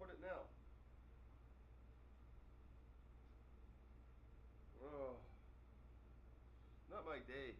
put it now? Oh, not my day.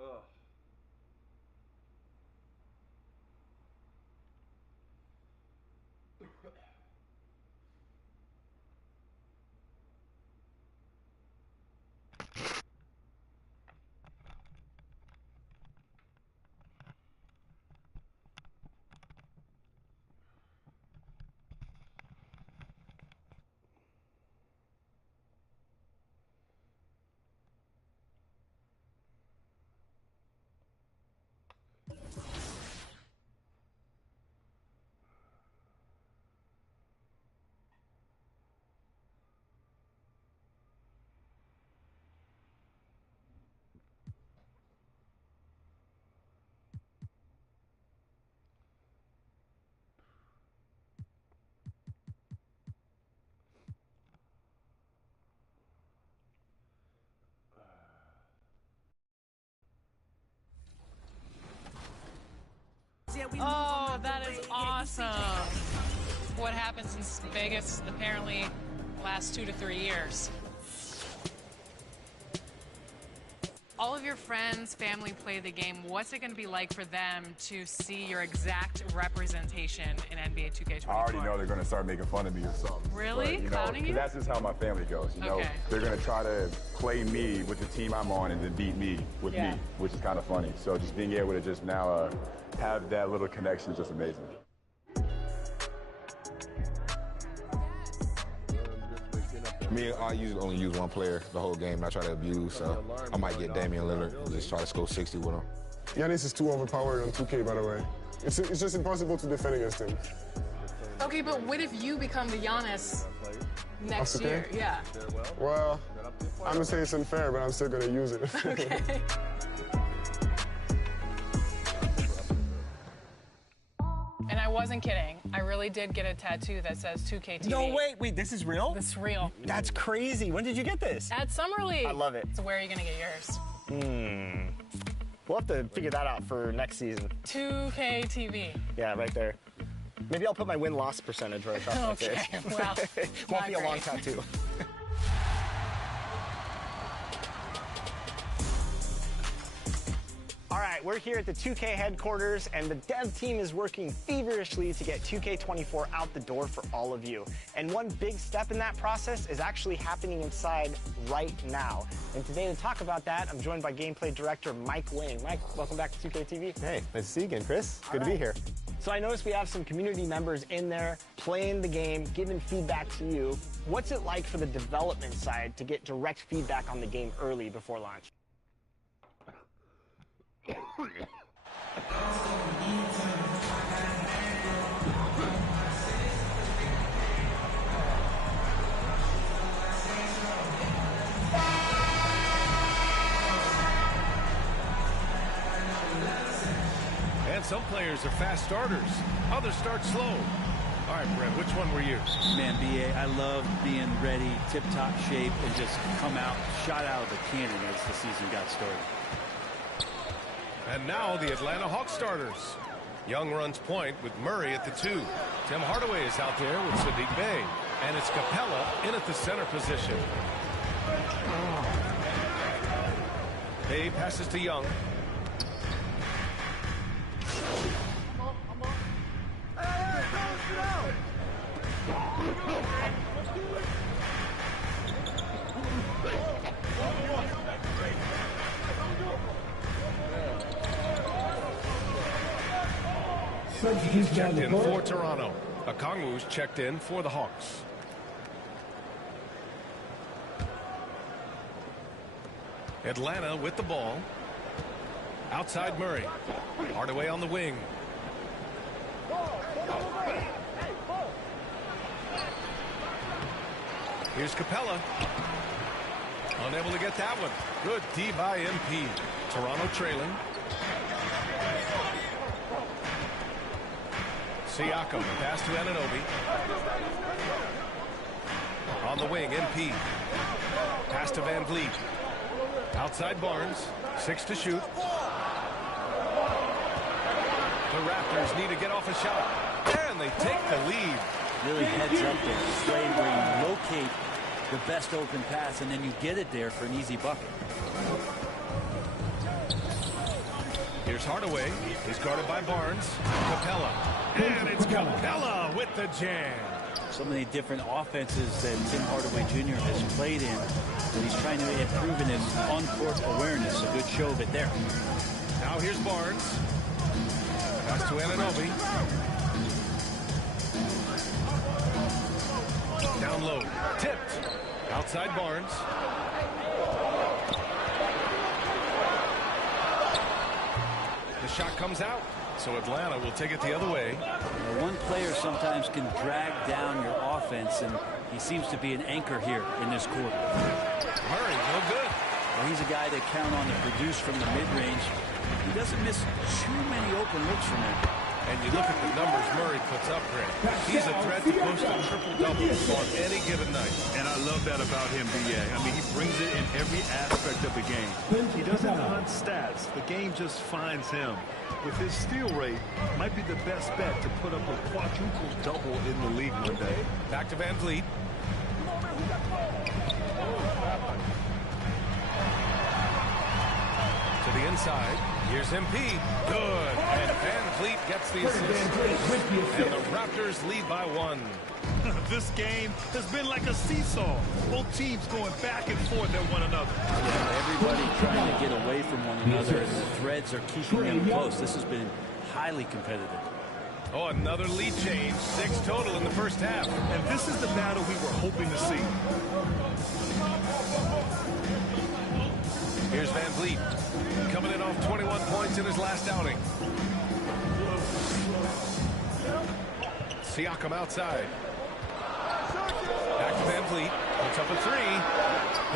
Ugh. Oh, that is awesome. What happens in Vegas apparently lasts 2 to 3 years. All of your friends, family play the game. What's it going to be like for them to see your exact representation in NBA 2K24? I already know they're going to start making fun of me or something. Really? But, Clowning you? That's just how my family goes. You know, they're going to try to play me with the team I'm on and then beat me with me, which is kind of funny. So just being able to just now have that little connection is just amazing. Me, I usually only use one player the whole game. I try to abuse, so I might get Damian Lillard and just try to score 60 with him. Giannis is too overpowered on 2K, by the way. It's just impossible to defend against him. Okay, but what if you become the Giannis next year? Yeah. Well, I'm gonna say it's unfair, but I'm still gonna use it. Okay. And I wasn't kidding. I really did get a tattoo that says 2K TV. No, wait, this is real? This is real. That's crazy. When did you get this? At Summer League. I love it. So where are you going to get yours? We'll have to figure that out for next season. 2K TV. Yeah, right there. Maybe I'll put my win-loss percentage right across okay, my face. well, Won't be a long tattoo. All right, we're here at the 2K headquarters, and the dev team is working feverishly to get 2K24 out the door for all of you. And one big step in that process is actually happening inside right now. And today to talk about that, I'm joined by gameplay director Mike Wing. Mike, welcome back to 2K TV. Hey, nice to see you again, Chris. Good to be here. So I noticed we have some community members in there playing the game, giving feedback to you. What's it like for the development side to get direct feedback on the game early before launch? some players are fast starters. Others start slow. All right, Brent, which one were you? Man, B.A., I love being ready, tip-top shape, and just come out, shot out of the cannon as the season got started. And now the Atlanta Hawks starters. Young runs point with Murray at the 2. Tim Hardaway is out there with Sadiq Bey. And it's Capella in at the center position. Bey passes to Young. He's checked in for Toronto. Okongwu's checked in for the Hawks. Atlanta with the ball. Outside Murray. Hardaway on the wing. Here's Capella. Unable to get that one. Good D by MP. Toronto trailing. Siakam, pass to Anunoby. On the wing, MP. Pass to Van Vliet. Outside Barnes. 6 to shoot. The Raptors need to get off a shot. And they take the lead. Really heads up there. Play where you locate the best open pass, and then you get it there for an easy bucket. Here's Hardaway. He's guarded by Barnes. Capella. And it's Capella with the jam. So many different offenses that Tim Hardaway Jr. has played in, and he's trying to improve in his on-court awareness. A good show of it there. Now here's Barnes. Pass to Anunoby. Down low. Tipped. Outside Barnes. The shot comes out. So Atlanta will take it the other way. One player sometimes can drag down your offense, and he seems to be an anchor here in this quarter. Murray, no good. Well, he's a guy they count on to produce from the mid-range. He doesn't miss too many open looks from him. And you look at the numbers Murray puts up, Grant. He's a threat to post a triple-double on any given night. And I love that about him, B.A. I mean, he brings it in every aspect of the game. He doesn't hunt stats. The game just finds him. With his steal rate, might be the best bet to put up a quadruple double in the league one day. Back to Van Vliet. To the inside. Here's MP. Good. And Van Vliet gets the assist. And the Raptors lead by 1. This game has been like a seesaw. Both teams going back and forth at one another. Yeah, everybody trying to get away from one another, and the threads are keeping them close. This has been highly competitive. Oh, another lead change. 6 total in the first half. And this is the battle we were hoping to see. Here's Van Vliet. Coming in off 21 points in his last outing. Siakam outside. Back to Van Vliet. Puts up a 3.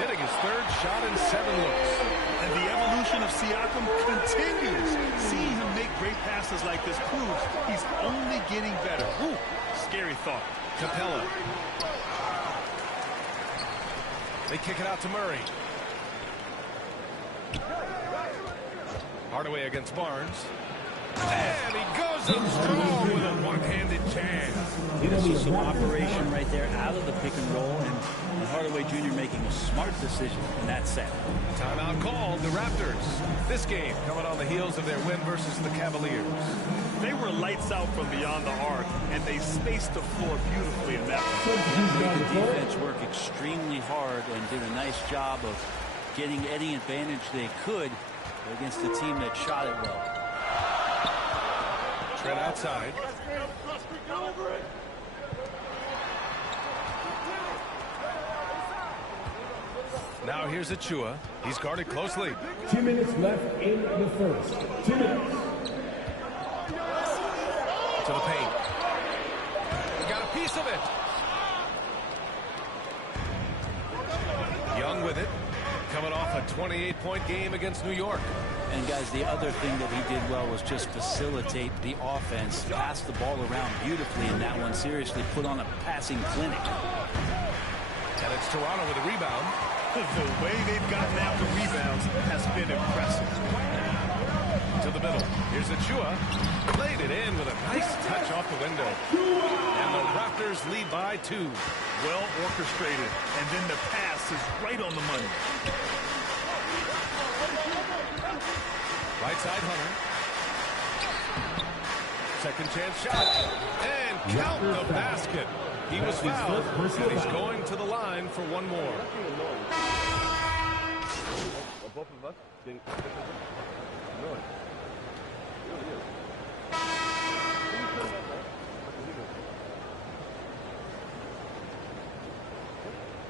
Hitting his 3rd shot in 7 looks. And the evolution of Siakam continues. Seeing him make great passes like this proves he's only getting better. Ooh, scary thought. Capella. They kick it out to Murray. Hardaway against Barnes. And he goes up strong with a one-handed jam. This is some operation right there out of the pick and roll, and Hardaway Jr. making a smart decision in that set. Timeout called the Raptors. This game coming on the heels of their win versus the Cavaliers. They were lights out from beyond the arc, and they spaced the floor beautifully in that one. Made the defense work extremely hard and did a nice job of getting any advantage they could against a team that shot it well. Trent outside. Now here's Achua. He's guarded closely. 2 minutes left in the first. 2 minutes. To the paint. He got a piece of it. Young with it. coming off a 28-point game against New York. And guys, the other thing that he did well was just facilitate the offense, pass the ball around beautifully in that one. Seriously, put on a passing clinic. And it's Toronto with a rebound. The way they've gotten after rebounds has been impressive. To the middle. Here's Achua. Played it in with a nice touch off the window. And the Raptors lead by 2. Well orchestrated. And then the pass is right on the money. Right side, Hunter. Second chance shot. And count the basket. He was fouled, and he's going to the line for one more. Both of us getting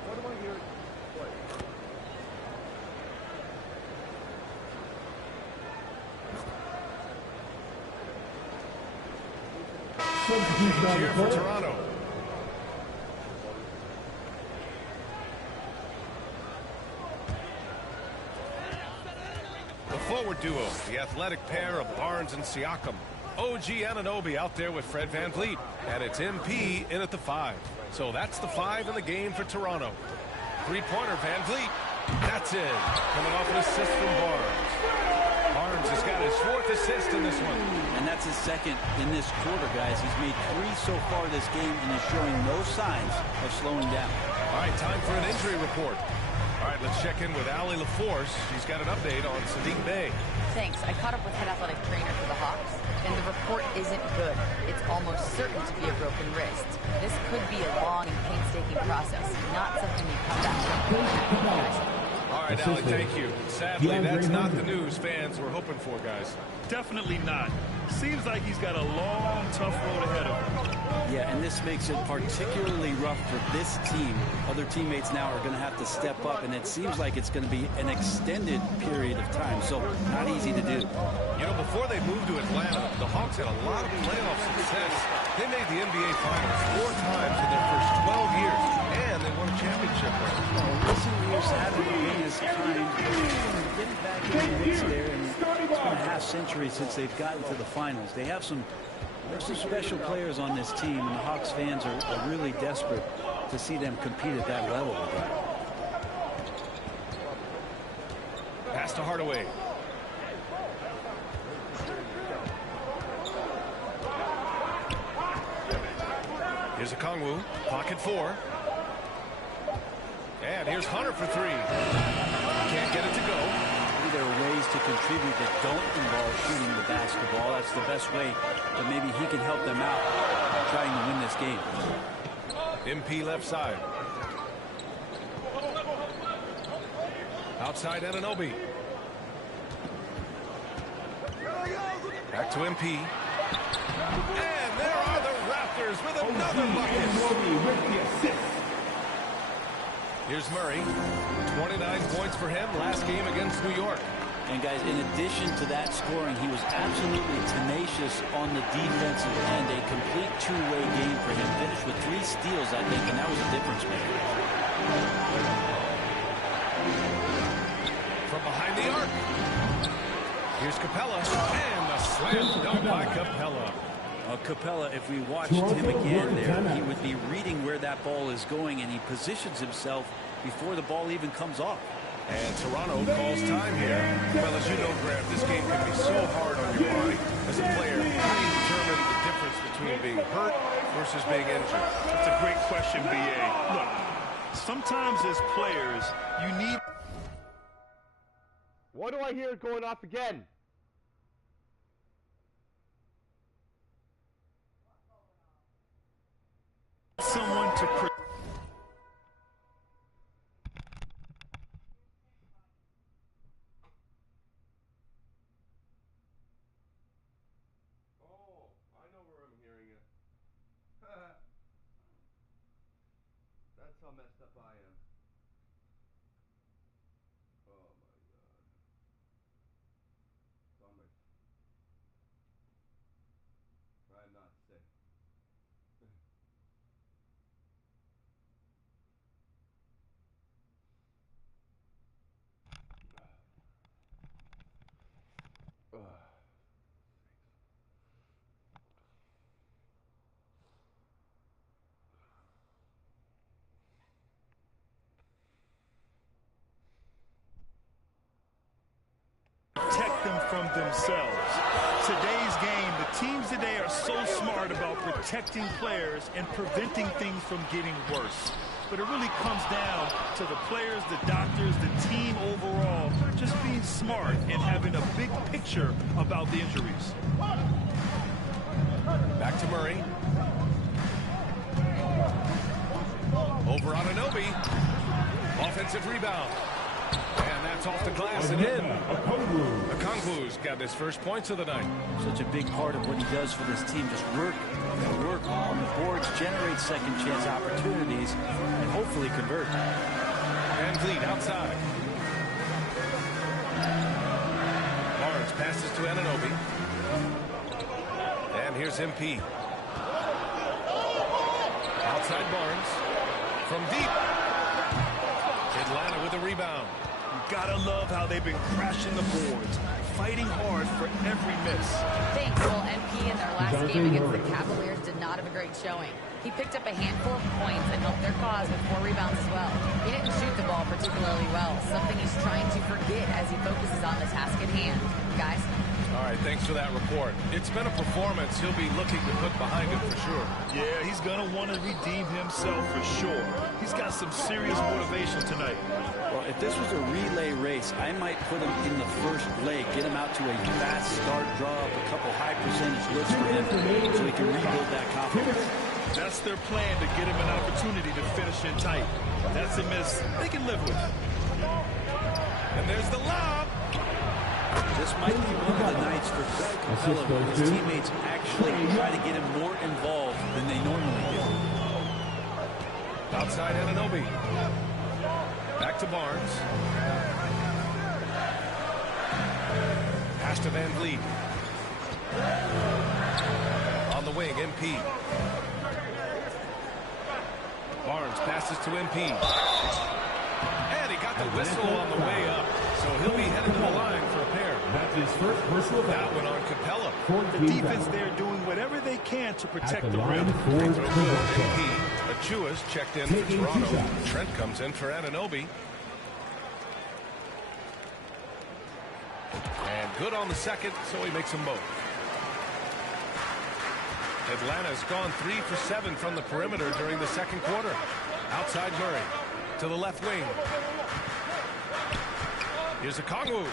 What do I hear? Here for Toronto. The forward duo, the athletic pair of Barnes and Siakam. OG Anunoby out there with Fred VanVleet. And it's MP in at the 5. So that's the 5 in the game for Toronto. Three-pointer, VanVleet. That's it. Coming off an assist from Barnes. Barnes has got his 4th assist in this one. And that's his 2nd in this quarter, guys. He's made 3 so far this game and is showing no signs of slowing down. All right, time for an injury report. All right, let's check in with Allie LaForce. She's got an update on Sadiq Bey. Thanks. I caught up with head athletic trainer for the Hawks, and the report isn't good. It's almost certain to be a broken wrist. This could be a long and painstaking process, not something you come back from. All right, Allie, thank you. Sadly, that's not the news fans were hoping for, guys. Definitely not. Seems like he's got a long, tough road ahead of him. Yeah, and this makes it particularly rough for this team. Other teammates now are going to have to step up, and it seems like it's going to be an extended period of time, so not easy to do. You know, before they moved to Atlanta, the Hawks had a lot of playoff success. They made the NBA Finals 4 times in their first 12 years, and they won a championship ring. Recent years haven't been as kind. Getting back in the mix there, and it's been a half-century since they've gotten to the finals. They have there's some special players on this team, and the Hawks fans are really desperate to see them compete at that level with them. Pass to Hardaway. Here's a Kongwu, pocket 4. And here's Hunter for 3. Can't get it to go. Maybe there are ways to contribute that don't involve shooting the basketball. That's the best way that maybe he can help them out trying to win this game. MP left side. Outside Anunoby. Back to MP. And there are the Raptors with another bucket. Here's Murray. 29 points for him last game against New York. And guys, in addition to that scoring, he was absolutely tenacious on the defensive end. A complete two-way game for him. Finished with 3 steals, I think, and that was a difference maker. From behind the arc. Here's Capella. And the slam dunk by Capella. Capella, if we watched him again there, he would be reading where that ball is going, and he positions himself before the ball even comes off. And Toronto calls time here. Well, as you know, Graham, this game can be so hard on your body. As a player, how do you determine the difference between being hurt versus being injured? That's a great question, B.A. Look, sometimes as players, you need... What do I hear going off again? someone to... That's how messed up I am. Oh my god. It's on my... I'm not sick. from themselves. Today's game, the teams today are so smart about protecting players and preventing things from getting worse. But it really comes down to the players, the doctors, the team overall, just being smart and having a big picture about the injuries. Back to Murray. Over on Anunoby. Offensive rebound. And that's off the glass and in. Okongwu's got his first points of the night. Such a big part of what he does for this team. Just work on the boards, generate second chance opportunities, and hopefully convert. Van Vliet outside. Barnes passes to Anunoby. And here's MP. Outside Barnes. From deep. Atlanta with a rebound. You gotta love how they've been crashing the boards, fighting hard for every miss. Thanks. Well, MP in their last game against the Cavaliers did not have a great showing. He picked up a handful of points and helped their cause with 4 rebounds as well. He didn't shoot the ball particularly well, something he's trying to forget as he focuses on the task at hand. Guys? All right, thanks for that report. It's been a performance he'll be looking to put behind him for sure. Yeah, he's going to want to redeem himself for sure. He's got some serious motivation tonight. Well, if this was a relay race, I might put him in the first leg, get him out to a fast start, draw up a couple high percentage lifts for him so he can rebuild that confidence. That's their plan, to get him an opportunity to finish in tight. That's a miss they can live with. And there's the lob. This might be one of the nights for Capella where his teammates actually try to get him more involved than they normally do. Outside Anunoby. Back to Barnes. Pass to Van Vliet. On the wing, MP. Barnes passes to MP. And he got the whistle on the way up. So he'll be headed to the line for a pair. That's his first personal foul. That one on Capella. The defense there doing whatever they can to protect the rim. Achua's checked in for Toronto. Trent comes in for Anunoby. And good on the second, so he makes them both. Atlanta's gone 3 for 7 from the perimeter during the second quarter. Outside Murray to the left wing. Here's Okongwu.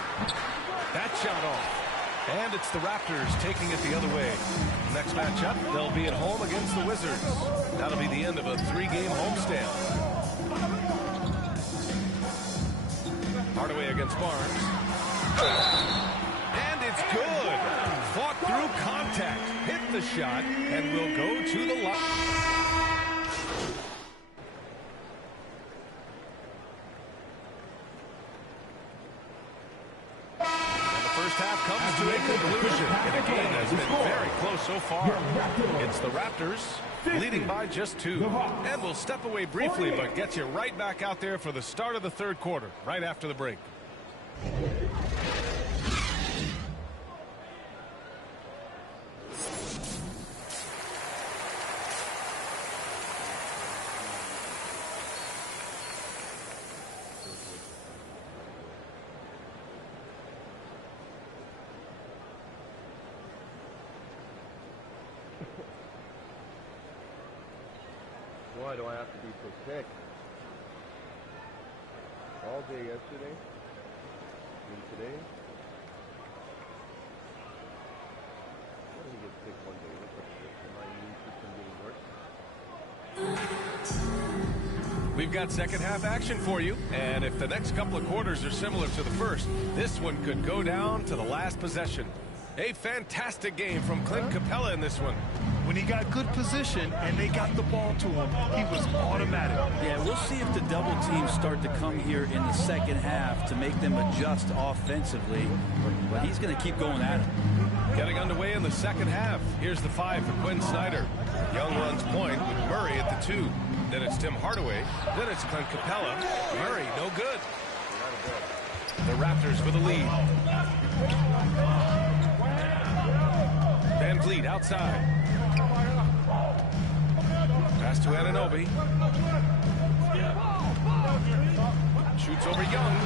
That shot off. And it's the Raptors taking it the other way. Next matchup, they'll be at home against the Wizards. That'll be the end of a 3-game homestand. Hardaway against Barnes. And it's good. Fought through contact. Hit the shot and will go to the line. Half comes to a conclusion in a game that's been very close so far. It's the Raptors leading by just 2. And we'll step away briefly, but get you right back out there for the start of the third quarter, right after the break. Why do I have to be so sick? All day yesterday, and today. Why did he get sick one day? What's up with this? Is my immune system getting worse? We've got second half action for you, and if the next couple of quarters are similar to the first, this one could go down to the last possession. A fantastic game from Clint Capella in this one. When he got good position and they got the ball to him, he was automatic. Yeah, we'll see if the double teams start to come here in the second half to make them adjust offensively. But he's going to keep going at it. Getting underway in the second half. Here's the 5 for Quinn Snyder. Young runs point with Murray at the 2. Then it's Tim Hardaway. Then it's Clint Capella. Murray, no good. The Raptors with the lead. Van Vliet outside. Pass to Anunoby. Shoots over Young.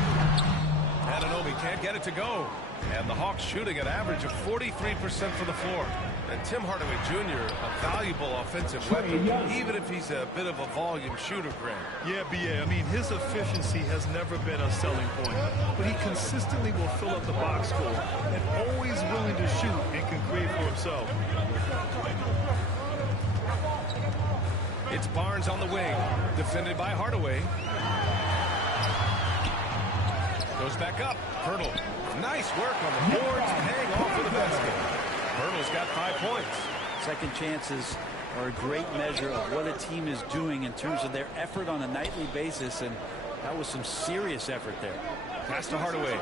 Anunoby can't get it to go. And the Hawks shooting an average of 43% from the floor. And Tim Hardaway Jr., a valuable offensive weapon, even if he's a bit of a volume shooter, Grant. Yeah, BA. I mean, his efficiency has never been a selling point, but he consistently will fill up the box score and always willing to shoot and can create for himself. It's Barnes on the wing, defended by Hardaway. Goes back up. Hurdle. Nice work on the boards. Hang off for the basket. Hurdle's got 5 points. Second chances are a great measure of what a team is doing in terms of their effort on a nightly basis, and that was some serious effort there. Pass to Hardaway.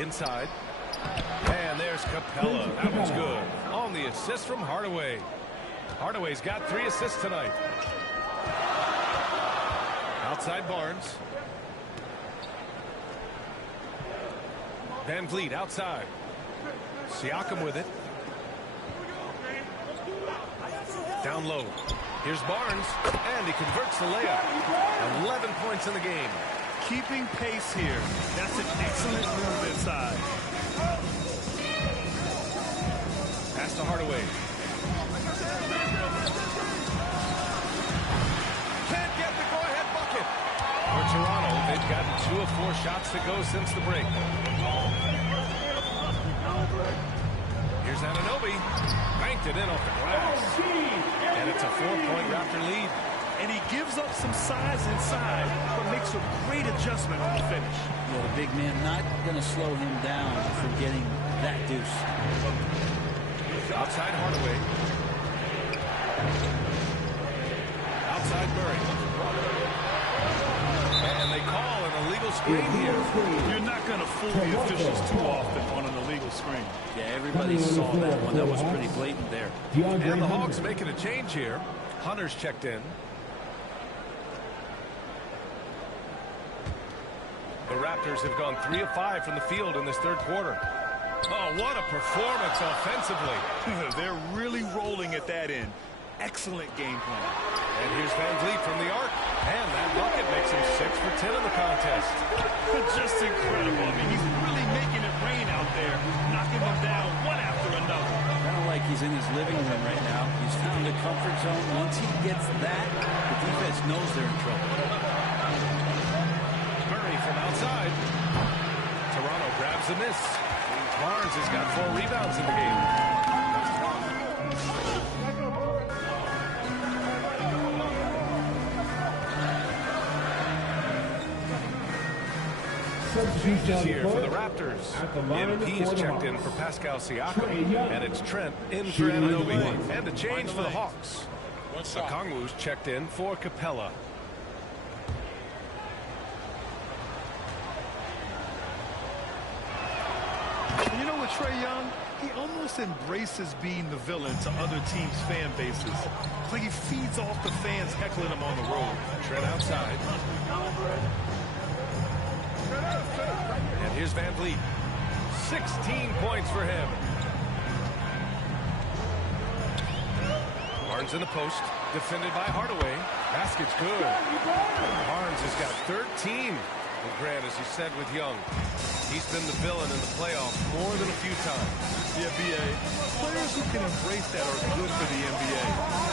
Inside. And there's Capella. That was good. On the assist from Hardaway. Hardaway's got 3 assists tonight. Outside Barnes. Van Vliet outside. Siakam with it. Down low. Here's Barnes. And he converts the layup. 11 points in the game. Keeping pace here. That's an excellent move inside. Pass to Hardaway. Can't get the go-ahead bucket. For Toronto, they've gotten 2 of 4 shots to go since the break. Here's Anunoby. Banked it in off the glass. And it's a 4-point Raptor lead. And he gives up some size inside, but makes a great adjustment on the finish. Yeah, the big man not going to slow him down from getting that deuce. Outside Hardaway. Outside Murray. And they call an illegal screen here. You're not going to fool the officials too often on an illegal screen. Yeah, everybody saw that one. That was pretty blatant there. And the Hawks making a change here. Hunter's checked in. The Raptors have gone 3 of 5 from the field in this third quarter. Oh, what a performance offensively. They're really rolling at that end. Excellent game plan. And here's Van Vliet from the arc. And that bucket makes him 6 for 10 in the contest. Just incredible. I mean, he's really making it rain out there, knocking them down one after another. Kind of like he's in his living room right now. He's found a comfort zone. Once he gets that, the defense knows they're in trouble. Murray from outside. Toronto grabs the miss. Barnes has got 4 rebounds in the game. Changes here for the Raptors. MP is checked in for Pascal Siakam, and it's Trent in for Anunoby. And a change for the Hawks. Okongwu's checked in for Capella. You know what, Trae Young? He almost embraces being the villain to other teams' fan bases. It's like he feeds off the fans heckling him on the road. Trent outside. And here's Van Vliet. 16 points for him. Barnes in the post. Defended by Hardaway. Basket's good. Barnes has got 13. Well, Grant, as you said with Young, he's been the villain in the playoffs more than a few times. Yeah, BA. Players who can embrace that are good for the NBA.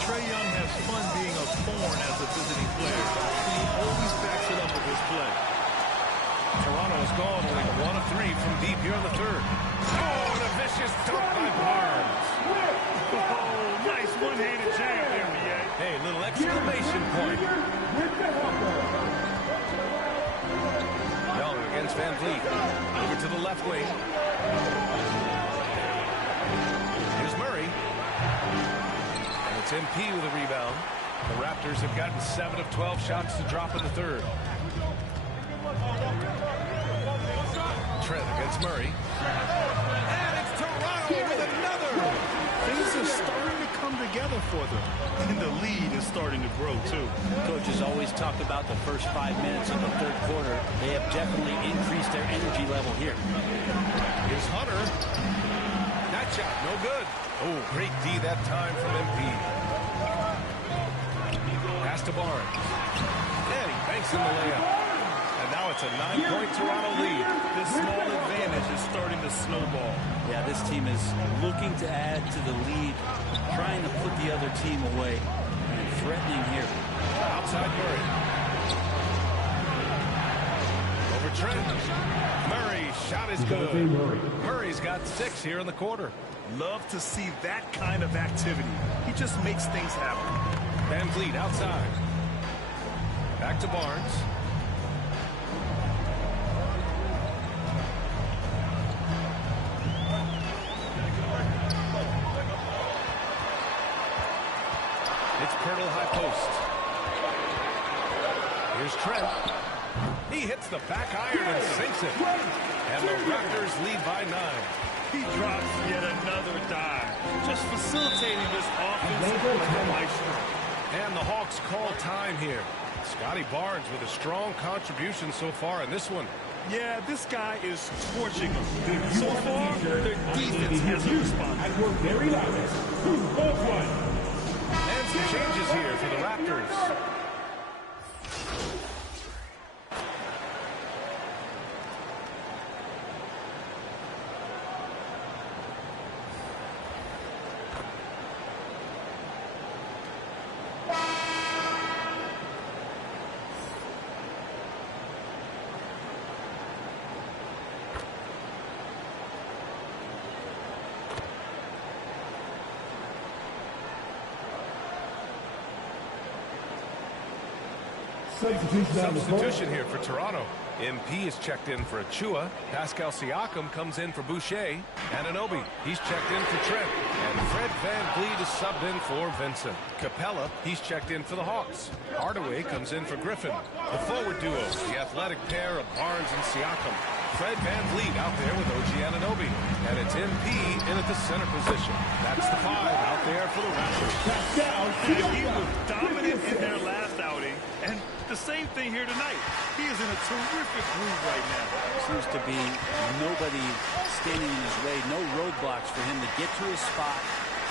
Trae Young has fun being a thorn as a visiting player, and he always backs it up with his play. Toronto has gone only 1 of 3 from deep here in the third. Oh, and a vicious dunk by Barnes. Oh, nice one-handed jam there, BA. Hey, little exclamation point. Young against Van Vliet. Over to the left wing. Here's Murray. And it's MP with a rebound. The Raptors have gotten 7 of 12 shots to drop in the third. Trent against Murray. And it's Toronto with another. Things are starting to come together for them. And the lead is starting to grow, too. Coaches always talk about the first 5 minutes of the third quarter. They have definitely increased their energy level here. Here's Hunter. That shot, no good. Oh, great D that time from MP. Pass to Barnes. And he banks in the layup. Now it's a 9-point Toronto lead. This small advantage is starting to snowball. Yeah, this team is looking to add to the lead, trying to put the other team away, and threatening here. Outside Murray. Over Trent. Murray's shot is good. Murray's got 6 here in the quarter. Love to see that kind of activity. He just makes things happen. Van Vliet outside. Back to Barnes. It's Pirtle high post. Here's Trent. He hits the back iron and sinks it. And the Raptors lead by 9. He drops yet another dive. Just facilitating this offense like a maestro. And the Hawks call time here. Scotty Barnes with a strong contribution so far in this one. Yeah, this guy is torching them. So far, their defense hasn't responded. At work very loudest. 2-1. And some changes here for the Raptors. Substitution here for Toronto. MP is checked in for Achua. Pascal Siakam comes in for Boucher. Anunoby, he's checked in for Trent. And Fred Van Vliet is subbed in for Vincent. Capella, he's checked in for the Hawks. Hardaway comes in for Griffin. The forward duo, the athletic pair of Barnes and Siakam. Fred Van Vliet out there with OG Anunoby. And it's MP in at the center position. That's the 5 out there for the Raptors. And he was dominant in their last outing. And the same thing here tonight. He is in a terrific groove right now. Seems to be nobody standing in his way, no roadblocks for him to get to his spot,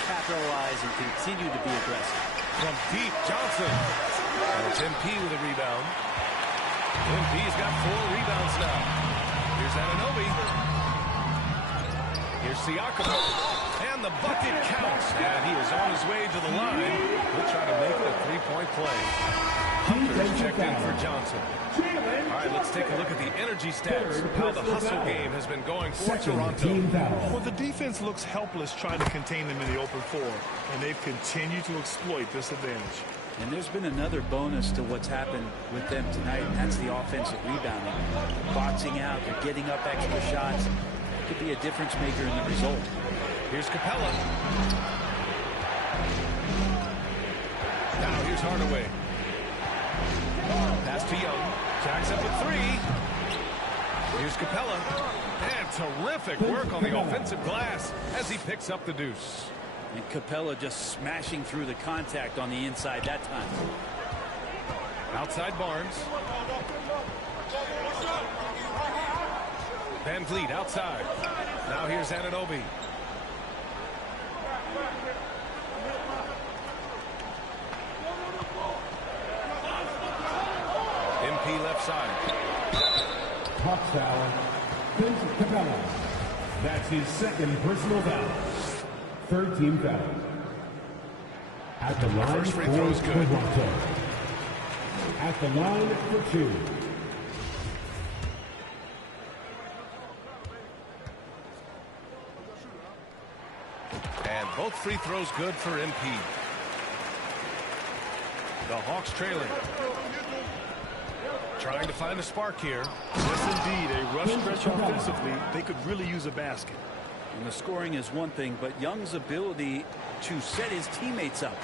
capitalize, and continue to be aggressive. From deep, Johnson. And it's MP with a rebound. MP's got 4 rebounds now. Here's Anunoby. Here's Siakam. And the bucket counts. And he is on his way to the line. He'll try to make it a 3-point play. Hunter's checked in for Johnson. All right, let's take a look at the energy stats. How the hustle game has been going for Toronto. Well, the defense looks helpless trying to contain them in the open floor, and they've continued to exploit this advantage. And there's been another bonus to what's happened with them tonight, and that's the offensive rebounding. Boxing out, they're getting up extra shots. Could be a difference maker in the result. Here's Capella. Now here's Hardaway. Pass to Young. Jacks up with 3. Here's Capella. And terrific work on the offensive glass as he picks up the deuce. And Capella just smashing through the contact on the inside that time. Outside Barnes. Van Vliet outside. Now here's Anunoby. MP left side. Hawks foul. Vince Capella. That's his 2nd personal foul. 3rd team foul. At the line First free for throw is good. Toronto. At the line for 2. And both free throws good for MP. The Hawks trailing. Trying to find a spark here. Yes, indeed. A rush stretch offensively. They could really use a basket. And the scoring is one thing, but Young's ability to set his teammates up,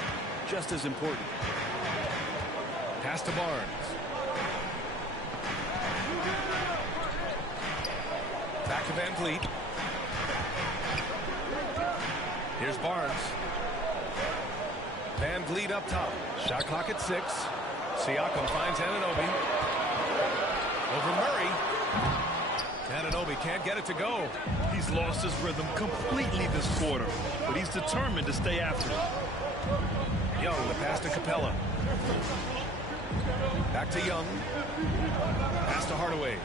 just as important. Pass to Barnes. Back to Van Vliet. Here's Barnes. Van Vliet up top. Shot clock at 6. Siakam finds Anunoby. Over Murray. Anunoby can't get it to go. He's lost his rhythm completely this quarter, but he's determined to stay after it. Young, the pass to Capella. Back to Young. Pass to Hardaway.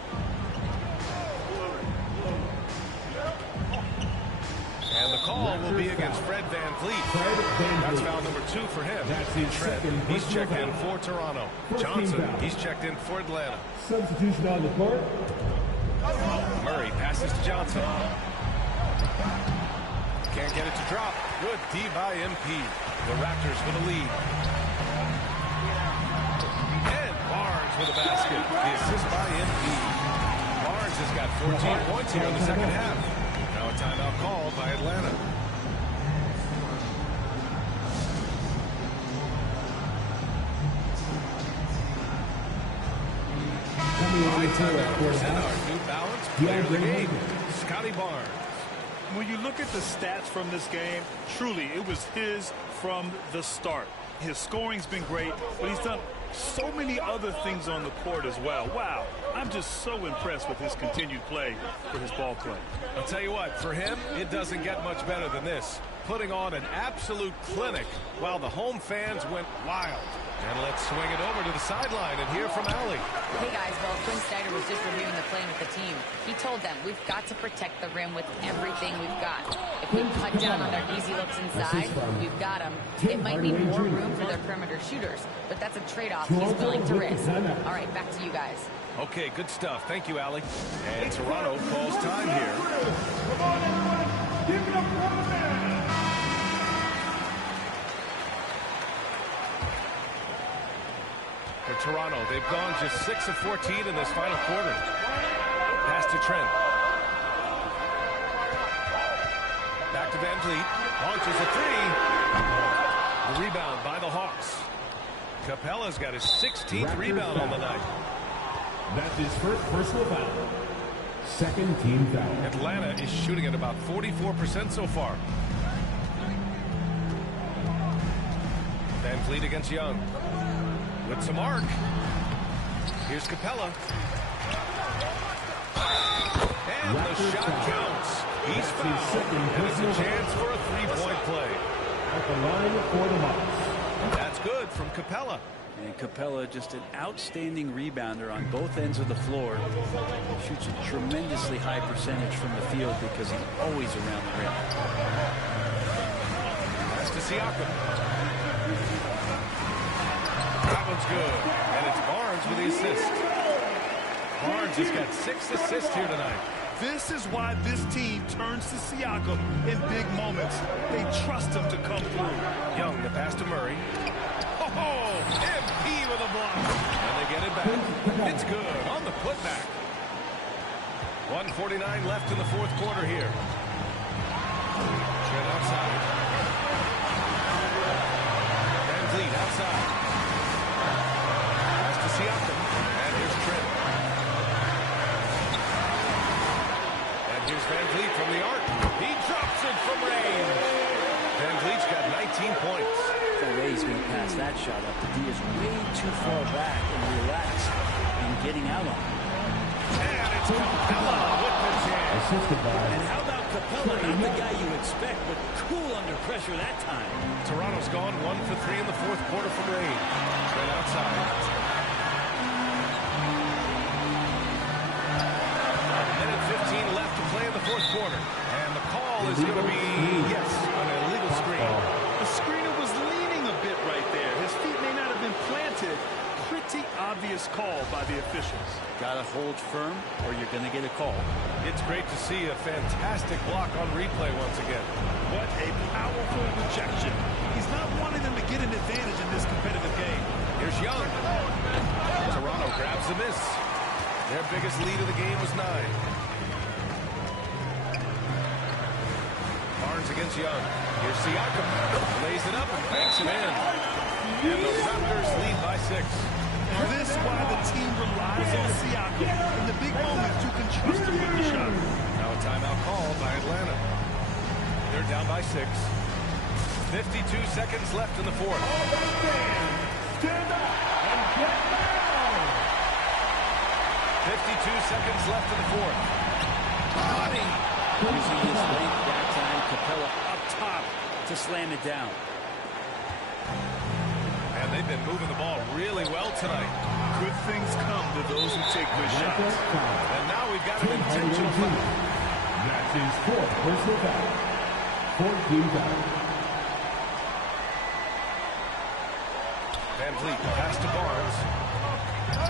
And the call will be against Fred VanVleet. That's foul number 2 for him. Fred, he's checked in for Toronto. Johnson, he's checked in for Atlanta. Substitution on the court. Murray passes to Johnson. Can't get it to drop. Good D by MP. The Raptors with a lead. And Barnes with a basket. The assist by MP. Barnes has got 14 points here in the second half. Now a timeout called by Atlanta. Our New Balance player of the game, Scotty Barnes. When you look at the stats from this game, truly, it was his from the start. His scoring's been great, but he's done so many other things on the court as well. Wow, I'm just so impressed with his continued play for his ball club. I'll tell you what, for him, it doesn't get much better than this. Putting on an absolute clinic while the home fans went wild. And let's swing it over to the sideline and hear from Allie. Hey guys, well, Quinn Snyder was just reviewing the plan with the team. He told them we've got to protect the rim with everything we've got. If we cut down on their easy looks inside, we've got them. It might need more room for their perimeter shooters, but that's a trade-off he's willing to risk. All right, back to you guys. Okay, good stuff. Thank you, Allie. And Toronto calls time here. Come on, everyone. Give it up for the man. For Toronto, they've gone just 6 of 14 in this final quarter. Pass to Trent. Back to VanVleet. Launches a 3. The rebound by the Hawks. Capella's got his 16th rebound on the night. That's his first personal foul. Second team foul. Atlanta is shooting at about 44% so far. VanVleet against Young. With some arc. Here's Capella. And the shot counts. He's fouled. And it's a chance for a three-point play. At the line for the Hawks. That's good from Capella. And Capella, just an outstanding rebounder on both ends of the floor. Shoots a tremendously high percentage from the field because he's always around the rim. Pass to Siakam. That one's good. And it's Barnes with the assist. Barnes has got 6 assists here tonight. This is why this team turns to Siakam in big moments. They trust him to come through. Young, the pass to Murray. Oh, MP with a block. And they get it back. It's good on the putback. 1:49 left in the fourth quarter here. Trent outside. VanVleet outside. Pass to Siakam. And here's Trent. And here's VanVleet from the arc. He drops it from range. VanVleet's got 19 points. The way he's going to pass that shot up, the D is way too far back and relaxed and getting out on it. And it's Capella with the jam. And how about Capella? Not the guy you expect, but cool under pressure that time. Toronto's gone 1 for 3 in the fourth quarter from range. Right outside. Minute 15 left to play in the fourth quarter. And the call is going to be, yes, an illegal screen. The screener was leaning a bit right there. His feet may not have been planted. Pretty obvious call by the officials. Got to hold firm or you're going to get a call. It's great to see a fantastic block on replay once again. What a powerful rejection. He's not wanting them to get an advantage in this competitive game. Here's Young. Toronto grabs the miss. Their biggest lead of the game was 9. Barnes against Young. Here's Siakam. Lays it up and banks it in. And the Raptors lead by 6. And this is why the team relies on Siakam in the big moments. You can trust him with the shot. Now a timeout called by Atlanta. They're down by 6. 52 seconds left in the fourth. Stand up and get down. 52 seconds left in the fourth. Body. Using his length that time, Capella up top to slam it down. And they They've been moving the ball really well tonight. Good things come to those who take good shots. And now we've got an intentional foul. That's his fourth personal foul. 14 foul. Van Vliet pass to Barnes.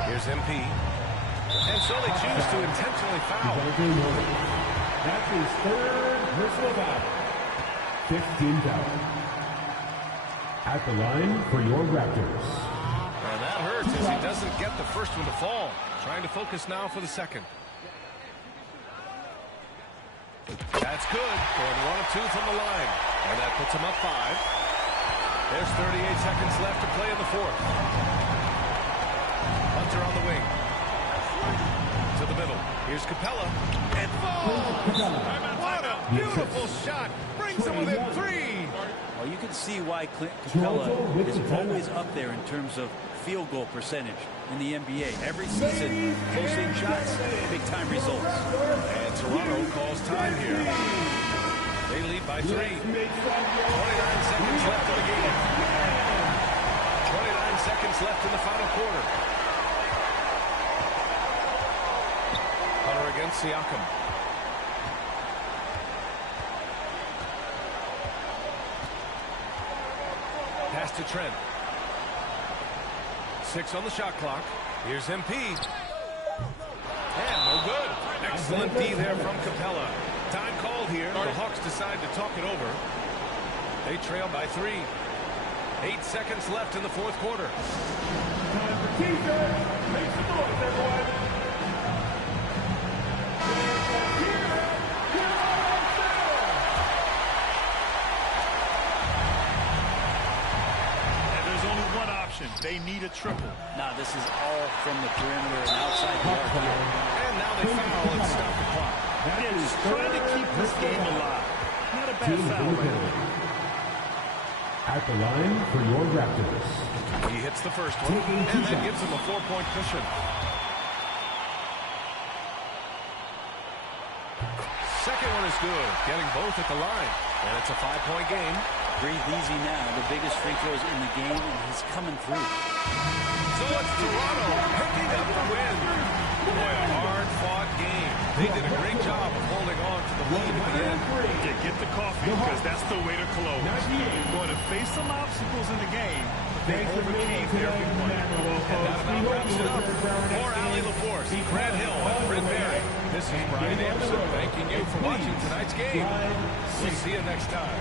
Here's MP. And so they choose to intentionally foul. That's his third personal foul. 15 foul. At the line for your Raptors. And that hurts as he doesn't get the first one to fall. Trying to focus now for the second. That's good. Going 1 of 2 from the line. And that puts him up 5. There's 38 seconds left to play in the fourth. Hunter on the wing. To the middle. Here's Capella. It falls! What a beautiful shot! Brings him within 3! Well, you can see why Clint Capella is always up there in terms of field goal percentage in the NBA. Every season, close-in shots, big-time results. And Toronto calls time here. They lead by 3. 29 seconds left in the game. 29 seconds left in the final quarter. Hunter against Siakam. Pass to Trent. 6 on the shot clock. Here's MP. And no good. Excellent D there from Capella. Time called here. The Hawks decide to talk it over. They trail by 3. 8 seconds left in the fourth quarter. Time for defense. Make some noise, everyone. They need a triple. Now this is all from the perimeter and outside the arc here. And now they foul and stop the clock. They're just trying to keep this game alive. Not a bad foul right there. At the line for your Raptors. He hits the first one, and that gives him a 4-point cushion. Second one is good, getting both at the line. And it's a 5-point game. Breathe easy now. The biggest free throws in the game, and he's coming through. So it's Toronto picking up the win. Boy, a hard-fought game. They did a great job of holding on to the lead at the end. Yeah, get the coffee, because that's the way to close. You're going to face some obstacles in the game, but they overcame every one. And that about wraps it up. For Ali LaForce, Brad Hill, and Brent Berry, this is Brian Anderson thanking you for watching tonight's game. We'll see you next time.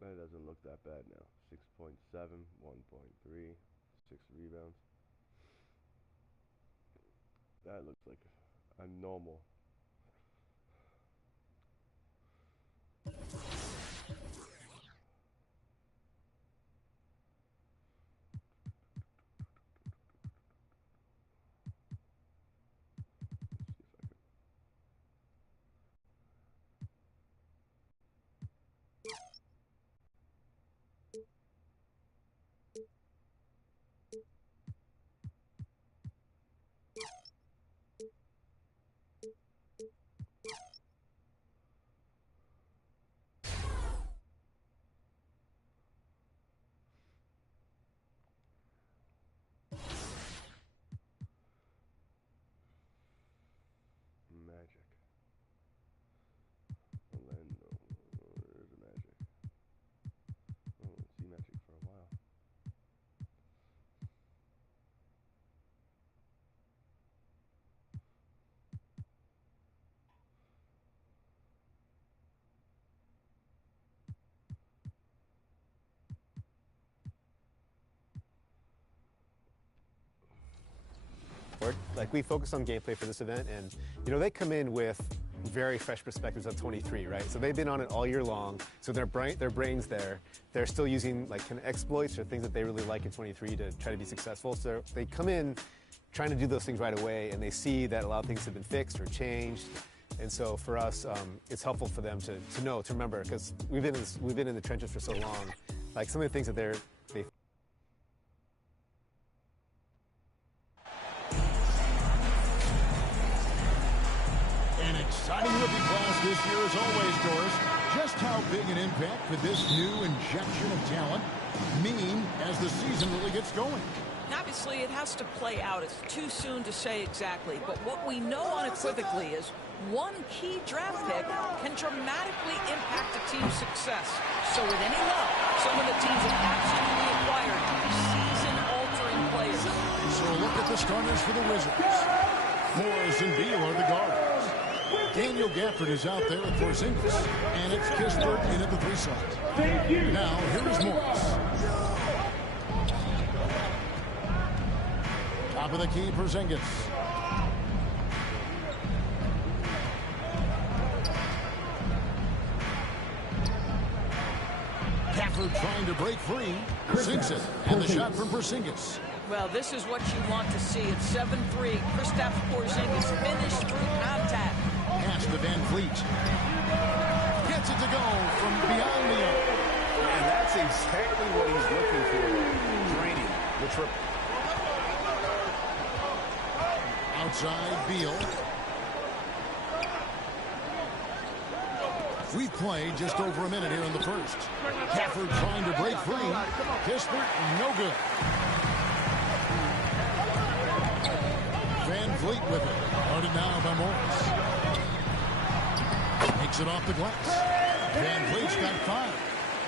That doesn't look that bad now. 6.7, 1.3, 6 rebounds. That looks like a normal. Magic. Orlando. There's a Magic. I don't see Magic for a while. Like, we focus on gameplay for this event, and you know, they come in with very fresh perspectives of 23, right? So they've been on it all year long, so their brains there, they're still using like kind of exploits or things that they really like in 23 to try to be successful. So they come in trying to do those things right away, and they see that a lot of things have been fixed or changed, And so for us, it's helpful for them to know, to remember, because we've been in the trenches for so long. Like some of the things that they An exciting rookie class this year as always, Doris. Just how big an impact could this new injection of talent mean as the season really gets going? Obviously, it has to play out. It's too soon to say exactly. But what we know unequivocally is one key draft pick can dramatically impact a team's success. So with any luck, some of the teams have absolutely acquired season-altering players. So look at the starters for the Wizards. Morris and Beal are the guards. Daniel Gafford is out there at Porzingis, and it's Kispert in at the 3 slot. Now, here is Morris. Top of the key, Porzingis. Gafford trying to break free. Sinks it, and the shot from Porzingis. Well, this is what you want to see. It's 7-3. Kristaps Porzingis finished through contact. Pass to Van Fleet. Gets it to go from beyond the arc. And that's exactly what he's looking for. Draining the triple. Outside, Beal. We've played just over a minute here in the first. Gafford trying to break free. Kispert, no good. Van Fleet with it. Guarded now by Morris. Takes it off the glass. Van Fleet's got 5.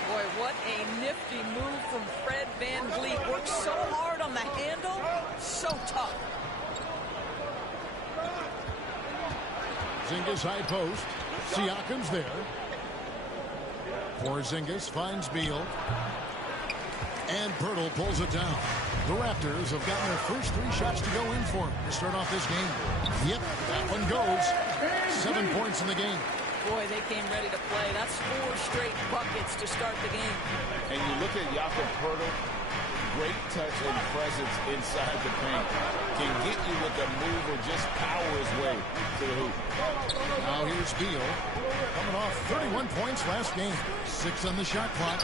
Boy, what a nifty move from Fred Van Vliet. Works so hard on the handle. So tough. Porzingis high post. Siakam's there. Porzingis finds Beal. And Pirtle pulls it down. The Raptors have gotten their first 3 shots to go in for him to start off this game. Yep, that one goes. 7 points in the game. Boy, they came ready to play. That's 4 straight buckets to start the game. And you look at Jakob Pirtle, great touch and presence inside the paint. Can get you with a move or just power his way to the hoop. Now here's Beal. Coming off 31 points last game. 6 on the shot clock.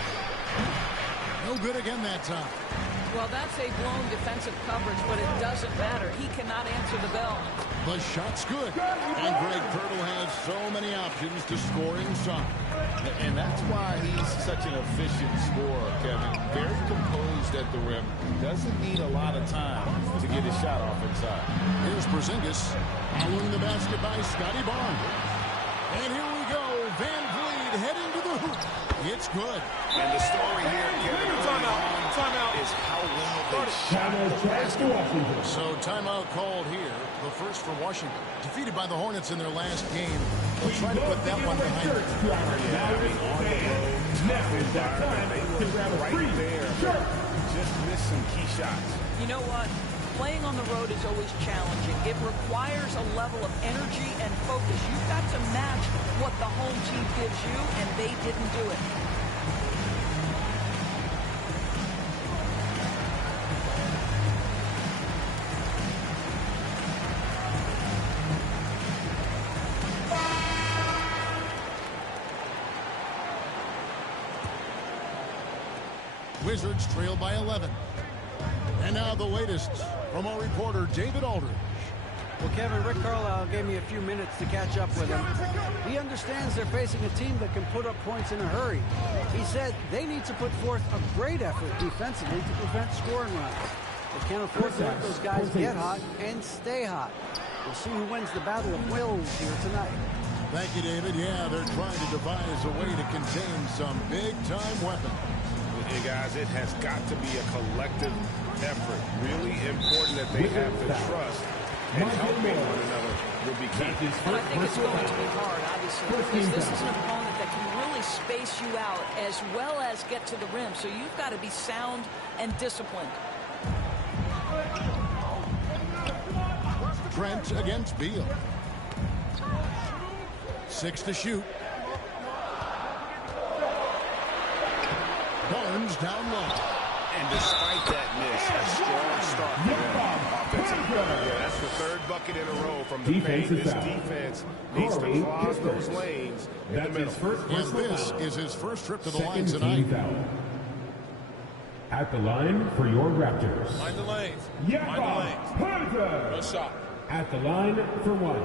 No good again that time. Well, that's a blown defensive coverage, but it doesn't matter. He cannot answer the bell. The shot's good. And Greg Pirtle has so many options to score inside. And that's why he's such an efficient scorer, Kevin. Very composed at the rim. Doesn't need a lot of time to get his shot off inside. Here's Porzingis. Following the basket by Scotty Barnes. And here we go. Van Vliet heading to the hoop. It's good. And the story here, Kevin, is how well they shot the basketball. So timeout called here. The first for Washington. Defeated by the Hornets in their last game. They'll try to put that one behind them. Now is that time to grab a free shirt. Just missed some key shots. You know what? Playing on the road is always challenging. It requires a level of energy and focus. You've got to match what the home team gives you, and they didn't do it. Wizards trail by 11. And now the latest from our reporter, David Aldridge. Well, Kevin, Rick Carlisle gave me a few minutes to catch up with him. He understands they're facing a team that can put up points in a hurry. He said they need to put forth a great effort defensively to prevent scoring runs. They can't afford to let those guys get hot and stay hot. We'll see who wins the battle of wills here tonight. Thank you, David. Yeah, they're trying to devise a way to contain some big-time weapons. Hey, guys, it has got to be a collective effort. Really important that they have the trust and helping one another will be key. Well, I think it's going to be hard, obviously, because this is an opponent that can really space you out as well as get to the rim. So you've got to be sound and disciplined. Trent against Beal. 6 to shoot. Barnes down low. And despite that miss, a strong start for them offensively. That's the third bucket in a row from the paint. This defense needs to clog those lanes in the middle. And this is his first trip to the line tonight. At the line for your Raptors. Mind the lanes. Mind the lanes. No shot. At the line for one.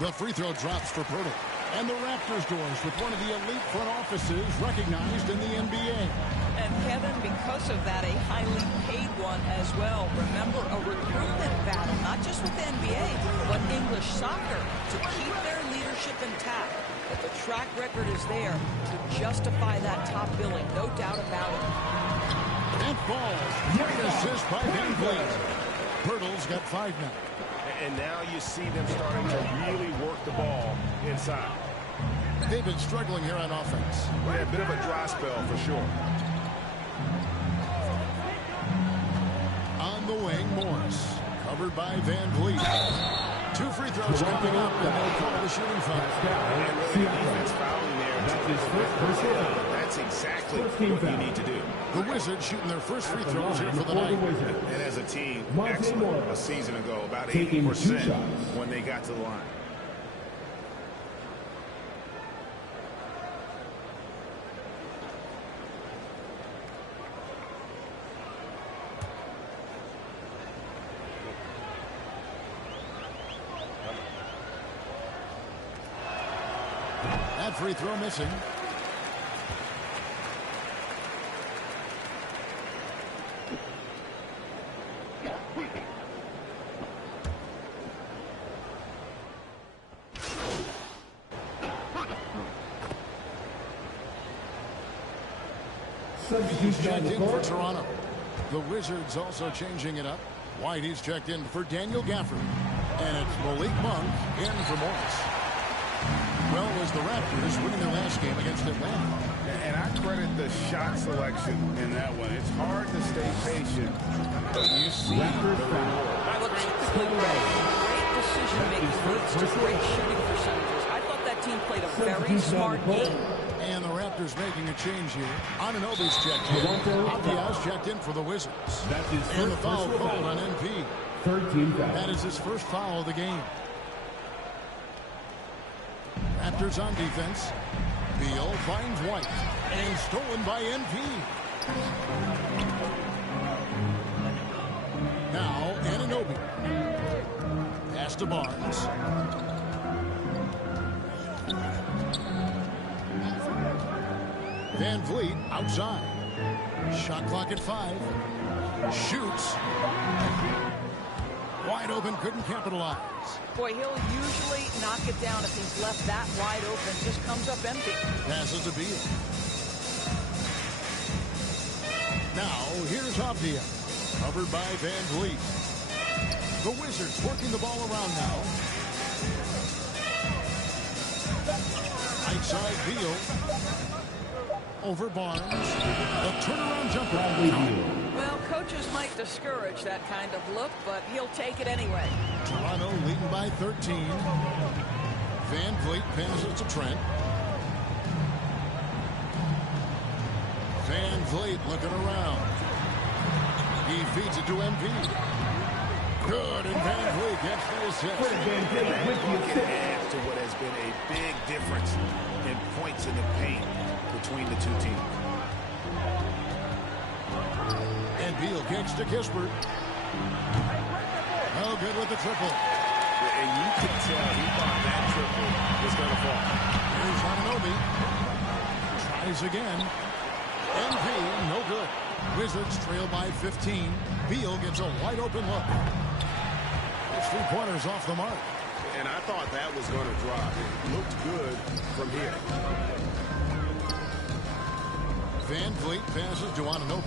The free throw drops for Pirtle. And the Raptors doors with one of the elite front offices recognized in the NBA. And Kevin, because of that, a highly paid one as well. Remember, a recruitment battle, not just with the NBA, but English soccer, to keep their leadership intact. But the track record is there to justify that top billing, no doubt about it. And ball. Great assist by Van Vliet. Pirtle's got 5 now. And now you see them starting to really work the ball inside. They've been struggling here on offense. Yeah, a bit of a dry spell for sure. On the wing, Morris. Covered by Van Vliet. 2 free throws coming up, and they'll call the shooting foul. And really, the defense fouling there. That's exactly what you need to do. The Wizards shooting their first free throws here for the night. And as a team, excellent. A season ago, about 80% when they got to the line. That free throw missing. He's checked in for Toronto. The Wizards also changing it up. Whitey's checked in for Daniel Gafford. And it's Malik Monk in for Morris. Well, as the Raptors winning their last game against Atlanta. And I credit the shot selection in that one. It's hard to stay patient, but you see the reward. Great decision-making leads to great shooting percentages. I thought that team played a very smart game. And the Raptors making a change here. Anunoby's checked in. Abdia's checked in for the Wizards. And the foul called on MP. That is his first foul of the game. Raptors on defense. Beal finds White. And stolen by NP. Now Anunoby. Pass to Barnes. Van Vliet outside. Shot clock at 5. Shoots. Wide open, couldn't capitalize. Boy, he'll usually knock it down if he's left that wide open. Just comes up empty. Passes to Beal. Now, here's Abdia. Covered by Van Vliet. The Wizards working the ball around now. Right side, Beal. Over Barnes. A turnaround jumper. Well, coaches might discourage that kind of look, but he'll take it anyway. Toronto leading by 13. Van Vliet passes to Trent. Van Vliet looking around. He feeds it to MP. Good, and Van Vliet gets the assist. That bucket adds to what has been a big difference in points in the paint between the two teams. And Beal kicks to Kispert. Oh, good with the triple. And you can tell he thought that triple was going to fall. Here's Anunoby. Tries again. NP, no good. Wizards trail by 15. Beal gets a wide open look. His 3-pointers off the mark. And I thought that was going to drop. It looked good from here. Van Vliet passes to Anunoby.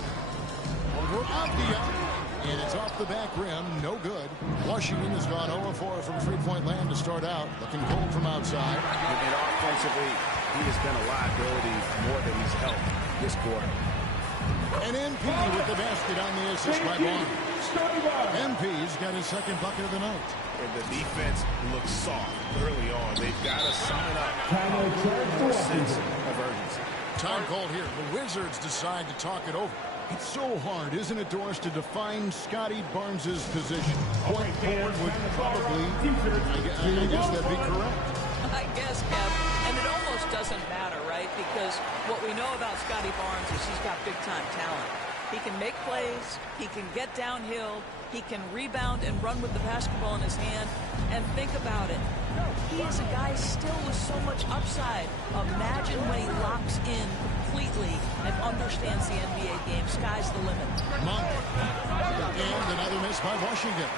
Over Abdia. And it's off the back rim. No good. Washington has gone 0-4 from 3-point land to start out. Looking cold from outside. And offensively, he has been a liability more than he's helped this quarter. And MP with the basket on the assist by Barnes. MP's got his second bucket of the night. And the defense looks soft early on. They've got to sign up for a sense of urgency. Time called here. The Wizards decide to talk it over. It's so hard, isn't it, Doris, to define Scotty Barnes' position? Point forward would probably, I guess that'd be correct. I guess, Kev. And it almost doesn't matter, right? Because what we know about Scotty Barnes is he's got big-time talent. He can make plays. He can get downhill. He can rebound and run with the basketball in his hand. And think about it. He is a guy still with so much upside. Imagine when he locks in completely and understands the NBA game. Sky's the limit. Monk. And another miss by Washington.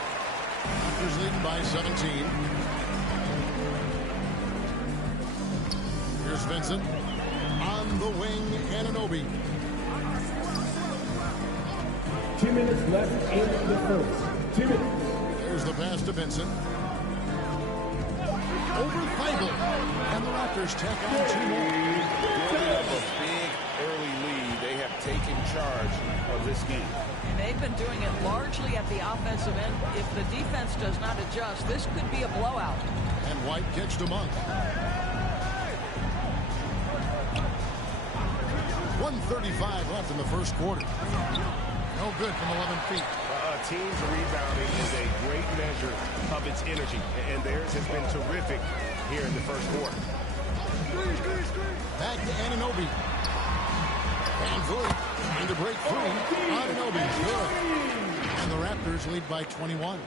Raptors leading by 17. Here's Vincent. On the wing, Anunoby. 2 minutes left in the first. 2 minutes. Here's the pass to Vincent. Over Feigl. And the Raptors tack on 2 more. Building up a big early lead. They have taken charge of this game. And they've been doing it largely at the offensive end. If the defense does not adjust, this could be a blowout. And White gets to Monk. 1:35 left in the first quarter. No good from 11 feet. A team's rebounding is a great measure of its energy, and theirs has been terrific here in the first quarter. Back to Anunoby. Van Vliet trying to break free. Anunoby, good. And the Raptors lead by 21.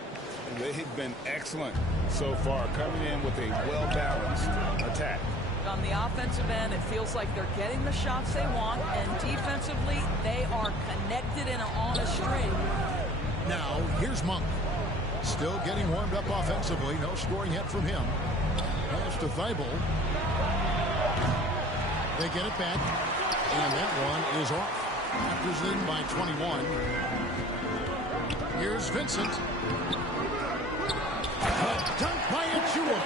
They've been excellent so far, coming in with a well-balanced attack. On the offensive end, it feels like they're getting the shots they want, and defensively, they are connected and on a string. Now, here's Monk. Still getting warmed up offensively. No scoring yet from him. Pass to Feigl. They get it back, and that one is off. Raptors leading by 21. Here's Vincent. Dunk by Achua.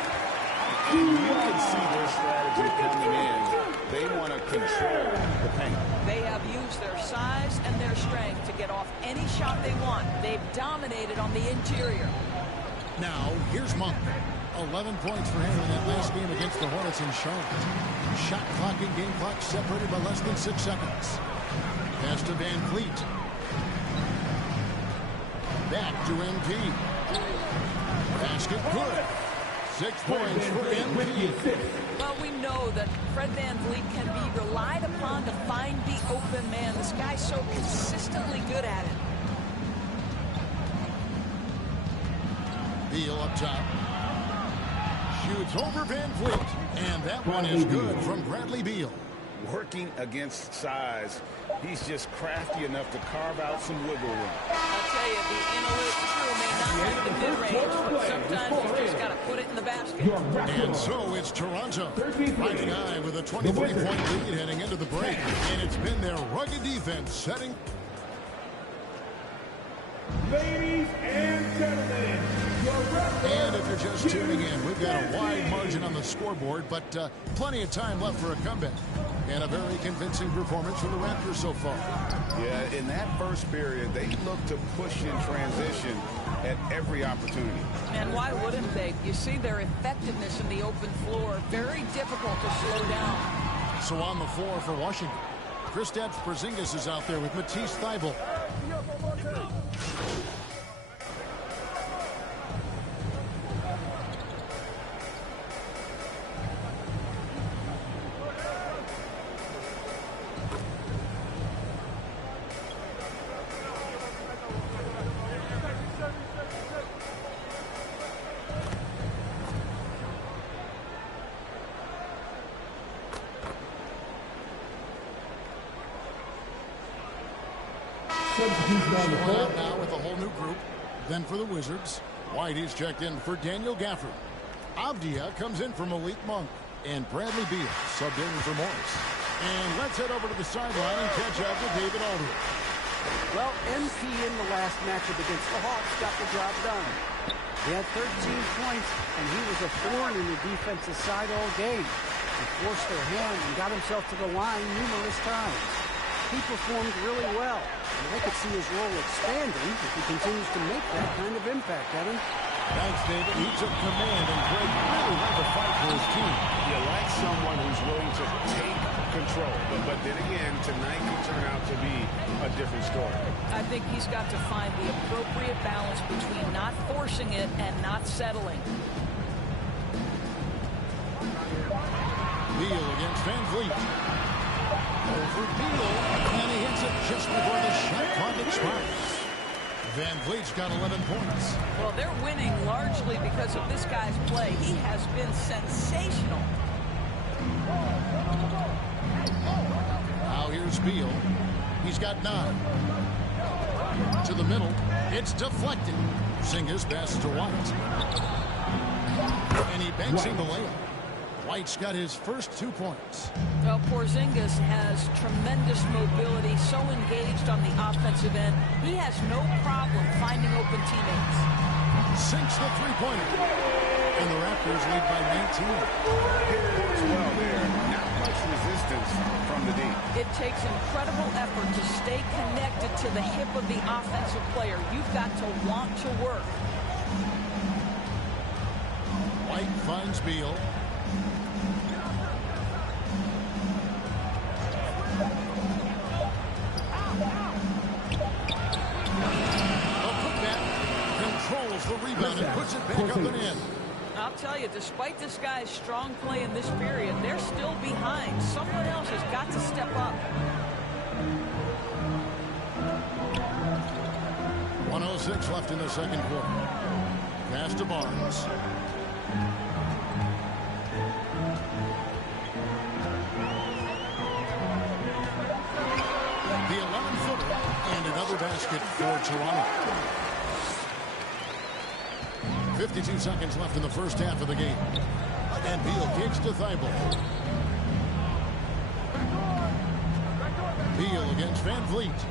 And you can see their strategy coming in. They want to control the paint. They have used their size and their strength to get off any shot they want. They've dominated on the interior. Now, here's Monk. 11 points for him in that last game against the Hornets in Charlotte. Shot clock and game clock separated by less than 6 seconds. Pass to Van Vliet. Back to MP. Basket good. 6 points for MP. Well, we know that Fred Van Vliet can be relied upon to find the open man. This guy's so consistently good at it. Beal up top. Shoots over Van Vliet. And that one is good from Bradley Beal. Working against size, he's just crafty enough to carve out some wiggle room. I'll tell you, the analytics crew may not like the mid-range, but sometimes you just got to put it in the basket. And so it's Toronto. Riding high with a 23-point lead heading into the break. And it's been their rugged defense setting. Ladies and gentlemen, and if you're just tuning in, we've got a wide margin on the scoreboard, but plenty of time left for a comeback. And a very convincing performance from the Raptors so far. Yeah, in that first period, they looked to push in transition at every opportunity. And why wouldn't they? You see their effectiveness in the open floor. Very difficult to slow down. So on the floor for Washington, Kristaps Porzingis is out there with Matisse Thybulle. Out now with a whole new group. Then for the Wizards, White is checked in for Daniel Gafford. Avdia comes in for Malik Monk. And Bradley Beal subbed in for Morris. And let's head over to the sideline and catch up with David Aldridge. Well, MP in the last matchup against the Hawks got the job done. He had 13 points, and he was a thorn in the defensive side all game. He forced their hand and got himself to the line numerous times. He performed really well, and I could see his role expanding if he continues to make that kind of impact, Kevin. Thanks, David. He took command, and Greg really led the fight for his team. You like someone who's willing to take control. But then again, tonight could turn out to be a different story. I think he's got to find the appropriate balance between not forcing it and not settling. Beal against Van Vliet. Over Beal, and he hits it just before the shot clock expires. Van Vliet's got 11 points. Well, they're winning largely because of this guy's play. He has been sensational. Now here's Beal. He's got 9. To the middle. It's deflected. Porzingis passes to White. And he banks in the layup. White's got his first 2 points. Well, Porzingis has tremendous mobility, so engaged on the offensive end. He has no problem finding open teammates. Sinks the three-pointer. And the Raptors lead by 19. As well there. Not much resistance from the D. It takes incredible effort to stay connected to the hip of the offensive player. You've got to want to work. White finds Beal. Controls the rebound and puts it back up and in. I'll tell you, despite this guy's strong play in this period, they're still behind. Someone else has got to step up. 1:06 left in the second quarter. Pass to Barnes. The 11-footer and another basket for Toronto. 52 seconds left in the first half of the game. And Beal kicks to Thibault. Beal against Van Vliet.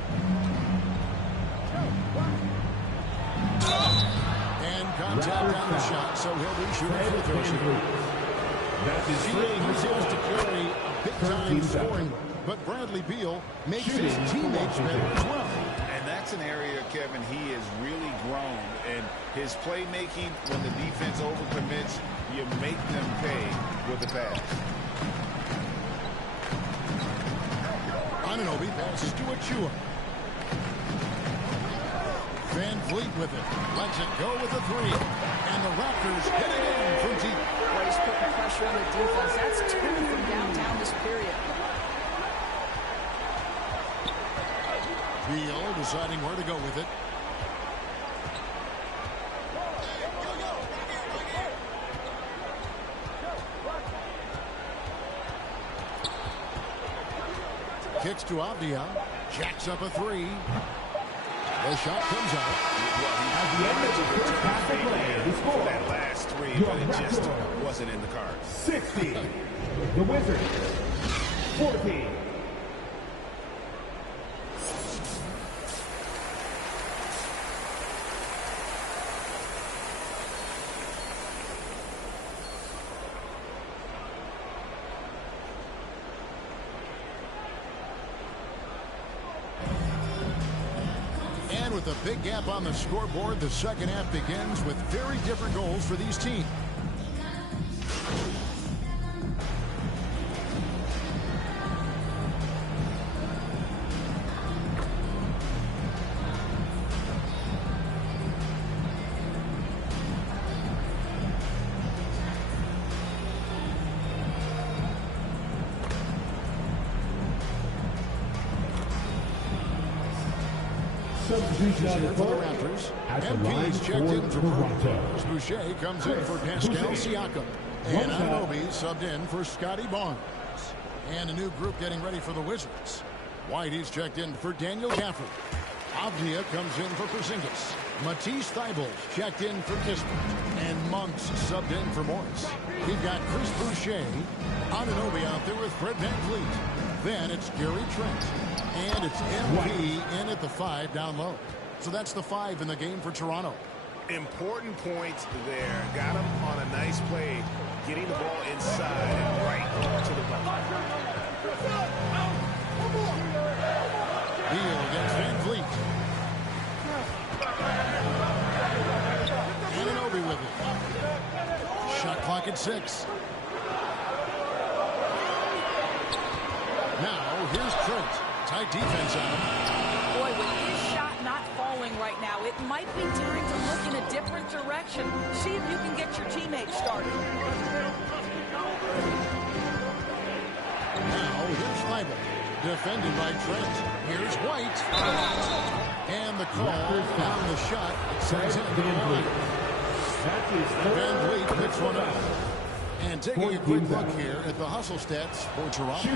And contact on the shot, so he'll be shooting for 30. Beal seems to carry a big-time scoring, but Bradley Beal makes his teammates better as well. And that's an area, Kevin, he has really grown. And his playmaking, when the defense overcommits, you make them pay with the pass. Anunoby passes to Achua. Van Vliet with it. Lets it go with a three. And the Raptors hit it in from deep. Well, he's putting pressure on the defense. That's 2 from downtown this period. Beal deciding where to go with it. Kicks to Avdia. Jacks up a three. The shot comes out. At the end of the first half of play, the score. That last three, but it just wasn't in the cards. 60. The Wizards. 40. With a big gap on the scoreboard, the second half begins with very different goals for these teams. Substitution for the Raptors. MP's checked in for Toronto. Boucher comes in for Pascal Siakam. And Anunoby subbed in for Scotty Barnes. And a new group getting ready for the Wizards. Whitey's checked in for Daniel Gafford. Avdia comes in for Porzingis. Matisse Thybulle checked in for Kispert. And Monks subbed in for Morris. We've got Chris Boucher. Anunoby out there with Fred VanVleet. Then it's Gary Trent. And it's MP in at the 5 down low. So that's the 5 in the game for Toronto. Important points there. Got him on a nice play, getting the ball inside and right to the bucket. Beal against VanVleet. Anunoby with it. Shot clock at 6. Now, here's Trent. Tight defense on him. Boy, with his shot not falling right now, it might be time to look in a different direction. See if you can get your teammates started. Now, here's Leibel. Defended by Trent. Here's White. And the call on the shot sends it to the line. Van Vliet picks one up. And taking a quick look here at the hustle stats for Toronto.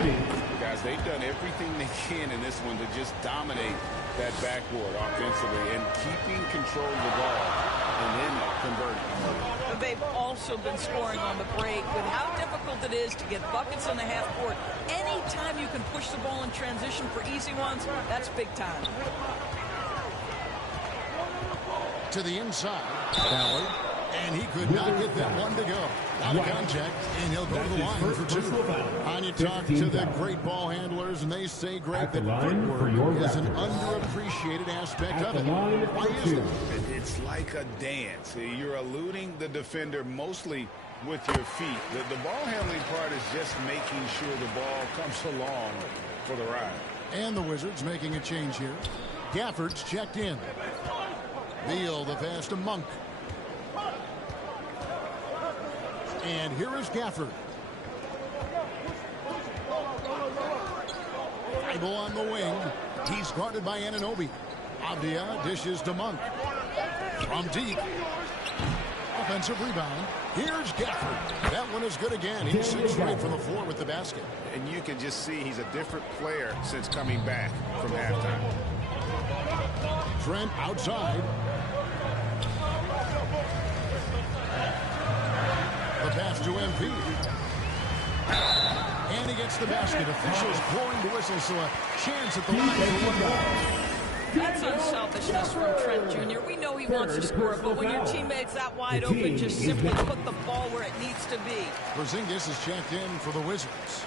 Guys, they've done everything they can in this one to just dominate that backboard offensively and keeping control of the ball and then converting. But they've also been scoring on the break. With how difficult it is to get buckets in the half court, anytime you can push the ball in transition for easy ones, that's big time. To the inside. Ballard. And he could not get that one to go. Out of contact, and he'll go to the line for two. On you talk to the great ball handlers, and they say, Greg, that footwork is an underappreciated aspect of it. Why is it? It's like a dance. You're eluding the defender mostly with your feet. The ball handling part is just making sure the ball comes along for the ride. And the Wizards making a change here. Gafford's checked in. Beal, the pass to Monk. And here is Gafford. Leibel on the wing. He's guarded by Anunoby. Avdia dishes to Monk. From deep. Offensive rebound. Here's Gafford. That one is good again. He's 6 straight from the floor with the basket. And you can just see he's a different player since coming back from halftime. Trent outside. The pass to MP. And he gets the basket. Officials blowing the whistle, so a chance at the line. That's unselfishness from Trent Jr. We know he wants to score, but when your teammate's that wide open, just simply put the ball where it needs to be. Porzingis is checked in for the Wizards.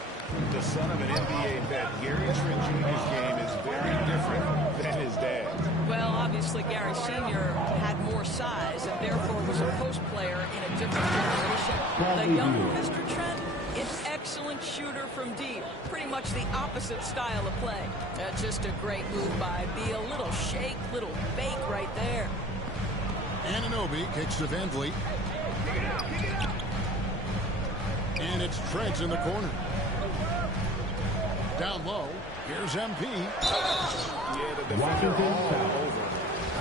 The son of an NBA vet, Gary Trent Jr.'s game is very different than his dad's. Well, obviously, Gary Sr. had more size and therefore was a post player in a different generation. The younger Mr. Trent, an excellent shooter from deep. Pretty much the opposite style of play. That's just a great move by Beal. Little shake, little bake right there. Anunoby kicks to Van Vliet. And it's Trent in the corner. Down low. Here's MP. Yeah, the defender all over.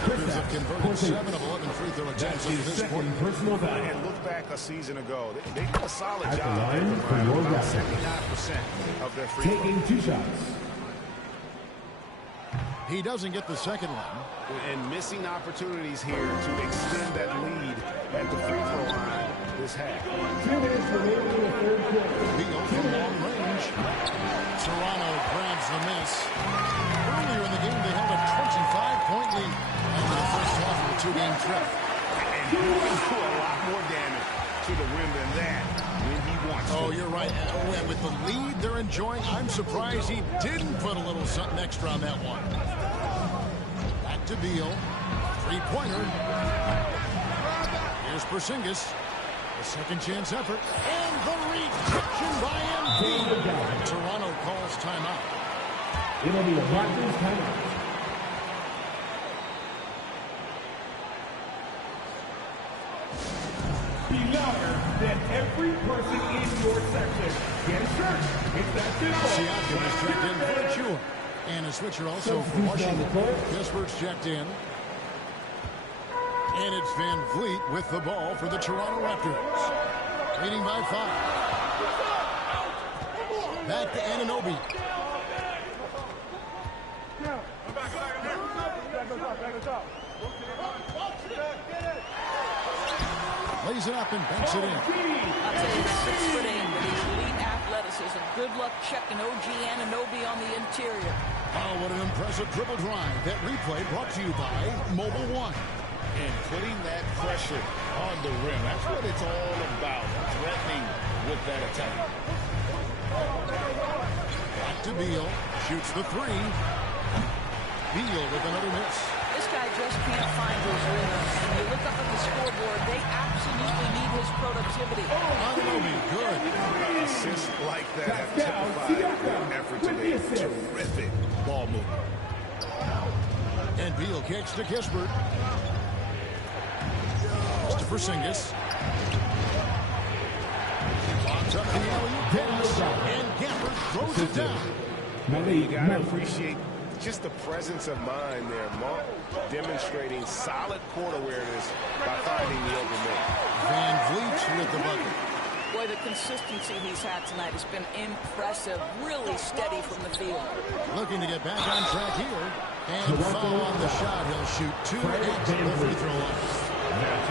Clippers have converted 7 of 11 free throw attempts up to this point. And look back a season ago. They did a solid job. About 79% of their free throws. Taking 2 shots. He doesn't get the second one. And missing opportunities here to extend that lead at the free throw line this half. 2 minutes remaining in the third quarter. Beal from long range. Toronto grabs the miss. Earlier in the game, they held a 25-point lead after the first half of a 2-game trip. And he can do a lot more damage to the rim than that when he wants to. Oh, you're right. Oh, and with the lead they're enjoying, I'm surprised he didn't put a little something extra on that one. Back to Beal. Three-pointer. Here's Porzingis. A second chance effort. And the rejection by MP. Toronto calls timeout. It'll be a Raptors timeout. Be louder than every person in your section. Get a shirt. It's that simple. Siakam is checked in for Achua. And a switcher also for Washington. Kispert's checked in. And it's Van Vliet with the ball for the Toronto Raptors. Leading by 5. Back to Anunoby. Lays it up and banks it in. I'll tell you, 6'8", with his elite athleticism. Good luck checking OG Anunoby on the interior. Oh, what an impressive dribble drive. That replay brought to you by Mobile One. And putting that pressure on the rim. That's what it's all about. Threatening with that attack. Back to Beal. Shoots the 3. Beal with another miss. This guy just can't find his rhythm. And you look up at the scoreboard, they absolutely need his productivity. Anunoby, good. Assists like that have typified their effort today. Terrific ball movement. And Beal kicks to Kispert. To Porzingis. Box up the alley-oop pass, and Gafford throws it down. You got to appreciate just the presence of mind there. Monk demonstrating solid court awareness by finding the open man. Van Vliet with the bucket. Boy, the consistency he's had tonight has been impressive. Really steady from the field. Looking to get back on track here. And foul on the shot. He'll shoot 2 at the free throw line. Van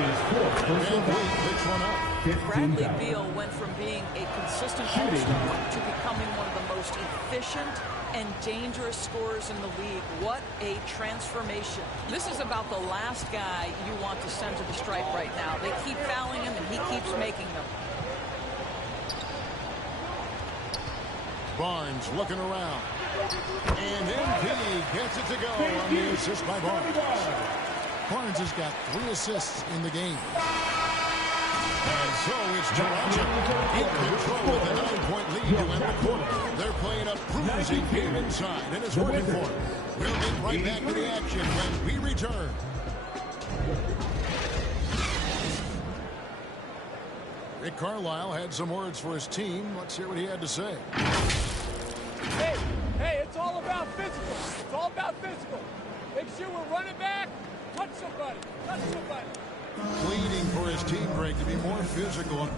Vliet picks one up. Bradley Beal went from being a consistent all-star to becoming one of the most efficient and dangerous scorers in the league. What a transformation. This is about the last guy you want to send to the stripe right now. They keep fouling him, and he keeps making them. Barnes looking around. And MP gets it to go on the assist by Barnes. Barnes has got 3 assists in the game. And so it's Toronto in control with a 9-point lead to end the quarter. They're playing a bruising game inside, and it's working for them. We'll get right back to the action when we return. Rick Carlisle had some words for his team. Let's hear what he had to say. Hey, it's all about physical. It's all about physical. Make sure we're running back. Touch somebody. Pleading for his team, Greg, to be more physical.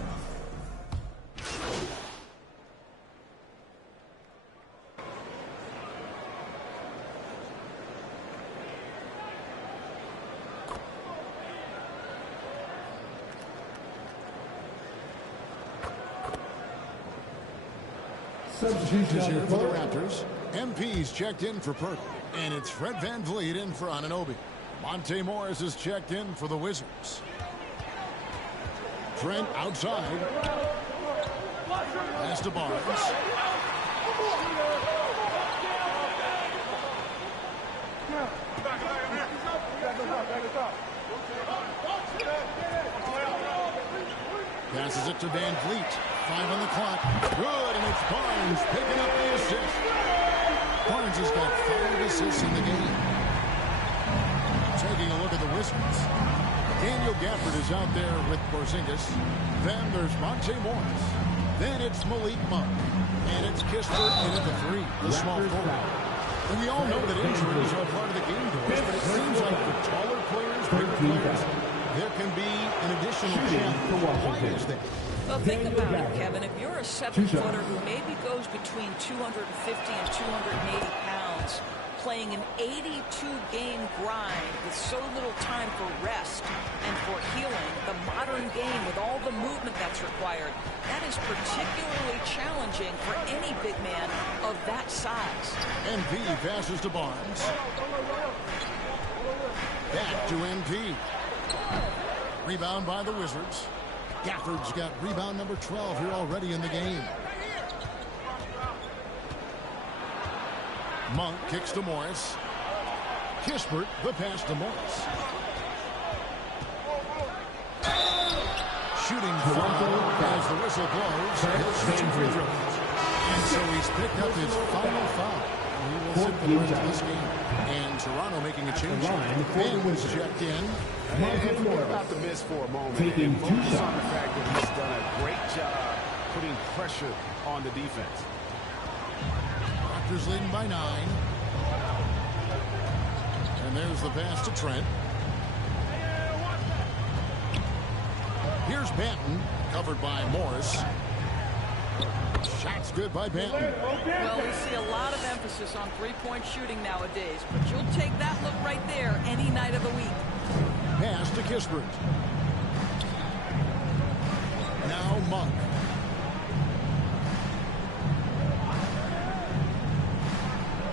Substitutions here for the Raptors. MP's checked in for Purtle. And it's Fred Van Vliet in for Anunoby. Monte Morris is checked in for the Wizards. Trent outside. Pass to Barnes. Passes it to Van Vliet. 5 on the clock. Good, and it's Barnes picking up the assist. Barnes has got 5 assists in the game. Taking a look at the Wizards. Daniel Gafford is out there with Porzingis. Then there's Monte Morris. Then it's Malik Monk. And it's Kispert in at the 3, the small forward. And we all know that injuries are part of the game, but it seems like for taller players, bigger players, there can be an additional chance. Why is that? Well, think about it, Kevin. If you're a 7-footer who maybe goes between 250 and 280 pounds, playing an 82-game grind with so little time for rest and for healing, the modern game with all the movement that's required, that is particularly challenging for any big man of that size. MP passes to Barnes. Back to MP. Rebound by the Wizards. Gafford's got rebound number 12 here already in the game. Monk kicks to Morris. Kispert, the pass to Morris. Shooting foul as the whistle blows. He'll shoot 2 free throws. And so he's picked up his final foul. He will sit for the rest of this game. And Toronto making a change. Ben was checked in. And forget about the miss for a moment. And focus on the fact that he's done a great job putting pressure on the defense. Raptors leading by 9. And there's the pass to Trent. Here's Banton, covered by Morris. Shots good by Banton. Well, we see a lot of emphasis on three-point shooting nowadays, but you'll take that look right there any night of the week. Pass to Kispert. Now Monk.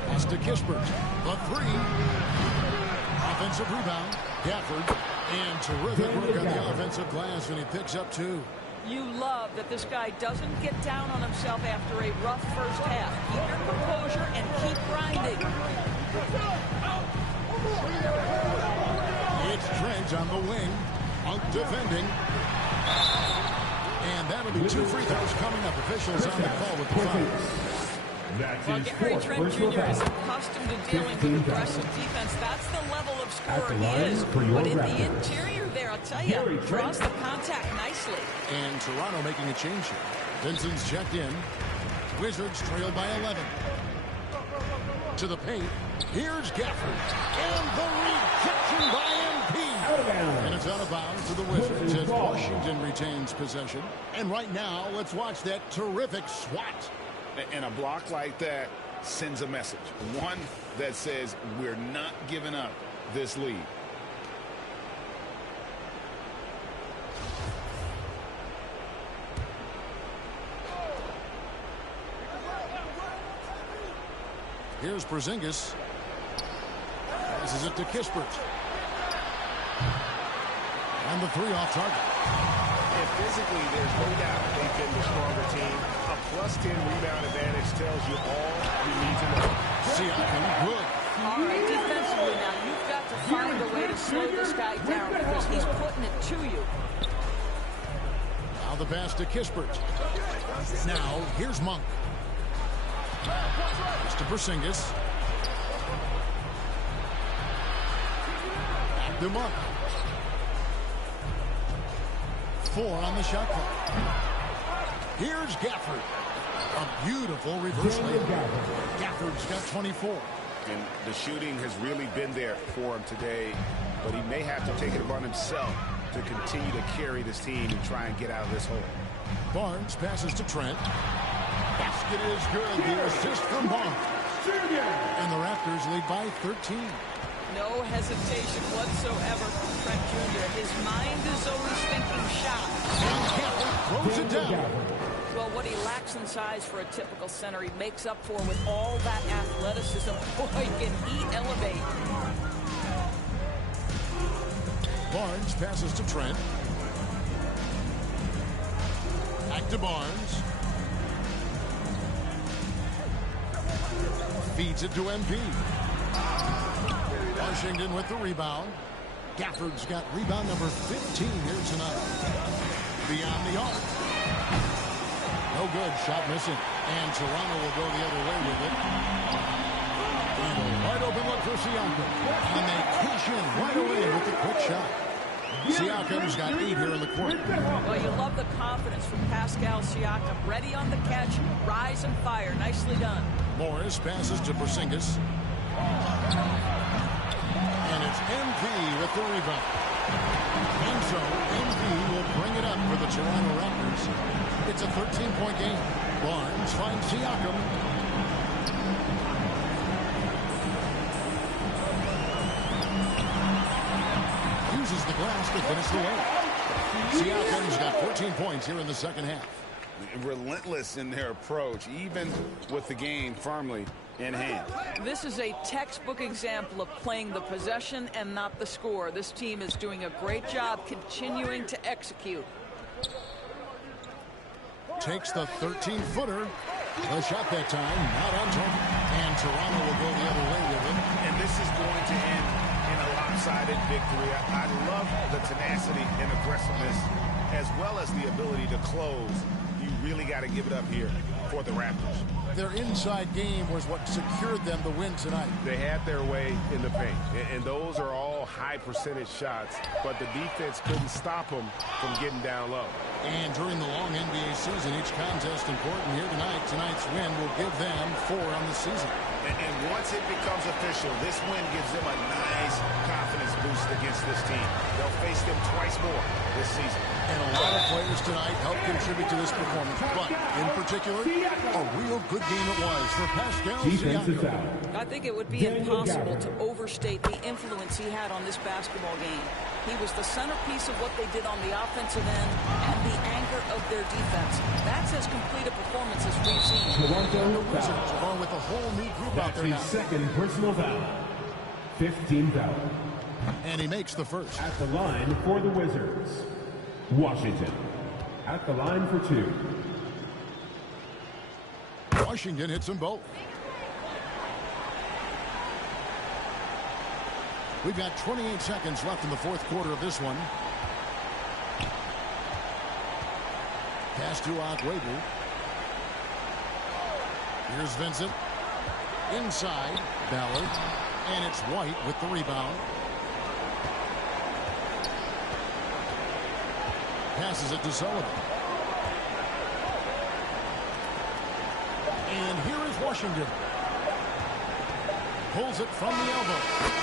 Pass to Kispert. The 3. Offensive rebound. Gafford. And terrific work on the offensive glass, and he picks up 2. You love that this guy doesn't get down on himself after a rough first half. Keep your composure and keep grinding. It's Trent on the wing. Monk defending. And that'll be 2 free throws coming up. Officials on the call with the foul. That's Well, his Gary fourth Trent personal Jr. is foul. accustomed to dealing with aggressive defense. That's the level of scorer he line is. for your But in the Raptors, interior there, I'll tell Gary you, draws Trent. the contact nicely. And Toronto making a change here. Vincent's checked in. Wizards trail by 11. To the paint. Here's Gafford. And the rejection by MP. Out of bounds. And it's out of bounds to the Wizards as Washington retains possession. And right now, let's watch that terrific swat. And a block like that sends a message. One that says we're not giving up this lead. Here's Porzingis. Passes it to Kispert. And the three off target. And physically, there's no doubt they've been the stronger team. A +10 rebound advantage tells you all you need to know. Siakam, good. All right, defensively now, you've got to find a way to slow this guy down because he's putting it to you. Now the pass to Kispert. Now, here's Monk. Pass to Porzingis. Back to Monk. 4 on the shot clock. Here's Gafford. A beautiful reverse layup. Gafford's got 24. And the shooting has really been there for him today, but he may have to take it upon himself to continue to carry this team and try and get out of this hole. Barnes passes to Trent. Basket is good. The assist from Barnes. And the Raptors lead by 13. No hesitation whatsoever from Trent Jr. His mind is always thinking shot. And Gafford throws it down. Well, what he lacks in size for a typical center, he makes up for with all that athleticism. Boy, can he elevate. Barnes passes to Trent. Back to Barnes. Feeds it to MP. Washington with the rebound. Gafford's got rebound number 15 here tonight. Beyond the arc. No good. Shot missing. And Toronto will go the other way with it. And a wide open look for Siakam. And they cash in right away with the quick shot. Siakam's got 8 here in the quarter. Well, you love the confidence from Pascal Siakam. Ready on the catch, rise and fire. Nicely done. Morris passes to Porzingis. And it's MP with the rebound. And so MP will bring it up for the Toronto Raptors. It's a 13-point game. Barnes finds Siakam. Uses the glass to finish the way. Siakam's got 14 points here in the second half. Relentless in their approach, even with the game firmly in hand. This is a textbook example of playing the possession and not the score. This team is doing a great job continuing to execute. Takes the 13-footer. The shot that time, not on target. And Toronto will go the other way with it. And this is going to end in a lopsided victory. I love the tenacity and aggressiveness as well as the ability to close. You really got to give it up here for the Raptors. Their inside game was what secured them the win tonight. They had their way in the paint, and those are all high percentage shots, but the defense couldn't stop them from getting down low. And during the long NBA season, each contest important here tonight. Tonight's win will give them 4 on the season. And once it becomes official, this win gives them a nice confidence boost against this team. They'll face them twice more this season. And a lot of players tonight helped contribute to this performance. But in particular, a real good game it was for Pascal Siakam. I think it would be impossible to overstate the influence he had on this basketball game. He was the centerpiece of what they did on the offensive end and the anchor of their defense. That's as complete a performance as we've seen. Toronto The Wizards are with a whole new group out there now. That's his second personal foul. 15th foul. And he makes the first. At the line for the Wizards, Washington. At the line for 2. Washington hits them both. We've got 28 seconds left in the fourth quarter of this one. Pass to Agüero. Here's Vincent. Inside, Ballard. And it's White with the rebound. Passes it to Sullivan. And here is Washington. Pulls it from the elbow.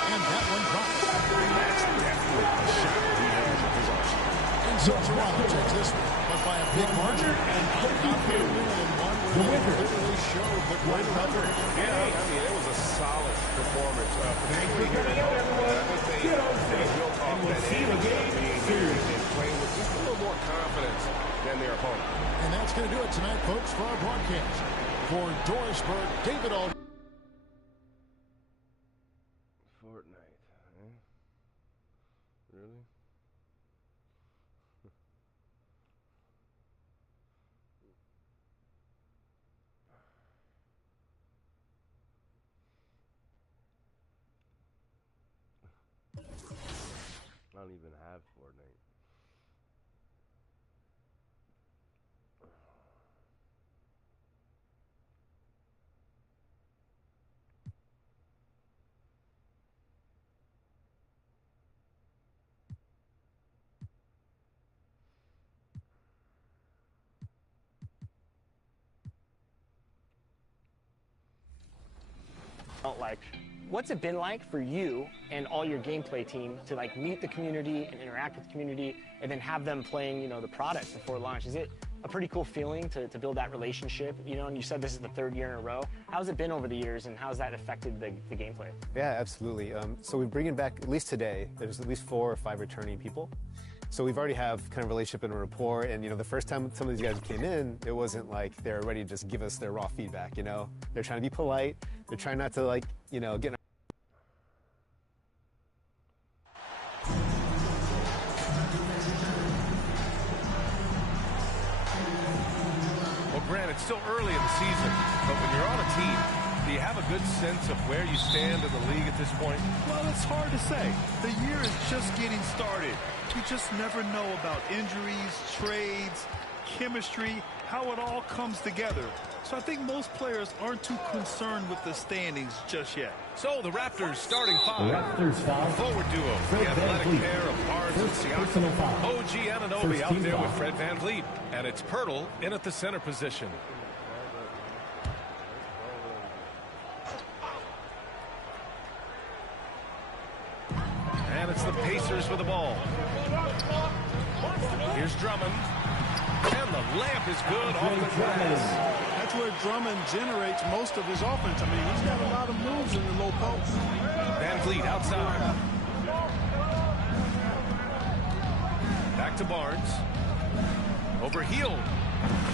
And that one drops. That's definitely a shot he has at his arsenal. And so Toronto takes this one, but by a big margin. And a confident win, and one where they clearly showed the great level. Yeah, I mean, it was a solid performance. Particularly here at home. I think they built off that edge of being here and playing with just a little more confidence than their opponent. And that's going to do it tonight, folks, for our broadcast. For Dorisburg, David Aldridge. Fortnite, eh? Really? I don't even have Fortnite. Like, what's it been like for you and all your gameplay team to like meet the community and interact with the community and then have them playing, you know, the product before launch? Is it a pretty cool feeling to build that relationship, you know? And you said this is the 3rd year in a row. How's it been over the years, and how's that affected the gameplay? Yeah, absolutely. So we're bringing back, at least today, there's at least 4 or 5 returning people. So we've already have kind of relationship and a rapport, and you know, the first time some of these guys came in, it wasn't like they're ready to just give us their raw feedback, you know? They're trying to be polite, they're trying not to, like, you know, get in Well, Grant, it's still early in the season, but when you're on a team, do you have a good sense of where you stand in the league at this point? Well, it's hard to say. The year is just getting started. You just never know about injuries, trades, chemistry, how it all comes together. So I think most players aren't too concerned with the standings just yet. So the Raptors starting 5. Raptors foul. Forward duo, Fred the athletic VanVleet. pair of Barnes and First Siakam. personal foul. OG Anunoby First out team there foul. with Fred VanVleet. And it's Pirtle in at the center position. And it's the Pacers with the ball. Here's Drummond. And the layup is good off the glass. That's where Drummond generates most of his offense. I mean, he's got a lot of moves in the low post. VanVleet outside. Back to Barnes. Over Hield.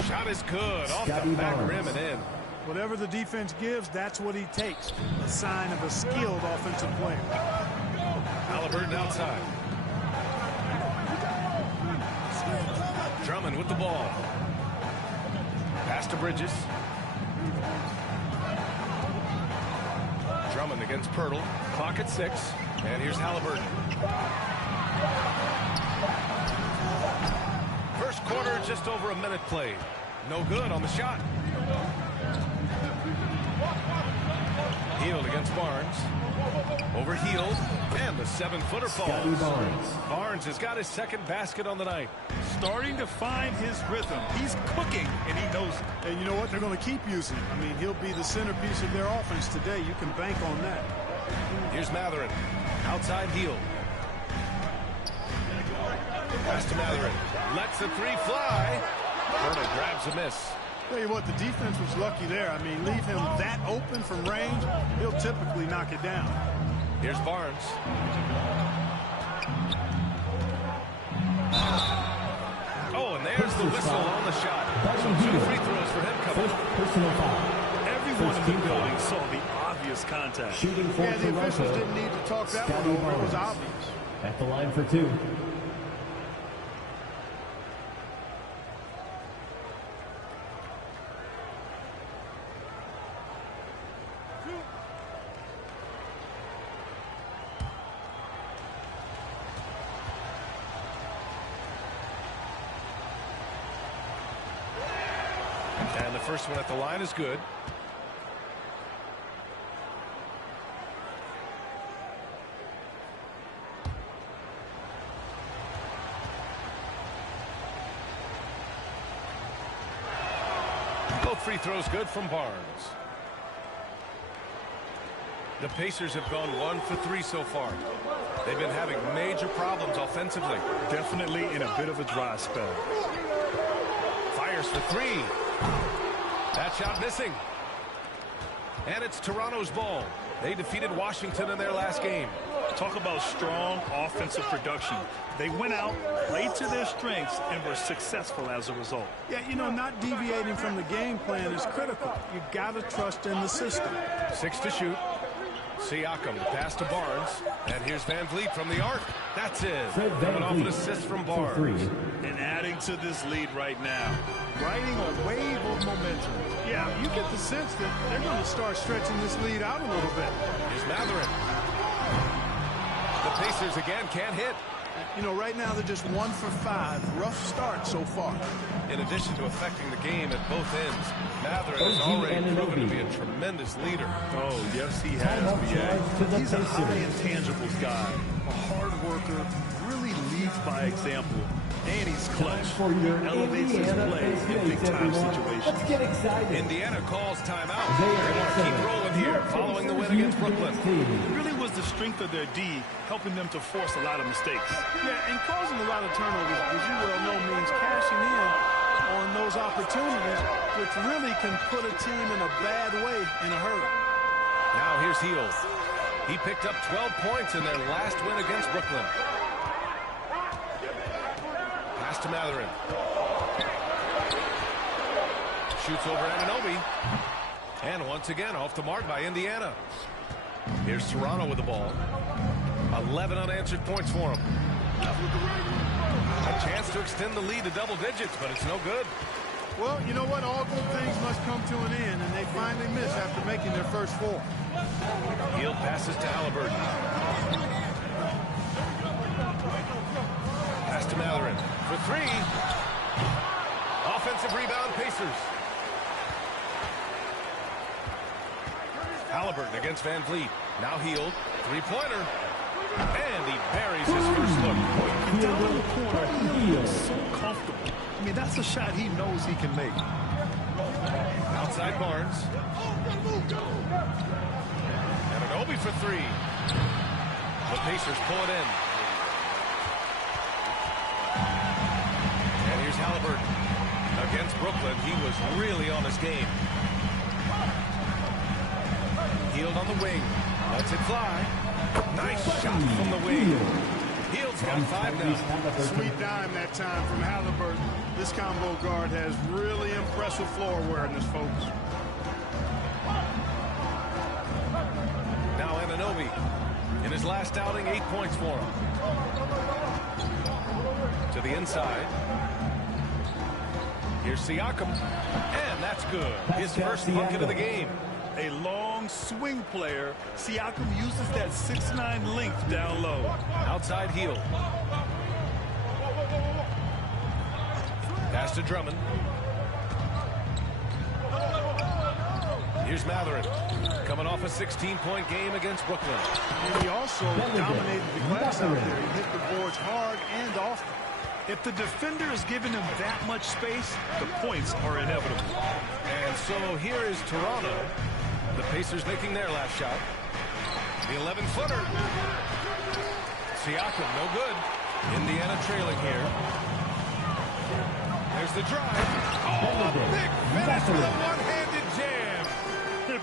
Shot is good off the back rim and in. Whatever the defense gives, that's what he takes. A sign of a skilled offensive player. Halliburton outside. Drummond with the ball. Pass to Bridges. Drummond against Pirtle. Clock at 6. And here's Halliburton. First quarter, just over a minute played. No good on the shot. Hield against Barnes. Over Hield. And the 7-footer falls. Barnes has got his second basket on the night. Starting to find his rhythm. He's cooking, and he knows it. And you know what? They're going to keep using him. I mean, he'll be the centerpiece of their offense today. You can bank on that. Here's Matherin. Outside Hield. Pass to Matherin. Lets the 3 fly. Turner grabs a miss. Tell you what, the defense was lucky there. I mean, leave him that open from range, he'll typically knock it down. Here's Barnes. Oh, and there's the whistle on the shot. So 2 free throws for him coming. Everyone in the building saw the obvious contact. Yeah, the officials didn't need to talk that one over. It was obvious. At the line for 2. And the first one at the line is good. Both free throws good from Barnes. The Pacers have gone 1 for 3 so far. They've been having major problems offensively. Definitely in a bit of a dry spell. Fires for 3. That shot missing. And it's Toronto's ball. They defeated Washington in their last game. Talk about strong offensive production. They went out, played to their strengths, and were successful as a result. Yeah, you know, not deviating from the game plan is critical. You got to trust in the system. 6 to shoot. Siakam, the pass to Barnes. And here's Van Vliet from the arc. That's it. Coming off an assist from Barnes. And adding to this lead right now. Riding a wave of momentum. Yeah, you get the sense that they're going to start stretching this lead out a little bit. Here's Matherin. The Pacers again can't hit. You know, right now they're just 1 for 5. Rough start so far. In addition to affecting the game at both ends, Matherin has already proven to be a tremendous leader. Oh, yes, he has, B.A. He's a high intangibles guy, a hard worker, really leads by example, and he's clutch. Elevates his play in big-time situations. Let's get excited. Indiana calls timeout. They want to keep rolling here following the win against Brooklyn. It really was the strength of their D helping them to force a lot of mistakes. Yeah, and causing a lot of turnovers, as you well know, means cashing in on those opportunities, which really can put a team in a bad way in a hurry. Now here's Heels. He picked up 12 points in their last win against Brooklyn. Pass to Matherin. Shoots over Anunoby. And once again off the mark by Indiana. Here's Toronto with the ball. 11 unanswered points for him. A chance to extend the lead to double digits, but it's no good. Well, you know what? All good things must come to an end, and they finally miss after making their first 4. Hield passes to Halliburton. Pass to Matherin for 3. Offensive rebound, Pacers. Halliburton against Van Vliet. Now Hield. 3-pointer. And he buries his first look. Down in the corner, he looks so comfortable. I mean, that's a shot he knows he can make. Outside Barnes. Anunoby for 3. The Pacers pull it in. And here's Halliburton. Against Brooklyn, he was really on his game. Hield on the wing. Lets it fly. Nice shot from the wing. Hield's got 5 now. Sweet dime that time from Halliburton. This combo guard has really impressive floor awareness, folks. Now Anunoby. In his last outing, 8 points for him. To the inside. Here's Siakam. And that's good. His first bucket of the game. A long swing player. Siakam uses that 6'9" length down low. Outside Hield. Pass to Drummond. Here's Matherin. Coming off a 16-point game against Brooklyn. And he also dominated the glass out there. He hit the boards hard and often. If the defender is giving him that much space, the points are inevitable. And so here is Toronto. The Pacers making their last shot. The 11-footer. Siakam, no good. Indiana trailing here. There's the drive. Oh, a big finish with a one-handed jam.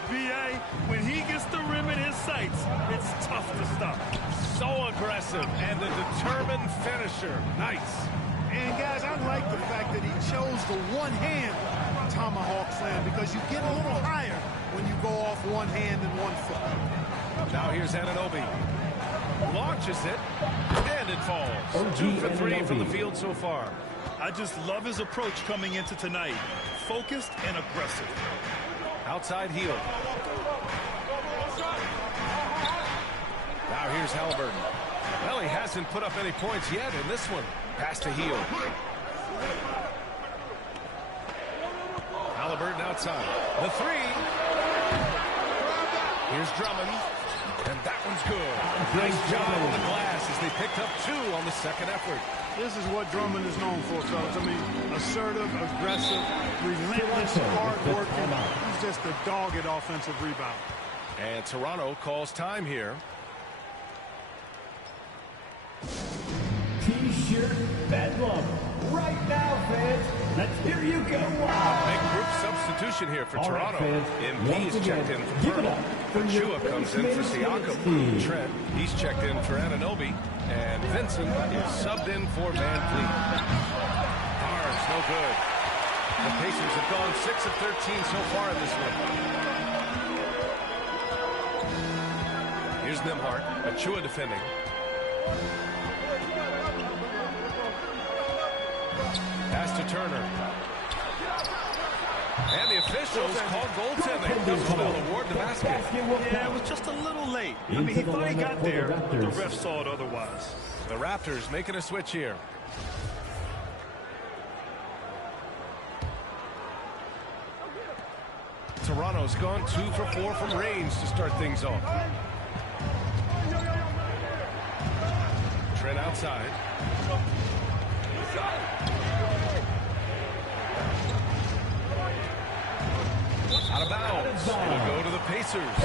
B.A., when he gets the rim in his sights, it's tough to stop. So aggressive and a determined finisher. Nice. And, guys, I like the fact that he chose the one-hand tomahawk slam because you get a little higher when you go off one hand and 1 foot. Now here's Anunoby. Launches it, and it falls. 2 for 3 from the field so far. I just love his approach coming into tonight. Focused and aggressive. Outside Hield. Now here's Halliburton. Well, he hasn't put up any points yet in this one. Pass to Hield. Halliburton outside. The 3. Here's Drummond. And that one's good. Nice job on the glass as they picked up 2 on the second effort. This is what Drummond is known for, fellas. I mean, assertive, aggressive, relentless hard work just a dogged offensive rebound. And Toronto calls time here. T-shirt bedlam. Right now, fans. Let's hear you go wild. Big group substitution here for Toronto. MP is checked in for give it Pearl. up for your Chua comes in for Siakam. Trent, he's checked in for Anunoby. And Vincent is subbed in for Van Fleet. Barnes, no good. The Pacers have gone 6 of 13 so far in this one. Here's Nembhard, Chua defending. Pass to Turner. And the officials called goaltending. Doesn't award the basket. Yeah, it was just a little late. I mean, he thought he got there. The ref saw it otherwise. The Raptors making a switch here. Toronto's gone 2 for 4 from range to start things off. Trent outside. Out of bounds. It'll go to the Pacers.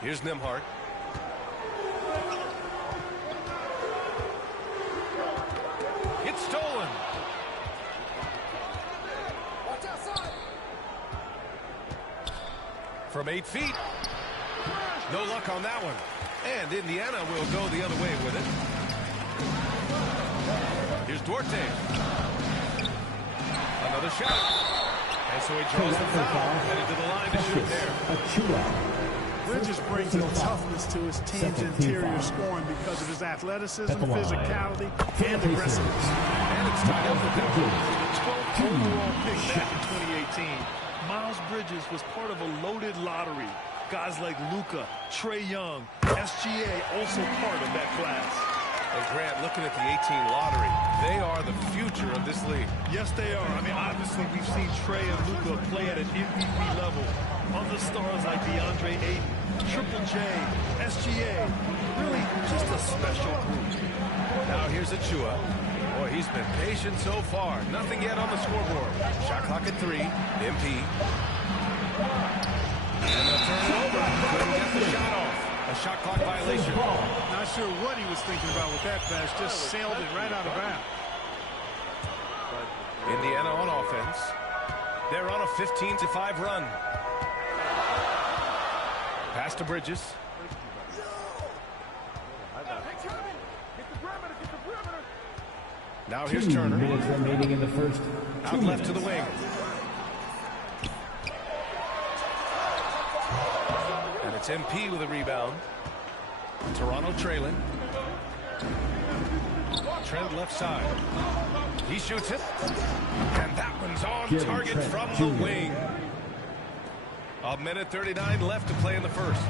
Here's Nembhard. It's stolen. From 8 feet. No luck on that one. And Indiana will go the other way with it. Here's Duarte. Another shot. And so he draws the foul. Headed to the line to shoot there. Bridges brings a toughness to his team's interior scoring because of his athleticism, physicality, and aggressiveness. And it's tied up with the 12th overall pick back in 2018. Miles Bridges was part of a loaded lottery. Guys like Luka, Trae Young, SGA also part of that class. And Grant, looking at the 18 lottery, they are the future of this league. Yes, they are. I mean, obviously, we've seen Trae and Luka play at an MVP level. Other stars like DeAndre Ayton, Triple J, SGA, really just a special group. Now here's Chua. Boy, he's been patient so far. Nothing yet on the scoreboard. Shot clock at 3. MP. And they'll turn it over. Couldn't get the shot off. A shot clock violation. Not sure what he was thinking about with that pass. Just sailed it right out of bounds. Indiana on offense. They're on a 15-5 run. Pass to Bridges. Now here's Turner. 2 minutes remaining in the first. Out left to the wing. And it's MP with a rebound. Toronto trailing. Trent left side. He shoots it. And that one's on target from the wing. 1:39 left to play in the first.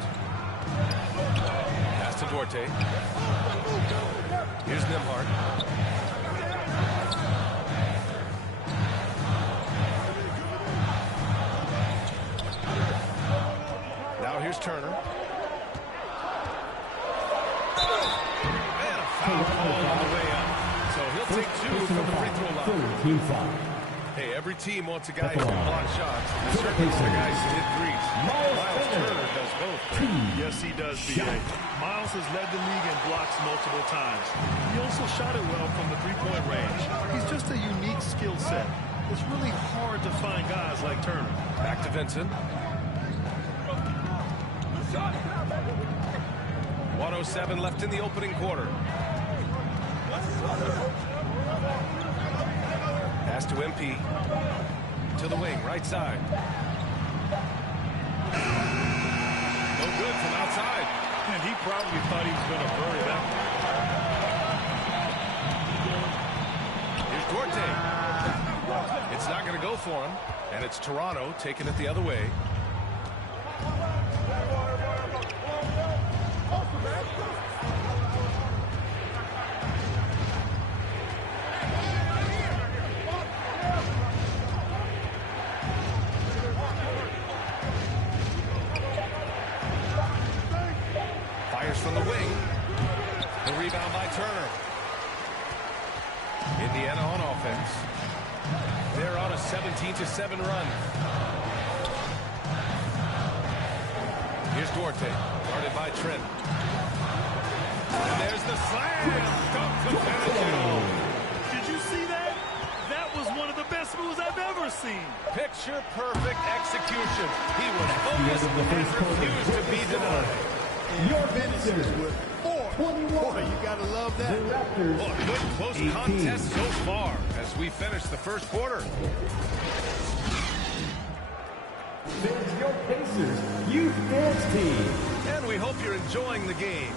Pass to Duarte. Here's Nembhard. Now here's Turner. And a foul call on the way up. So he'll take 2 from the free throw line. Hey, every team wants a guy who can block shots. And certainly wants a guy who can hit threes. Miles Turner does both. Yes, he does, B.A. Miles has led the league in blocks multiple times. He also shot it well from the three-point range. He's just a unique skill set. It's really hard to find guys like Turner. Back to Vincent. 1:07 left in the opening quarter. Pass to MP. To the wing, right side. No good from outside. And he probably thought he was going to bury that one. Here's Duarte. It's not going to go for him. And it's Toronto taking it the other way. from the wing. The rebound by Turner. Indiana on offense. They're on a 17-7 run. Here's Duarte, guarded by Trent. And there's the slam. Dunk to finish it home. Did you see that? That was one of the best moves I've ever seen. Picture perfect execution. He was focused and refused to be denied. Your finishes with 4. Boy, you gotta love that. Well, a good close contest so far as we finish the first quarter. There's your Pacers Youth Dance Team. And we hope you're enjoying the game.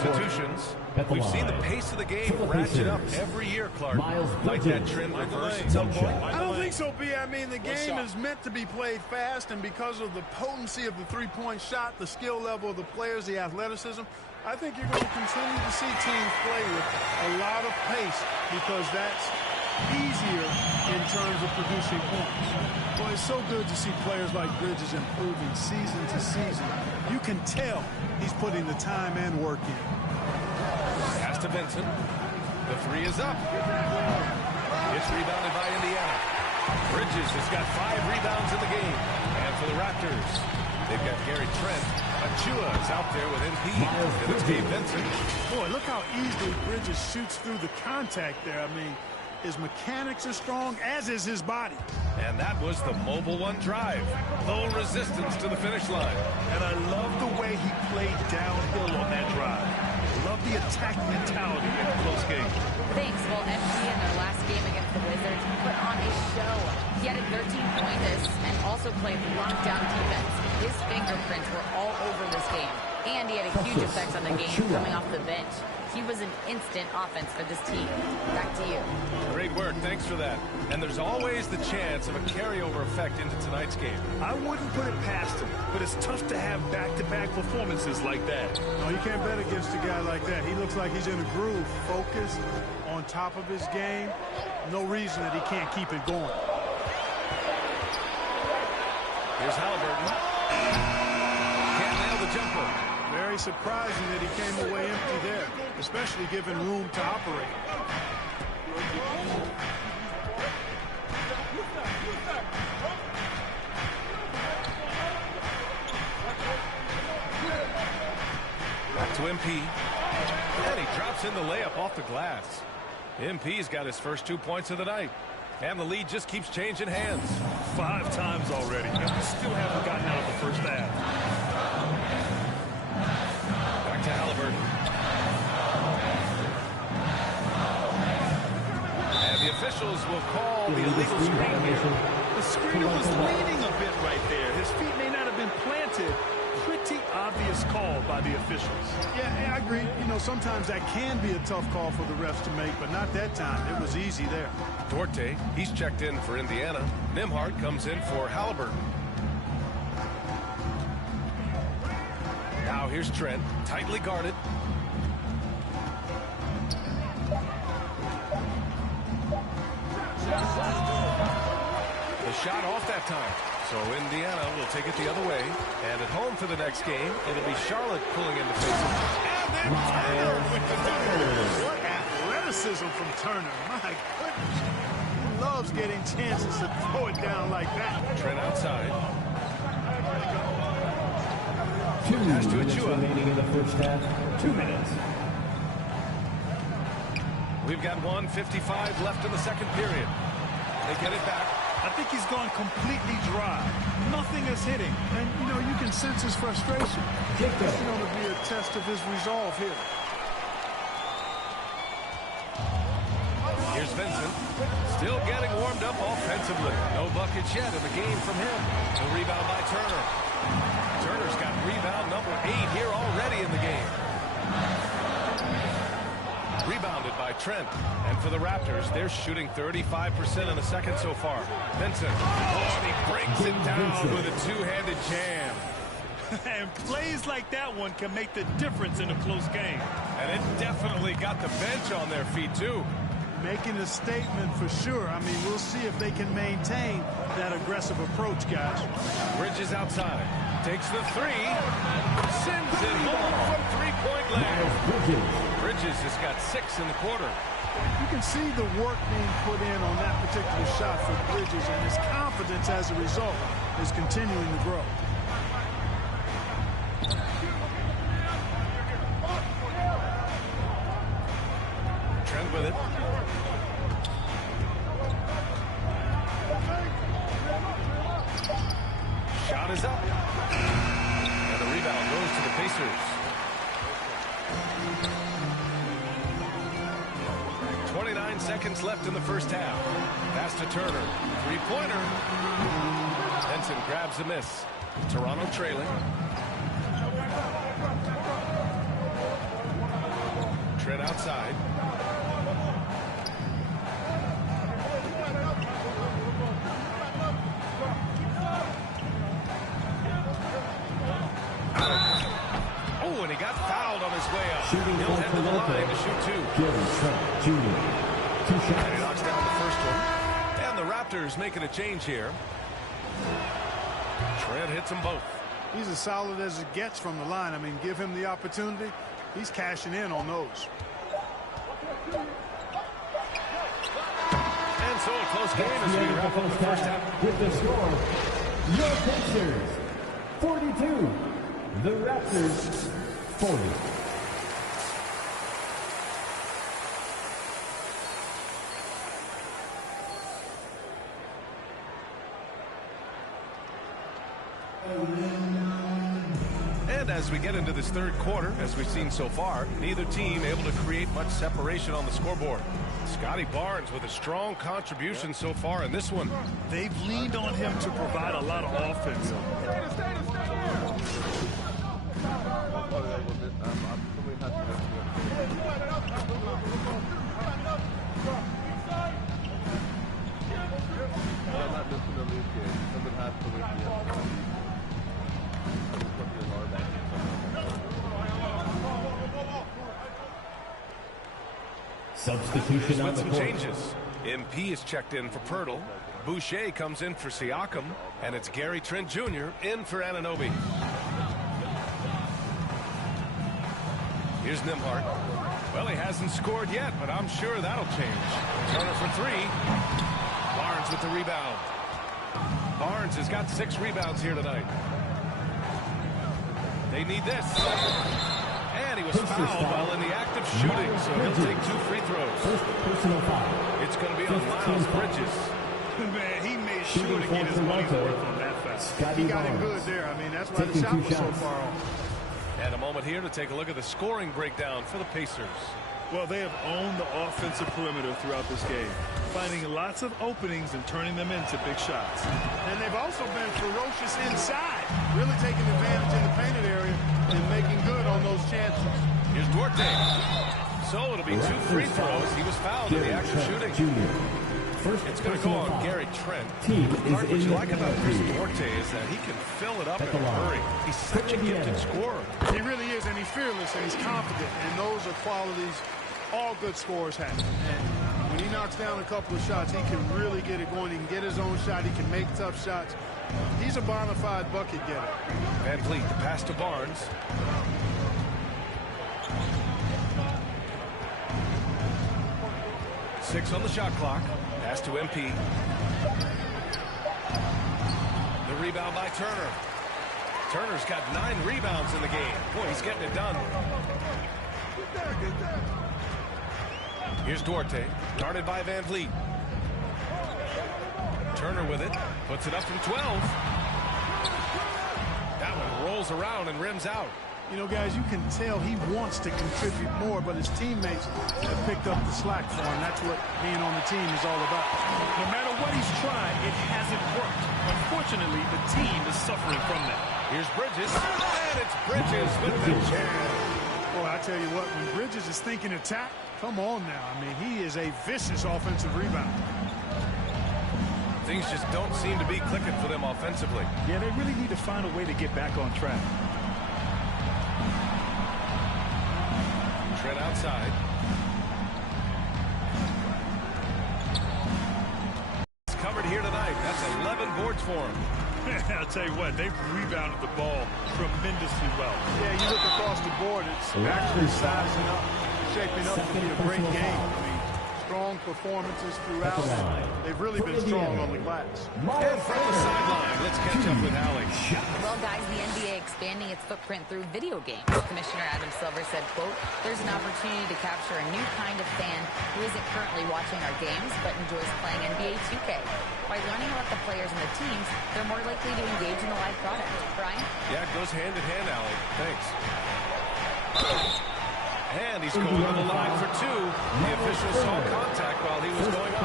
Substitutions. We've seen the pace of the game ratchet up every year, Clark. Like that trend reverse at some point. I don't think so, B. I mean, the game is meant to be played fast, and because of the potency of the three-point shot, the skill level of the players, the athleticism, I think you're going to continue to see teams play with a lot of pace because that's easier in terms of producing points. Well, it's so good to see players like Bridges improving season to season. You can tell he's putting the time and work in. Pass to Vincent. The three is up. It's rebounded by Indiana. Bridges has got 5 rebounds in the game. And for the Raptors, they've got Gary Trent. Achua is out there with MP. And it's Gabe Vincent. Boy, look how easily Bridges shoots through the contact there. I mean, his mechanics are strong, as is his body. And that was the mobile one drive. Low resistance to the finish line. And I love the way he played downhill on that drive. Love the attack mentality in a close game. Thanks. Well, MP in their last game against the Wizards put on a show. He had a 13-point assist and also played lockdown defense. His fingerprints were all over this game. And he had a huge effect on the game coming off the bench. He was an instant offense for this team. Back to you. Great work. Thanks for that. And there's always the chance of a carryover effect into tonight's game. I wouldn't put it past him, but it's tough to have back-to-back performances like that. No, you can't bet against a guy like that. He looks like he's in a groove, focused, on top of his game. No reason that he can't keep it going. Here's Halliburton. Can't nail the jumper. Very surprising that he came away empty there, especially given room to operate. Back to MP. And he drops in the layup off the glass. MP's got his first 2 points of the night. And the lead just keeps changing hands. 5 times already, and we still haven't gotten out of the first half. Back to Halliburton. And the officials will call the illegal screen here. The screener was leaning a bit right there. His feet may not have been planted. Pretty obvious call by the officials. Yeah, I agree. You know, sometimes that can be a tough call for the refs to make, but not that time. It was easy there. Duarte, he's checked in for Indiana. Nembhard comes in for Halliburton. Now here's Trent, tightly guarded. The shot off that time. So Indiana will take it the other way. And at home for the next game, it'll be Charlotte pulling in to face him. And then Turner with the numbers. What athleticism from Turner. My goodness. He loves getting chances to throw it down like that. Trent outside. Pass to Achua. Remaining in the first half, 2 minutes. We've got 1:55 left in the second period. They get it back. I think he's gone completely dry. Nothing is hitting. And, you know, you can sense his frustration. It's going to be a test of his resolve here. Here's Vincent. Still getting warmed up offensively. No buckets yet in the game from him. The rebound by Turner. Turner's got rebound number 8 here already in the game. Rebounded by Trent. And for the Raptors, they're shooting 35% in the second so far. Vincent. Oh, and he brings it down with a two-handed jam. And plays like that one can make the difference in a close game. And it definitely got the bench on their feet, too. Making a statement for sure. I mean, we'll see if they can maintain that aggressive approach, guys. Bridges outside. Takes the three. Sends it home from three-point land. Bridges has got 6 in the quarter. You can see the work being put in on that particular shot for Bridges, and his confidence as a result is continuing to grow. Trent with it. Shot is up. And the rebound goes to the Pacers. 29 seconds left in the first half. Pass to Turner. Three-pointer. Henson grabs a miss. Toronto trailing. Trent outside. Oh, and he got fouled on his way up. He'll head to the line to shoot 2. Trent Jr. 2 shots. And he knocks down the first one. And the Raptors making a change here. Trent hits them both. He's as solid as it gets from the line. I mean, give him the opportunity. He's cashing in on those. And so a close game as we wrap up the first half. With the score, your Pacers 42, the Raptors 40. And as we get into this third quarter, as we've seen so far, neither team able to create much separation on the scoreboard. Scotty Barnes with a strong contribution so far in this one. They've leaned on him to provide a lot of offense. Substitution on the some court. changes. MP is checked in for Pirtle. Boucher comes in for Siakam. And it's Gary Trent Jr. in for Anunoby. Here's Nembhard. Well, he hasn't scored yet, but I'm sure that'll change. Turner for 3. Barnes with the rebound. Barnes has got 6 rebounds here tonight. They need this. And he was fouled while in the act of shooting, so he'll take 2 free throws. Personal foul. It's going to be on Miles Bridges. Man, he made sure to get his money's worth on that foul. He got him good there. I mean, that's why the shot was so far off. And a moment here to take a look at the scoring breakdown for the Pacers. Well, they have owned the offensive perimeter throughout this game, finding lots of openings and turning them into big shots. And they've also been ferocious inside, really taking advantage in the painted area and making good on those chances. Here's Duarte. So it'll be 2 free throws. He was fouled in the act of shooting. It's going to go on Gary Trent. What you like about Chris Duarte is that he can fill it up in a hurry. He's such a gifted scorer. He really is, and he's fearless, and he's confident, and those are qualities all good scorers have. And when he knocks down a couple of shots, he can really get it going. He can get his own shot. He can make tough shots. He's a bona fide bucket getter. Van Vliet, the pass to Barnes. Six on the shot clock. Pass to MP. The rebound by Turner. Turner's got 9 rebounds in the game. Boy, he's getting it done. Here's Duarte. Guarded by Van Vliet. Turner with it. Puts it up from 12. That one rolls around and rims out. You know, guys, you can tell he wants to contribute more, but his teammates have picked up the slack for him. That's what being on the team is all about. No matter what he's tried, it hasn't worked. Unfortunately, the team is suffering from that. Here's Bridges, and it's Bridges with the jam. Boy, I tell you what, when Bridges is thinking attack, Come on now. I mean, he is a vicious offensive rebounder. Things just don't seem to be clicking for them offensively. Yeah, they really need to find a way to get back on track. Trent outside. It's covered here tonight. That's 11 boards for him. I'll tell you what, they've rebounded the ball tremendously well. Yeah, you look across the board, it's actually sizing up, shaping up to be a great game. I mean, strong performances throughout. They've really been strong on the glass. And from the sideline, let's catch up with Alex. Well, guys, the NBA expanding its footprint through video games. Commissioner Adam Silver said, quote, "There's an opportunity to capture a new kind of fan who isn't currently watching our games but enjoys playing NBA 2K. By learning about the players and the teams, they're more likely to engage in the live product." Brian? Yeah, it goes hand in hand, Allie. Thanks. And he's going to the line for two. The official saw contact while he was going up.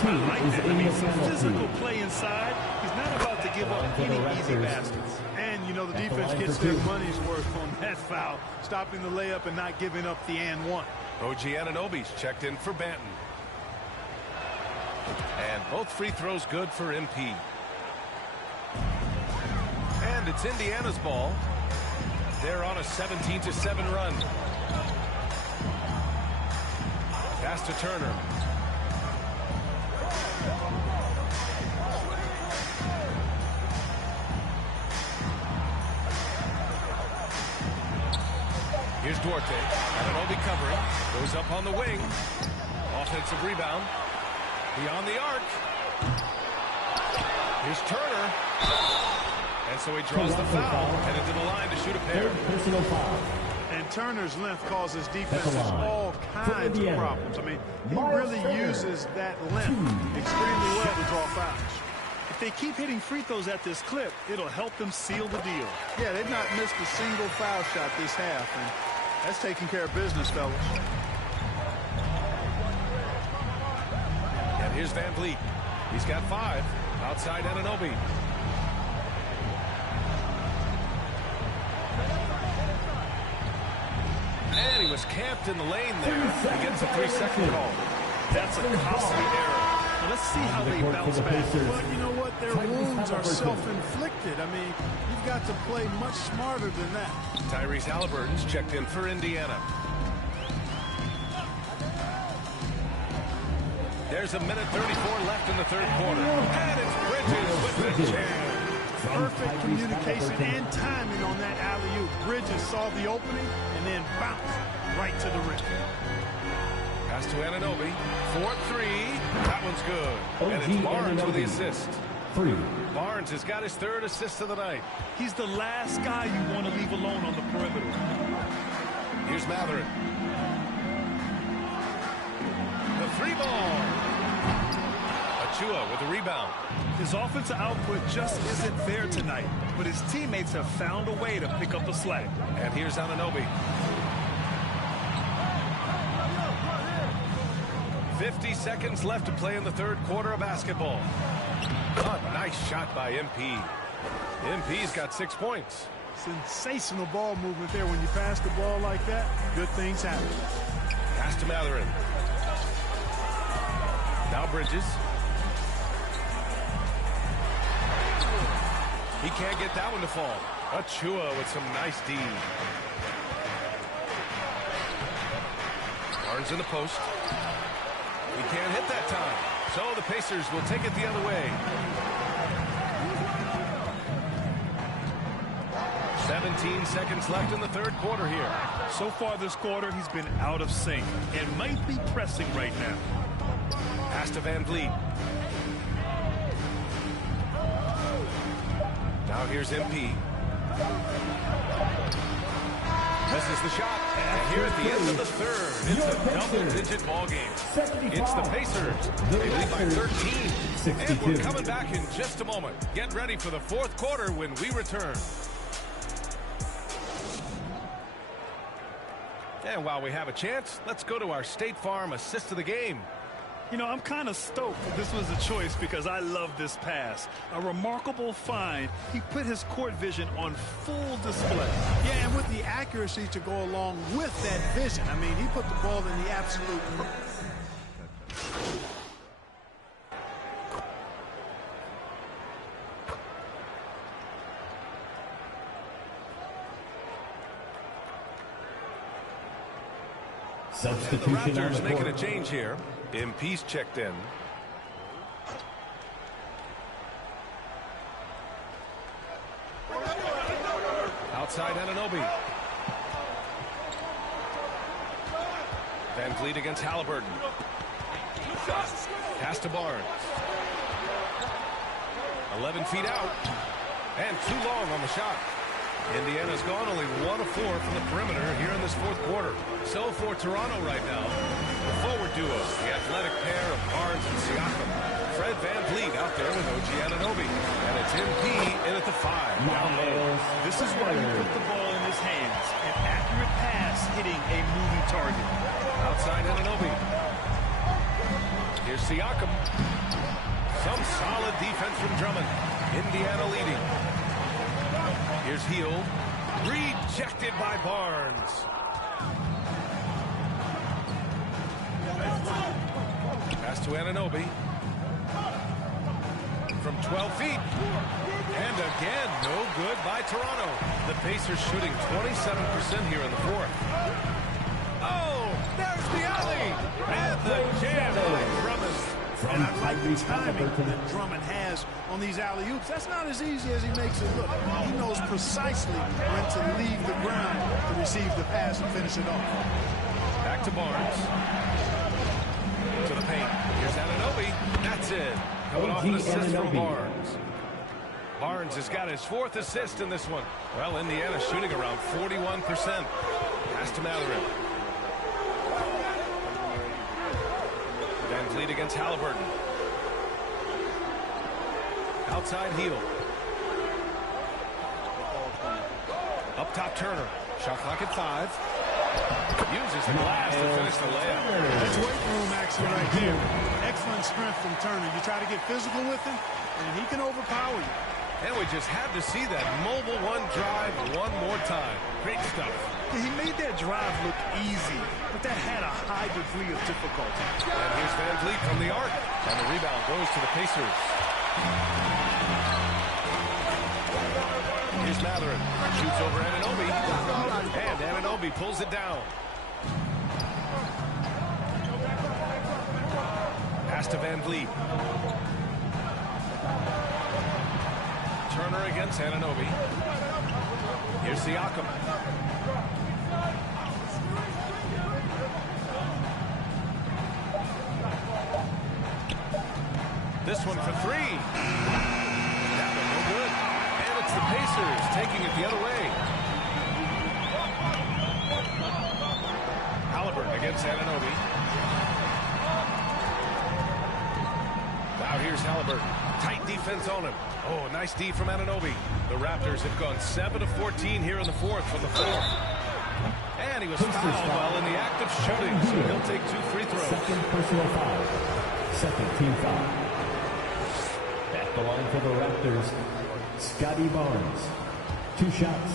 I like that. I mean, some physical play inside. He's not about to give up any easy baskets. And, you know, the defense gets their money's worth on that foul, stopping the layup and not giving up the and one. OG Anunoby's checked in for Banton. And both free throws good for MP. And it's Indiana's ball. They're on a 17-7 run. Pass to Turner. Here's Duarte. Anunoby covering. Goes up on the wing. Offensive rebound. Beyond the arc. Here's Turner. And so he draws the foul. Headed to the line to shoot a pair. And Turner's length causes defenses all kinds of problems. I mean, he really uses that length extremely well to draw fouls. If they keep hitting free throws at this clip, it'll help them seal the deal. Yeah, they've not missed a single foul shot this half, and that's taking care of business, fellas. And here's Van Vliet. He's got 5. Outside Anunoby. And he was camped in the lane there. He gets a 3-second call. That's a costly error. Now let's see how they bounce back. Well, you know what? Their wounds are self-inflicted. I mean, you've got to play much smarter than that. Tyrese Halliburton's checked in for Indiana. There's a minute 34 left in the third quarter. And it's Bridges with the jam. Perfect communication and timing on that alley-oop. Bridges saw the opening and then bounced right to the rim. Pass to Anunoby. 4-3. That one's good. And it's Barnes with the assist. Barnes has got his 3rd assist of the night. He's the last guy you want to leave alone on the perimeter. Here's Matherin. The 3-ball. Achua with the rebound. His offensive output just isn't there tonight, but his teammates have found a way to pick up the slack. And here's Anunoby. 50 seconds left to play in the third quarter of basketball. Oh, nice shot by MP. MP's got 6 points. Sensational ball movement there. When you pass the ball like that, good things happen. Pass to Matherin. Now Bridges. He can't get that one to fall. Achua with some nice D. Barnes in the post. He can't hit that time. So the Pacers will take it the other way. 17 seconds left in the third quarter here. So far this quarter, he's been out of sync and might be pressing right now. Pass to Van Vliet. Now here's MP. Misses the shot. And here at the end of the third, it's a double-digit ball game. It's the Pacers. They lead by 13. And we're coming back in just a moment. Get ready for the fourth quarter when we return. And while we have a chance, let's go to our State Farm assist of the game. You know, I'm kind of stoked this was a choice because I love this pass. A remarkable find. He put his court vision on full display. Yeah, and with the accuracy to go along with that vision. I mean, he put the ball in the absolute... Substitution. The Raptors making a change here. MP's checked in. Outside Anunoby. Van Vliet against Halliburton. Pass to Barnes. 11 feet out. And too long on the shot. Indiana's gone only 1 of 4 from the perimeter here in this fourth quarter. So for Toronto right now, the forward duo, the athletic pair of Barnes and Siakam. Fred Van Vliet out there with OG Anunoby. And it's MP in at the 5. Down low. This is why you put the ball in his hands. An accurate pass hitting a moving target. Outside Anunoby. Here's Siakam. Some solid defense from Drummond. Indiana leading. Here's Hield. Rejected by Barnes. Pass to Anunoby. From 12 feet. And again, no good by Toronto. The Pacers shooting 27% here in the fourth. Oh, there's the alley. And the jam by Drummond. And I like the timing that Drummond has on these alley-oops. That's not as easy as he makes it look. He knows precisely when to leave the ground to receive the pass and finish it off. Back to Barnes. To the paint. Here's Anunoby. That's it. Coming off an assist from Barnes. Barnes has got his 4th assist in this one. Well, Indiana shooting around 41%. Pass to Mathurin. Van Vliet against Halliburton. Outside Hield. Up top Turner. Shot clock at 5. Uses the glass to finish the layup. That's weight room action right there. Excellent strength from Turner. You try to get physical with him, and he can overpower you. And we just had to see that mobile one drive one more time. Great stuff. He made that drive look easy, but that had a high degree of difficulty. And here's Van Vliet from the arc. And the rebound goes to the Pacers. Here's Mathurin. Shoots over Anunoby. And Anunoby pulls it down. Pass to Van Vliet. Turner against Anunoby. Here's Siakam. This one for 3. That one no good. And it's the Pacers taking it the other way. Halliburton against Anunoby. Now here's Halliburton. Tight defense on him. Oh, nice D from Anunoby. The Raptors have gone 7 of 14 here in the fourth from the floor. And he was fouled while in the act of shooting, so he'll take 2 free throws. Second personal foul. Second team foul. At the line for the Raptors, Scotty Barnes. 2 shots.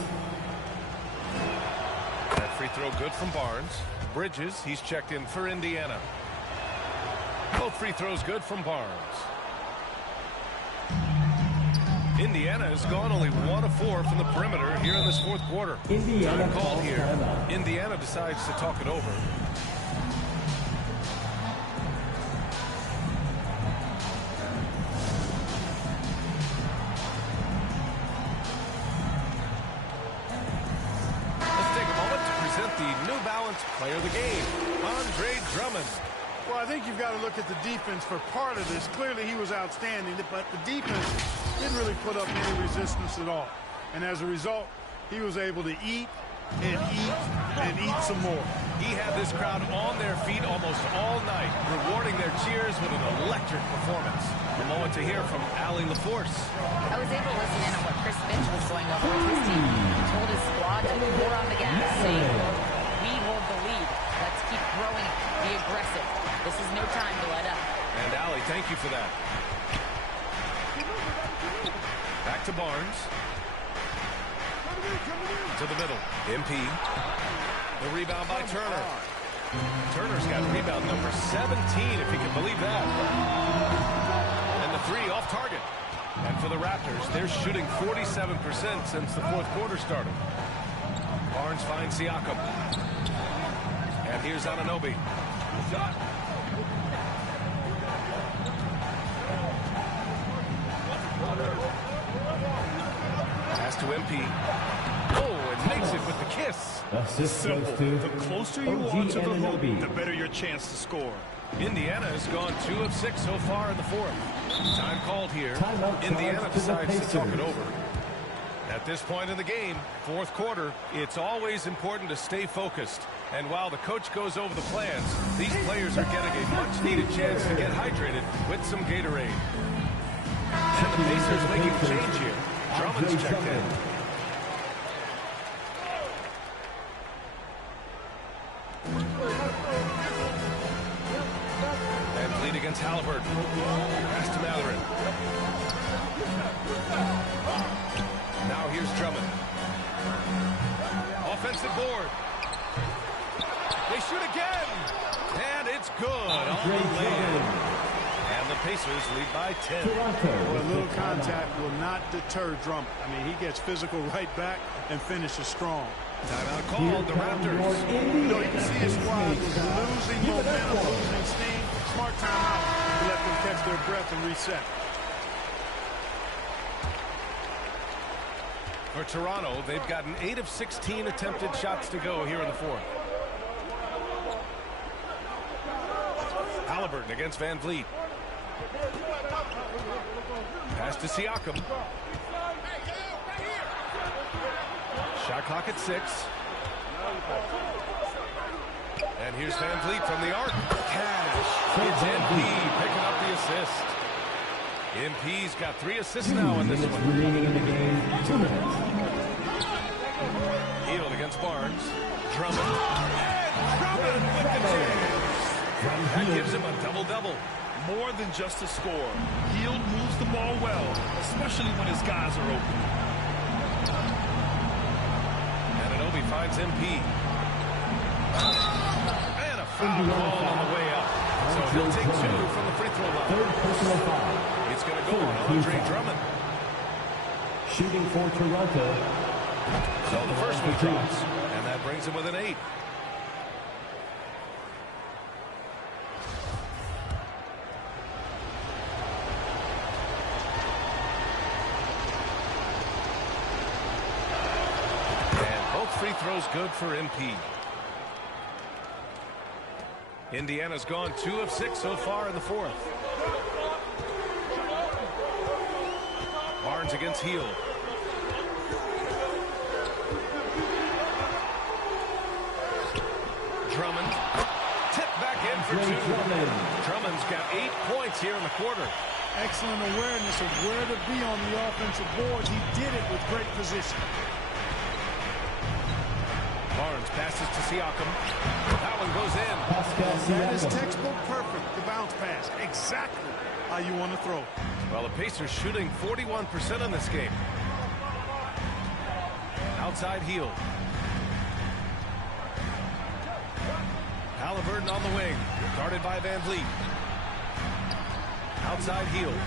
That free throw good from Barnes. Bridges, he's checked in for Indiana. Both free throws good from Barnes. Indiana has gone only 1 of 4 from the perimeter here in this fourth quarter. Indiana called here. Indiana decides to talk it over. Let's take a moment to present the New Balance Player of the Game, Andre Drummond. Well, I think you've got to look at the defense for part of this. Clearly, he was outstanding, but the defense didn't really put up any resistance at all. And as a result, he was able to eat and eat and eat some more. He had this crowd on their feet almost all night, rewarding their cheers with an electric performance. A moment to hear from Allie LaForce. I was able to listen in on what Chris Finch was going over with his team. He told his squad to put more on the gas, saying, "We hold the lead. Let's keep growing it. Be aggressive. This is no time to let up." And Allie, thank you for that. Back to Barnes. To the middle. MP. The rebound by Turner. Turner's got rebound number 17, if you can believe that. And the three off target. And for the Raptors, they're shooting 47% since the fourth quarter started. Barnes finds Siakam. And here's Anunoby. Pass to MP. Oh, and makes it with the kiss. Simple. The closer you are to the hoop, the better your chance to score. Indiana has gone 2 of 6 so far in the fourth. Time called here. Indiana decides to talk it over. At this point in the game, fourth quarter, it's always important to stay focused. And while the coach goes over the plans, these players are getting a much-needed chance to get hydrated with some Gatorade. And the Pacers making a change here. Drummond's checked in. And lead against Halliburton. Pass to Mathurin. Now here's Drummond. Offensive board. They shoot again. And it's good on the lane. And the Pacers lead by 10. Well, a little contact will not deter Drummond. I mean, he gets physical right back and finishes strong. Timeout called. The Raptors. You know, you can see his squad losing momentum, losing steam. Smart timeout to let them catch their breath and reset. For Toronto, they've gotten 8 of 16 attempted shots to go here in the fourth. Halliburton against Van Vliet. Pass to Siakam. Shot clock at 6. And here's Van Vliet from the arc. Cash. It's MP picking up the assist. MP's got 3 assists now in this one. Remaining in the game, 2 minutes. Hield against Barnes. Drummond. And Drummond with the jam. That gives him a double-double. More than just a score. Hield moves the ball well, especially when his guys are open. Anunoby finds MP. And a foul ball on the way up. So he'll take 2 from the free throw line. Third personal foul. It's going to go on Andre Drummond. Shooting for Toronto. So the first one drops, and that brings him with an 8. Free throws good for MP. Indiana's gone 2 of 6 so far in the fourth. Barnes against Hield. Drummond. Tip back in for 2. Drummond's got 8 points here in the quarter. Excellent awareness of where to be on the offensive boards. He did it with great position. Barnes passes to Siakam. That one goes in. That is textbook perfect. The bounce pass. Exactly how you want to throw. Well, the Pacers shooting 41% in this game. Outside Hield. Halliburton on the wing. Guarded by Van Vliet. Outside Hield.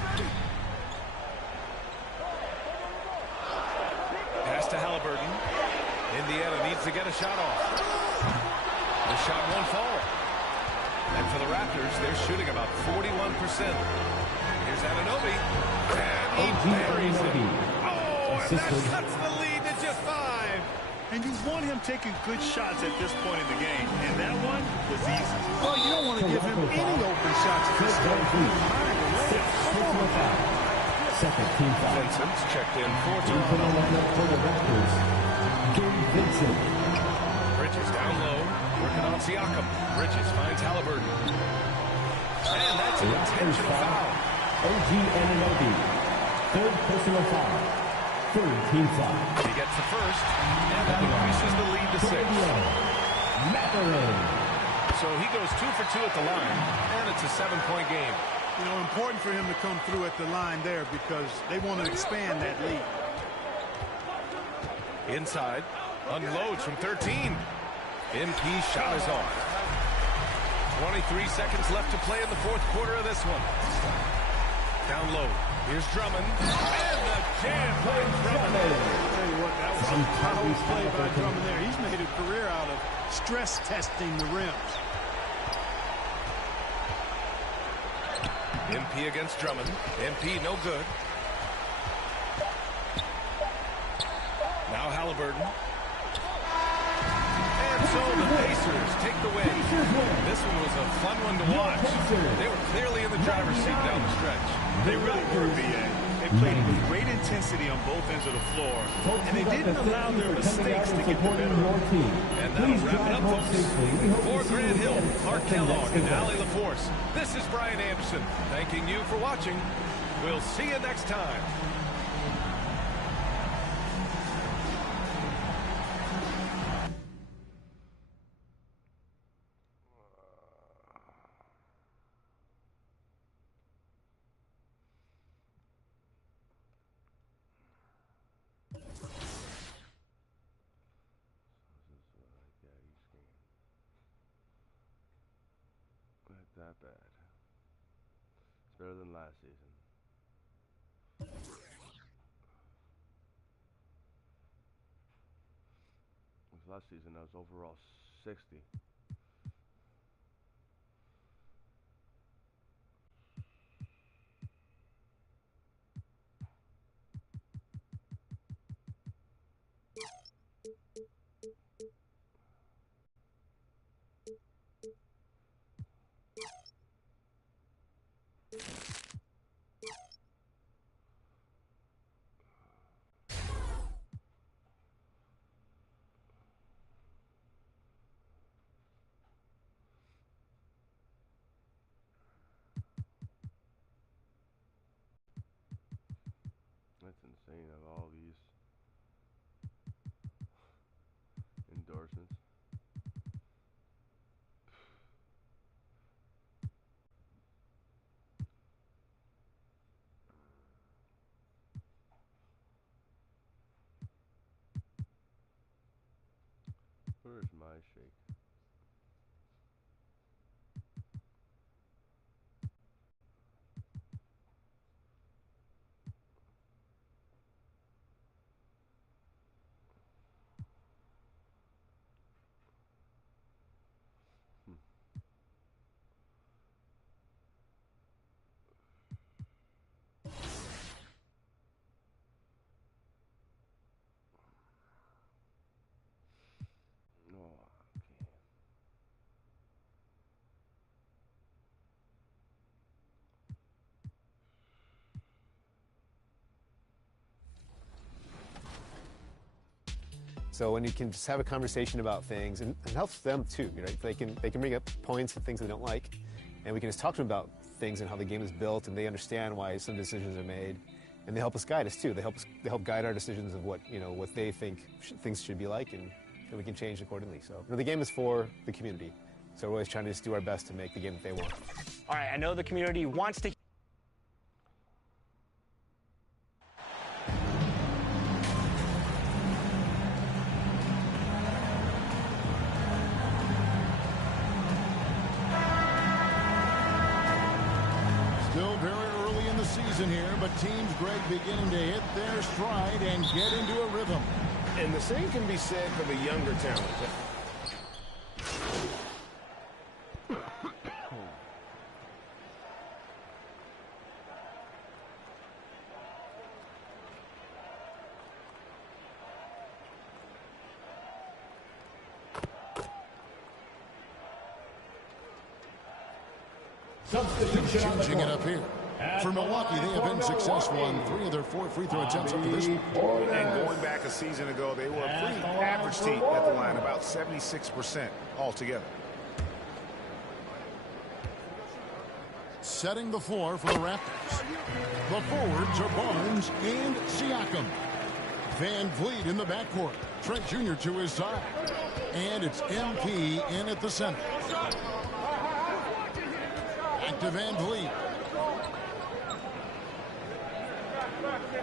Pass to Halliburton. Indiana needs to get a shot off. The shot won't fall. And for the Raptors, they're shooting about 41%. Here's Anunoby. And he buries it. Oh, and that cuts the lead to just 5. And you want him taking good shots at this point in the game. And that one was easy. Well, you don't want to give him any open shots at this point. Second team foul. Vincent's checked in for Toronto. For the Raptors, Vincent. Bridges down low, working on Siakam. Bridges finds Halliburton. And that's an intentional foul. OG Anunoby. Third personal foul. Third team foul. He gets the first, and that increases the lead to 6. Mathurin. So he goes 2 for 2 at the line, and it's a 7-point game. You know, important for him to come through at the line there because they want to expand that lead. Inside, unloads from 13. MP shot is off. 23 seconds left to play in the fourth quarter of this one. Down low. Here's Drummond. And the jam by Drummond. I'll tell you what, that was some power play by Drummond there. He's made a career out of stress testing the rims. MP against Drummond. MP no good. Now Halliburton. And so the Pacers take the win. This one was a fun one to watch. They were clearly in the driver's seat down the stretch. They really were, B.A. They played with great intensity on both ends of the floor, and they didn't allow their mistakes to get the better of them. And that'll wrap it up, folks. For Grant Hill, Mark Kellogg, and Allie LaForce, this is Brian Anderson thanking you for watching. We'll see you next time. That bad. It's better than last season. Last season I was overall 60. That's insane of all these endorsements. Where's my shake? So when you can just have a conversation about things, and it helps them too, right? They can bring up points and things they don't like, and we can just talk to them about things and how the game is built, and they understand why some decisions are made, and they help us guide us too. They help guide our decisions of what what they think things should be like, and we can change accordingly. So the game is for the community, so we're always trying to just do our best to make the game that they want. All right, I know the community wants to. Still very early in the season here, but teams, Greg, beginning to hit their stride and get into a rhythm. And the same can be said for the younger talent. Changing it up here. For Milwaukee, they have been successful on 3 of their 4 free throw attempts up to this point. And going back a season ago, they were a pretty average team at the line, about 76% altogether. Setting the floor for the Raptors. The forwards are Barnes and Siakam. Van Vliet in the backcourt. Trent Jr. to his side. And it's MP in at the center. Back to Van Vliet.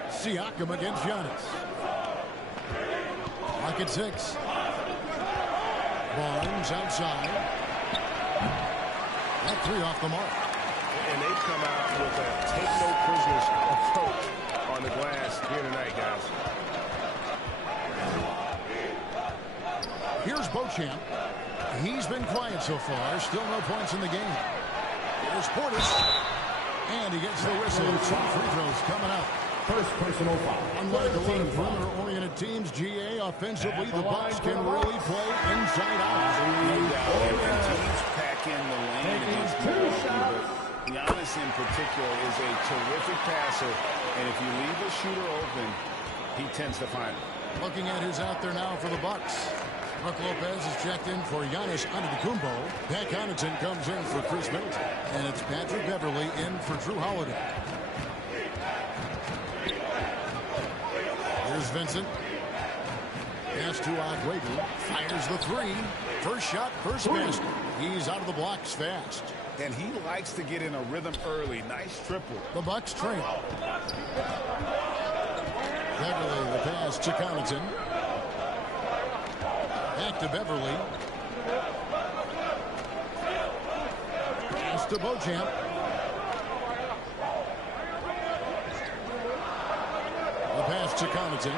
Siakam against Giannis. Lock at 6. Barnes outside. That 3 off the mark. And they've come out with a take-no-prisoners approach on the glass here tonight, guys. Here's Beauchamp. He's been quiet so far. Still no points in the game. Here's Portis. And he gets the whistle. 2 free throws coming up. First personal foul. Unlike a lot of perimeter-oriented teams, GA, offensively, the Bucks can really play inside out. Teams pack in the lane against Milwaukee, but Giannis in particular is a terrific passer, and if you leave a shooter open, he tends to find it. Looking at who's out there now for the Bucks. Brook Lopez is checked in for Giannis Antetokounmpo. Pat Connaughton comes in for Chris Middleton. And it's Patrick Beverley in for Drew Holiday. Here's Vincent. Pass to Aguayo. Fires the 3. First shot, first basket. He's out of the blocks fast. And he likes to get in a rhythm early. Nice triple. The Bucks trail. Beverley, the pass to Connaughton. Back to Beverley. Pass to Beauchamp. The pass to Connaughton.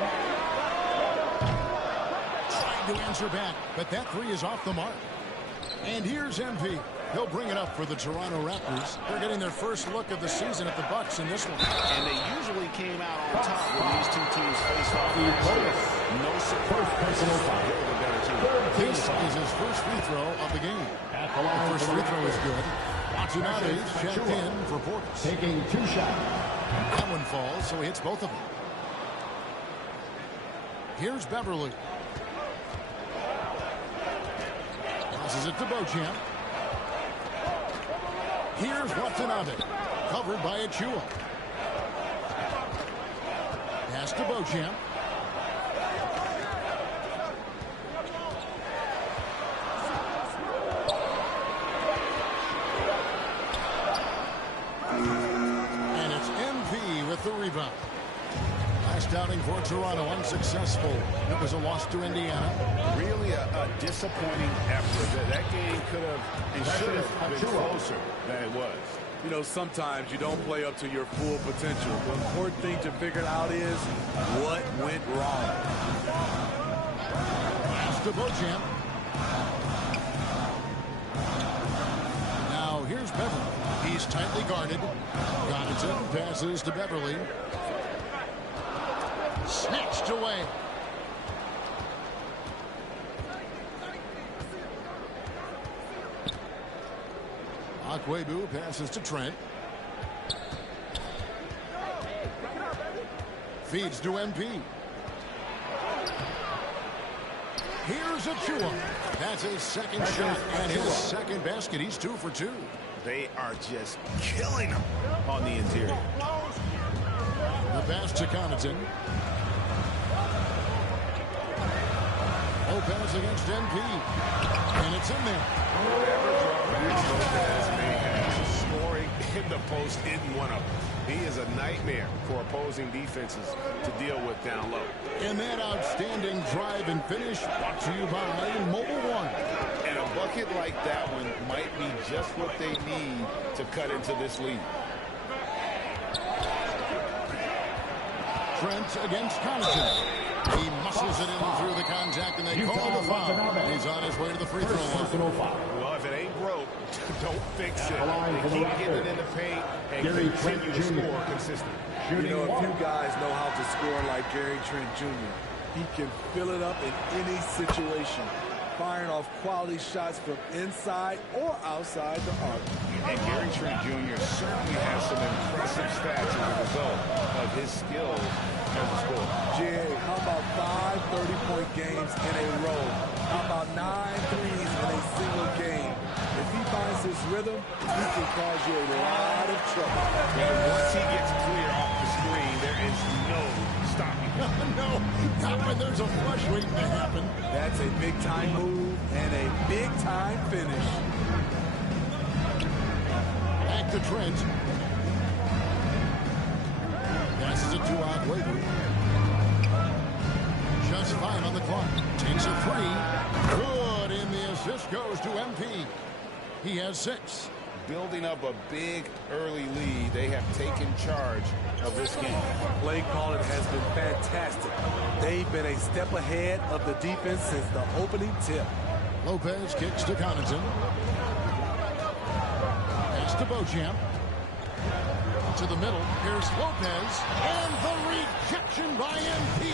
Trying to answer back, but that 3 is off the mark. And here's MP. He'll bring it up for the Toronto Raptors. They're getting their first look of the season at the Bucks in this one. And they usually came out on top when these two teams faced off. No surprise. Personal foul. This is his first free throw of the game. The first free throw is good. Watanabe's checked in for Portis. Taking 2 shots. That one falls, so he hits both of them. Here's Beverley. Passes it to Beauchamp. Here's Watanabe. Covered by Achua. Pass to Beauchamp. And it's MP with the rebound. Last outing for Toronto, unsuccessful. It was a loss to Indiana. Really a disappointing effort. That game could have and should have been closer than it was. You know, sometimes you don't play up to your full potential. The important thing to figure out is what went wrong. Pass to Beauchamp. Now here's Beverley. He's tightly guarded. Connaughton passes to Beverley. Snatched away. Akwebu passes to Trent. Feeds to MP. Here's Achua. That's his second shot and his second basket. He's 2 for 2. They are just killing him on the interior. The pass to Connaughton. Lopez against MP. And it's in there. Whatever drawbacks Lopez may have, scoring in the post isn't one of them. He is a nightmare for opposing defenses to deal with down low. And that outstanding drive and finish brought to you by Mobile One. And a bucket like that one might be just what they need to cut into this lead. Trent against Connaughton. He muscles it in through the contact, and they call the foul. He's on his way to the free throw line. Well, if it ain't broke, don't fix it. They keep getting it in the paint and continue to score consistently. You know, if you guys know how to score like Gary Trent Jr., he can fill it up in any situation, firing off quality shots from inside or outside the arc. And Gary Trent Jr. certainly has some impressive stats as a result of his skills as a scorer. Jay, how about 5 30-point games in a row? How about 9 threes in a single game? If he finds his rhythm, he can cause you a lot of trouble. And once he gets clear off the screen, there is no stopping him. No, not when there's a flush waiting to happen. That's a big-time move and a big-time finish. Back to Trent. Passes it to Aguirre. Just 5 on the clock. Takes a 3. Good, and the assist goes to MP. He has 6. Building up a big early lead, they have taken charge of this game. Play calling has been fantastic. They've been a step ahead of the defense since the opening tip. Lopez kicks to Connaughton. Pass to Beauchamp. To the middle. Here's Lopez. And the rejection by MP.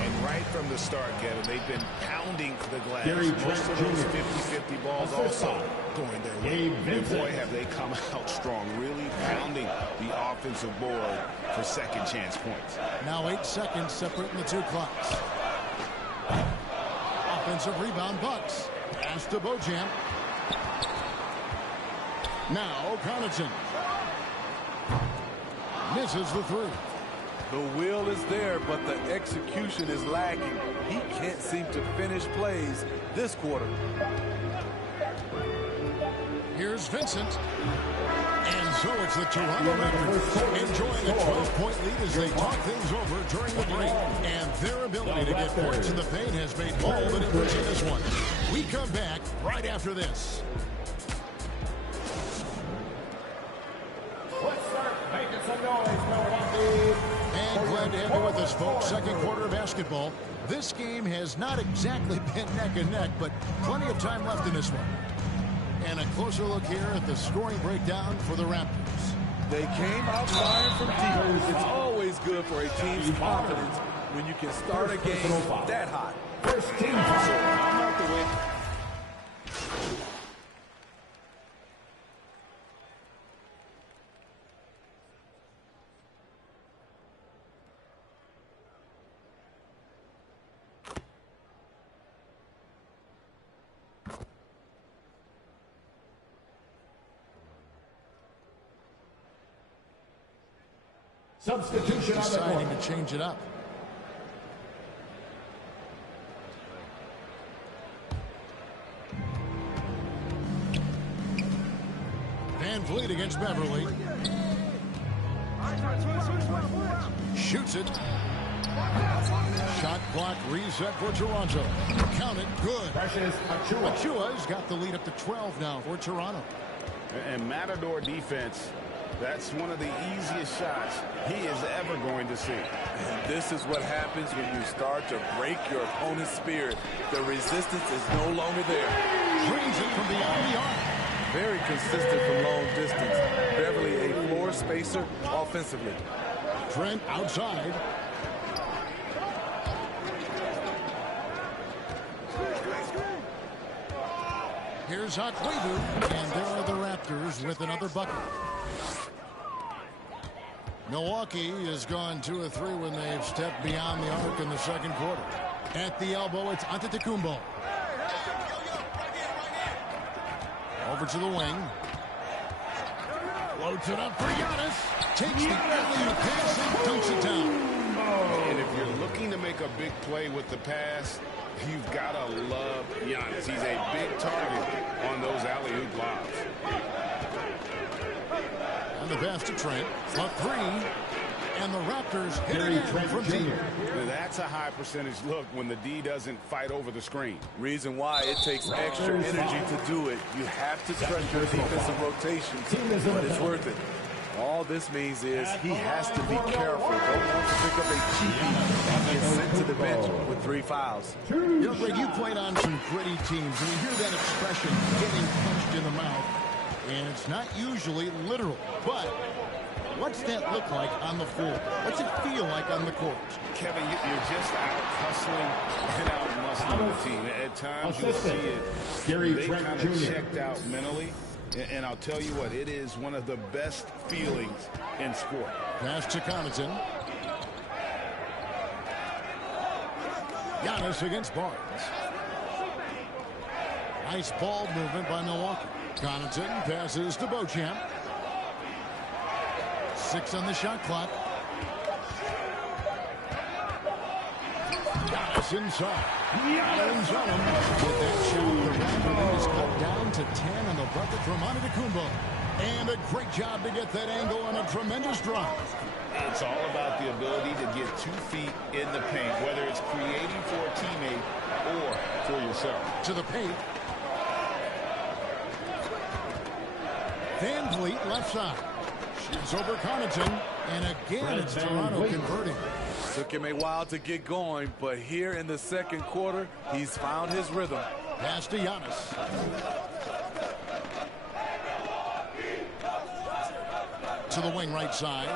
And right from the start, Kevin, they've been pounding the glass. Gary Most of Trent those Jr. 50-50 balls also going their way. And boy, have they come out strong, really pounding the offensive board for second chance points. Now 8 seconds separating the two clocks. Offensive rebound, Bucks. Pass to Beauchamp. Now Connaughton. Misses the 3. The will is there, but the execution is lagging. He can't seem to finish plays this quarter. Here's Vincent. And so it's the Toronto Raptors enjoying a 12-point lead as they talk things over during the break. And their ability to get points in the paint has made all the difference in this one. We come back right after this. And glad to have you with us, folks. Second quarter of basketball. This game has not exactly been neck and neck, but plenty of time left in this one. And a closer look here at the scoring breakdown for the Raptors. They came out firing from deep. It's always good for a team's confidence when you can start a game that hot. First team I'm out the way. Substitution on the Deciding court. to change it up. Van Vliet against Beverly. Shoots it. Shot clock reset for Toronto. Count it. Good. Precious Achiuwa. Achiuwa's got the lead up to 12 now for Toronto. And Matador defense, that's one of the easiest shots he is ever going to see. And this is what happens when you start to break your opponent's spirit. The resistance is no longer there. Drains it from beyond the arc. Very consistent from long distance. Beverly a floor spacer offensively. Trent outside. Here's Aguirre, and there are the Raptors with another bucket. Milwaukee has gone 2 of 3 when they've stepped beyond the arc in the second quarter. At the elbow, it's Antetokounmpo. Over to the wing. Floats it up for Giannis. Takes the alley-oop pass and dunks it down. And if you're looking to make a big play with the pass, you've got to love Giannis. He's a big target on those alley-oop lobs. And the pass to Trent. A 3. And the Raptors hit it in from deep. That's a high percentage look when the D doesn't fight over the screen. Reason why it takes extra energy to do it. You have to trust your defensive rotations, but it's worth it. All this means is he has to be careful. Don't want to pick up a cheapie and get sent to the bench with 3 fouls. You know, Greg, you played on some gritty teams, and you hear that expression, getting punched in the mouth, and it's not usually literal. But what's that look like on the floor? What's it feel like on the court? Kevin, you're just out hustling and out muscling the team. At times you see it. Gary They Trent kind of Jr. checked out mentally. And I'll tell you what, it is one of the best feelings in sport. Pass to Connaughton. Giannis against Barnes. Nice ball movement by Milwaukee. Connaughton passes to Beauchamp. 6 on the shot clock. Giannis inside. Allen's on him. With that shot, the Raptor lead is cut down to 10 on the bucket from Antetokounmpo. And a great job to get that angle on a tremendous drive. It's all about the ability to get 2 feet in the paint, whether it's creating for a teammate or for yourself. To the paint. Van Vliet left side. Shoots over Connaughton. And again, it's Toronto converting. Took him a while to get going, but here in the second quarter, he's found his rhythm. Pass to Giannis. To the wing right side.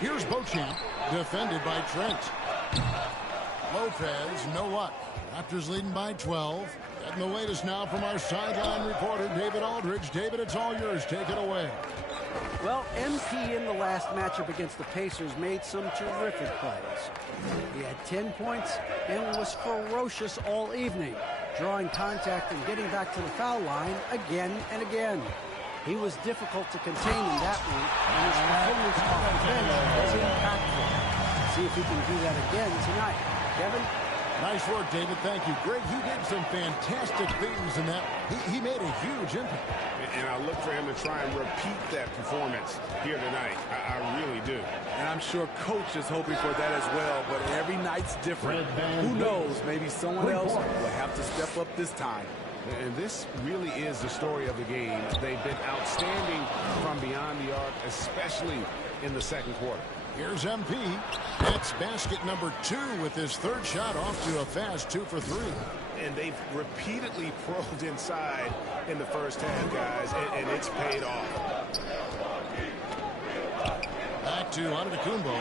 Here's Beauchamp, defended by Trent. Lopez, no luck. Raptors leading by 12. Getting the latest now from our sideline reporter, David Aldridge. David, it's all yours. Take it away. Well, MP in the last matchup against the Pacers made some terrific plays. He had 10 points and was ferocious all evening, drawing contact and getting back to the foul line again and again. He was difficult to contain in that one, and his performance off the bench was impactful. See if he can do that again tonight. Kevin? Nice work, David. Thank you. Greg, he did some fantastic things in that. He made a huge impact. And I look for him to try and repeat that performance here tonight. I really do. And I'm sure Coach is hoping for that as well, but every night's different. Who knows? Maybe someone else will have to step up this time. And this really is the story of the game. They've been outstanding from beyond the arc, especially in the second quarter. Here's MP. That's basket number 2 with his third shot off to a fast 2 for 3. And they've repeatedly probed inside in the first half, guys, and it's paid off. Back to Antetokounmpo.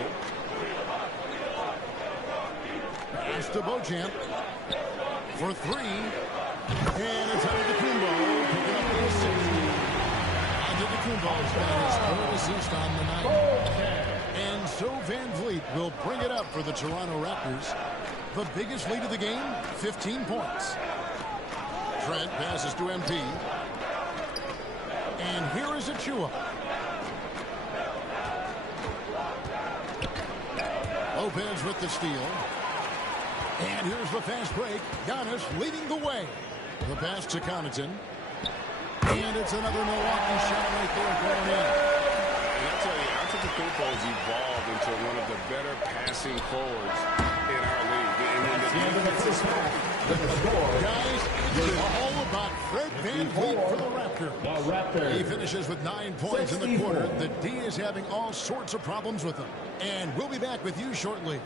Pass to Beauchamp for 3. And it's Antetokounmpo picking up the assist. Antetokounmpo's got his third assist on the night. And so Van Vliet will bring it up for the Toronto Raptors. The biggest lead of the game, 15 points. Trent passes to MP. And here is Achua. Lopez with the steal. And here's the fast break. Giannis leading the way. The pass to Connaughton. And it's another Milwaukee shot right there going in. And I tell you, Antetokounmpo has evolved into one of the better passing forwards in our league. And the defense is guys, it's all about Fred Van Vliet for the Raptors. He finishes with 9 points in the quarter. The D is having all sorts of problems with him. And we'll be back with you shortly.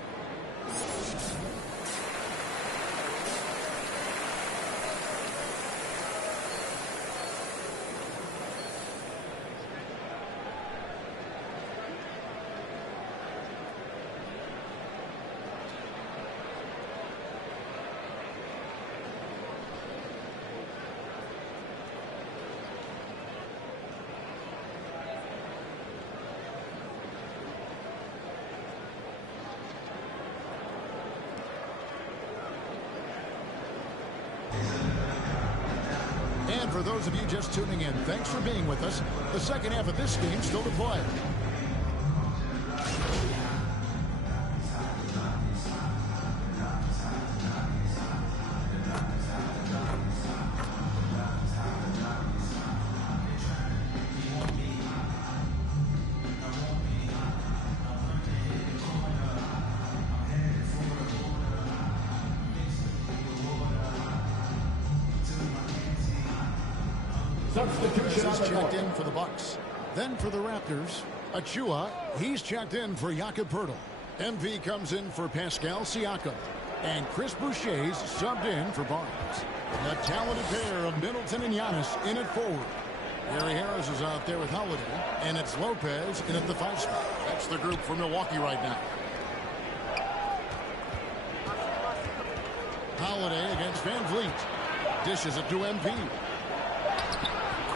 And for those of you just tuning in, thanks for being with us. The second half of this game still to play. He's checked in for the Bucks. Then for the Raptors, Achua, he's checked in for Jakob Poeltl. MP comes in for Pascal Siakam. And Chris Boucher's subbed in for Barnes. A talented pair of Middleton and Giannis in at forward. Gary Harris is out there with Holiday. And it's Lopez in at the 5 spot. That's the group for Milwaukee right now. Holiday against Van Vliet. Dishes it to MP.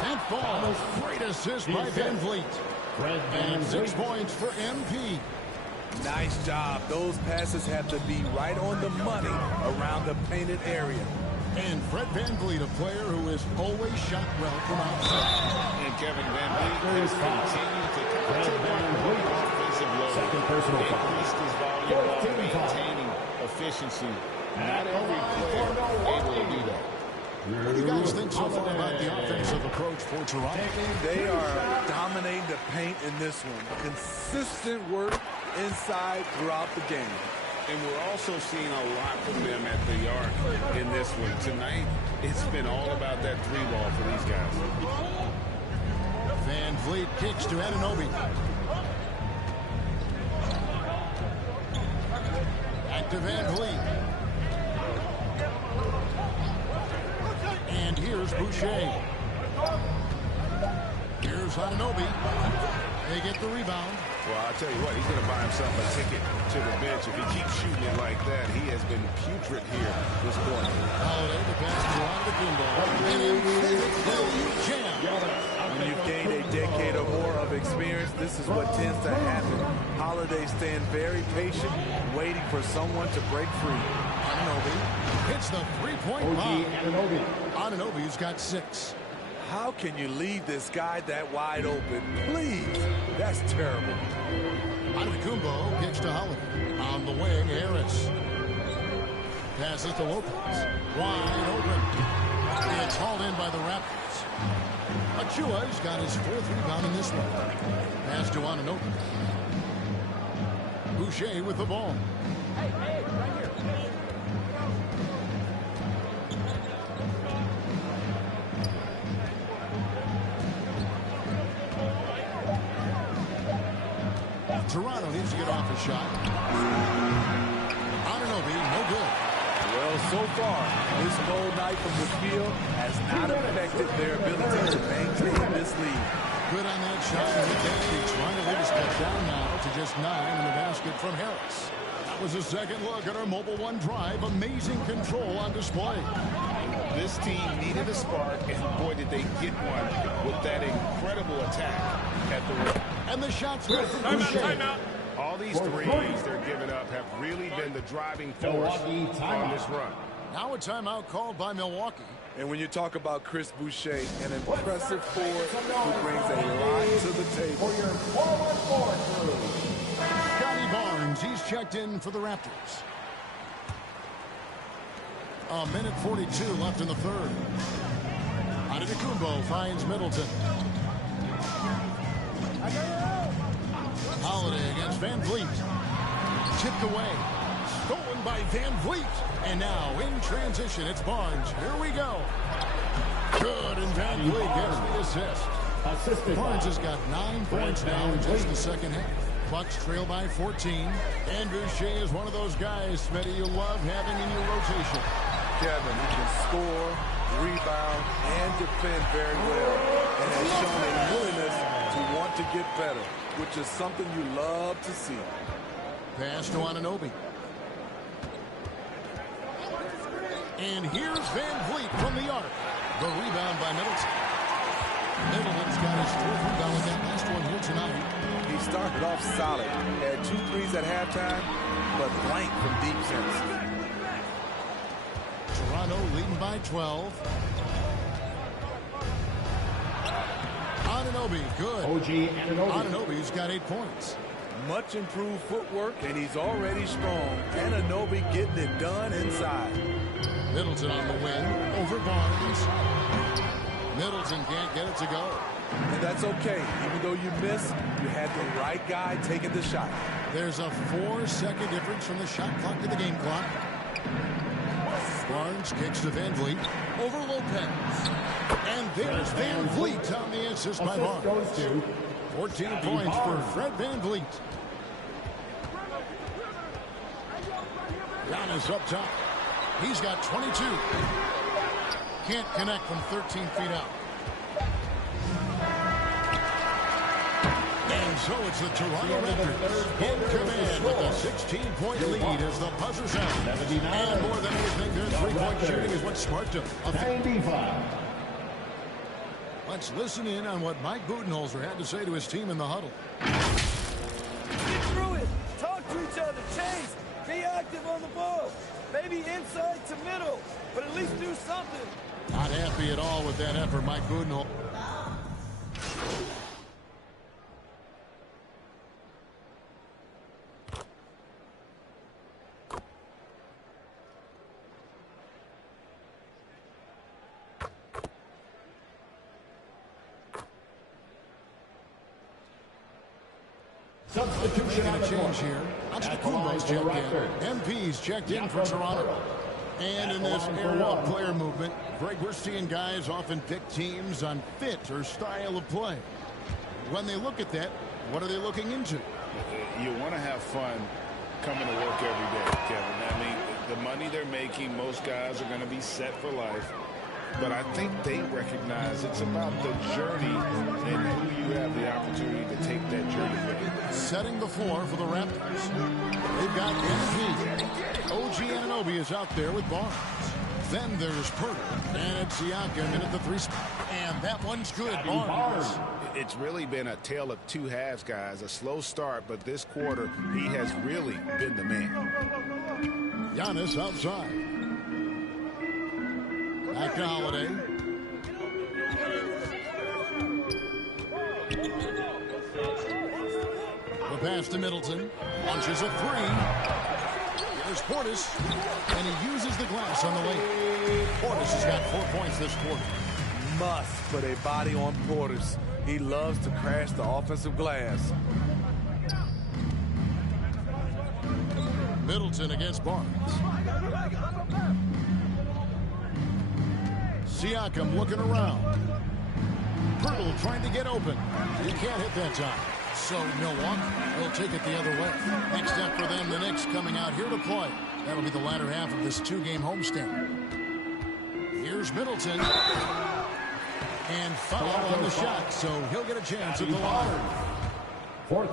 And falls. Great assist by Van Vliet. And 6 points for MP. Nice job. Those passes have to be right on the money around the painted area. And Fred Van Vliet, a player who is always shot well from outside. And Kevin Van Vliet has continued to take on the offensive load. Increased his volume while maintaining efficiency. Not every player able to do that. What do you guys think so far about the offensive approach for Toronto? They are dominating the paint in this one. Consistent work inside throughout the game. And we're also seeing a lot from them at the arc in this one. Tonight, it's been all about that three ball for these guys. Van Vliet kicks to Anunoby. Back to Van Vliet. And here's Boucher. Here's Anunoby. They get the rebound. Well, I'll tell you what, he's going to buy himself a ticket to the bench. If he keeps shooting it like that, he has been putrid here this quarter. Holiday, the pass to Antetokounmpo. An emphatic value jam. When you've gained a decade or more of experience, this is what tends to happen. Holiday staying very patient, waiting for someone to break free. Anunoby hits the three-point bomb. Anunoby's got 6. How can you leave this guy that wide open? Please. That's terrible. Antetokounmpo kicks to Holiday. On the wing, Harris. Passes to Lopez. Wide open. It's hauled in by the Raptors. Achua's got his 4th rebound in this one. Pass to Anunoby. Boucher with the ball. Hey, right here. Toronto needs to get off a shot. Anunoby, no good. Well, so far, this cold night from the field has not affected their ability to maintain this lead. Good on that shot of the day. Toronto lead is cut down now to just 9 in the basket from Harris. That was a second look at our Mobile One drive. Amazing control on display. This team needed a spark, and boy, did they get one with that incredible attack at the rim. And the shot's good from Boucher. All these threes they're giving up have really been the driving force on this run. Now a timeout called by Milwaukee. And when you talk about Chris Boucher, an impressive forward who brings a lot to the table. Scotty Barnes, he's checked in for the Raptors. A minute 42 left in the third. Antetokounmpo finds Middleton. Holiday against Van Vliet. Tipped away. Stolen by Van Vliet. And now in transition, it's Barnes. Here we go. Good, and Van Vliet gets the assist. Barnes has got 9 points now in just the second half. Bucks trail by 14. And Boucher is one of those guys, Smitty, you love having in your rotation. Kevin, he can score, rebound, and defend very well. And has shown a willingness to want to get better, which is something you love to see. Pass to Anunoby. And here's Van Vliet from the arc. The rebound by Middleton. Middleton's got his 4th rebound with that last one here tonight. He started off solid. Had 2 threes at halftime, but blank from deep since. Toronto leading by 12. Anunoby, good. Anunoby's got 8 points. Much improved footwork, and he's already strong. Anunoby getting it done inside. Middleton on the wing, over Barnes. Middleton can't get it to go. And that's okay. Even though you missed, you had the right guy taking the shot. There's a 4-second difference from the shot clock to the game clock. Barnes kicks to Van Vliet over Lopez. And there's Van Vliet on the assist by Barnes. 14 points for Fred Van Vliet. Giannis up top. He's got 22. Can't connect from 13 feet out. And so it's the Toronto Raptors in command with a 16-point lead as the buzzer sounds. And more than anything, their three-point shooting is what sparked them. Let's listen in on what Mike Budenholzer had to say to his team in the huddle. Get through it. Talk to each other. Chase. Be active on the ball. Maybe inside to middle, but at least do something. Not happy at all with that effort, Mike Budenholzer. Making a change here. Antetokounmpo's checked in. MP's checked in for Toronto. And in this airwalk player movement, Greg, we're seeing guys often pick teams on fit or style of play. When they look at that, what are they looking into? You want to have fun coming to work every day, Kevin. I mean, the money they're making, most guys are going to be set for life. But I think they recognize it's about the journey and who you have the opportunity to take that journey with. Setting the floor for the Raptors. They've got MVP. OG Anunoby is out there with Barnes. Then there's Purtle and Siakam in at the 3 spot. And that one's good. Barnes. It's really been a tale of two halves, guys. A slow start, but this quarter, he has really been the man. Giannis outside. Back to Holiday. The pass to Middleton. Launches a 3. There's Portis. And he uses the glass on the lane. Portis has got 4 points this quarter. Must put a body on Portis. He loves to crash the offensive glass. Middleton against Barnes. Siakam looking around. Purtle trying to get open. He can't hit that time. So Milwaukee will take it the other way. Next up for them, the Knicks coming out here to play. That'll be the latter half of this 2-game homestand. Here's Middleton. And foul on the shot, so he'll get a chance at the line.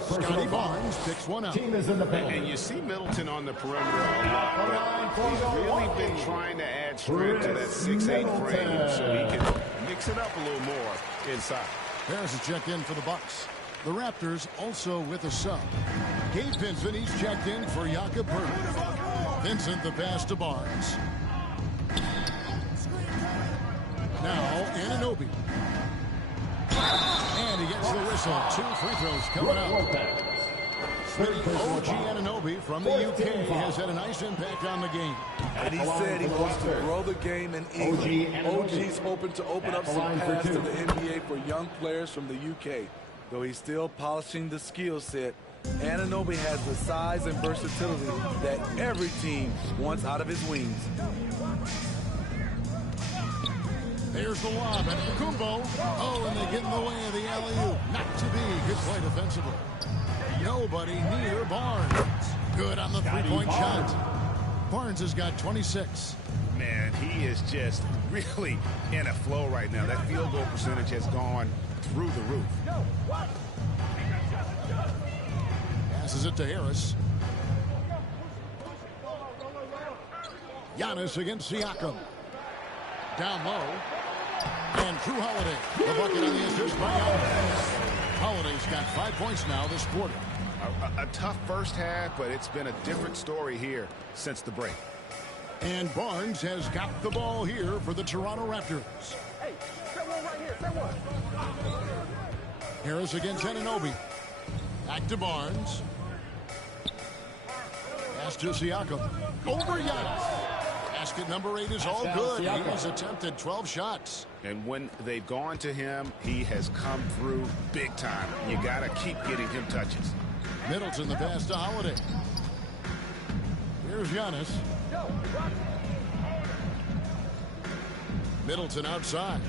Scotty Barnes picks one out. And you see Middleton on the perimeter a lot, but he's really been trying to add strength to that 6'8" frame so he can mix it up a little more inside. Harris is checked in for the Bucks. The Raptors also with a sub. Gabe Vincent, he's checked in for Jakob Poeltl. Vincent the pass to Barnes. Now Anunoby. And he gets the whistle. 2 free throws coming out. OG Anunoby from the UK has had a nice impact on the game. And he said he wants to grow the game in England. OG's hoping to open up some paths to the NBA for young players from the UK. Though he's still polishing the skill set, Anunoby has the size and versatility that every team wants out of his wings. There's the lob at Kumbo. Oh, and they get in the way of the alley-oop. Not to be. Good play defensively. Nobody near Barnes. Good on the three-point shot. Barnes has got 26. Man, he is just really in a flow right now. That field goal percentage has gone through the roof. Passes it to Harris. Giannis against Siakam. Down low. And Drew Holiday. The bucket on the assist by Giannis. Holiday's got 5 points now this quarter. A tough first half, but it's been a different story here since the break. And Barnes has got the ball here for the Toronto Raptors. Hey, set one right here, set one. Harris against Anunoby. Back to Barnes. Pass to Siakam. Over Giannis. Basket number 8 is all good. He has attempted 12 shots. And when they've gone to him, he has come through big time. You got to keep getting him touches. Middleton the pass to Holiday. Here's Giannis. Middleton outside.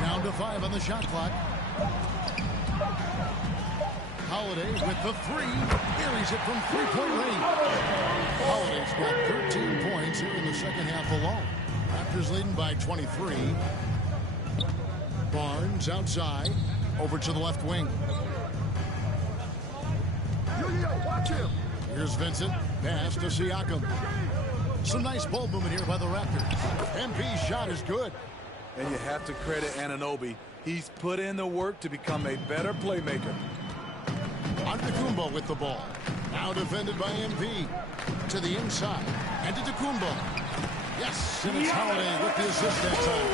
Down to 5 on the shot clock. Holiday with the 3. Buries it from 3-point range. Holiday's got 13 points here in the second half alone. Raptors leading by 23. Barnes outside. Over to the left wing. Watch him. Here's Vincent. Pass to Siakam. Some nice ball movement here by the Raptors. MP's shot is good. And you have to credit Anunoby. He's put in the work to become a better playmaker. Antetokounmpo with the ball. Now defended by MP. To the inside. And to Antetokounmpo. Yes, and it's Holiday with the assist that time.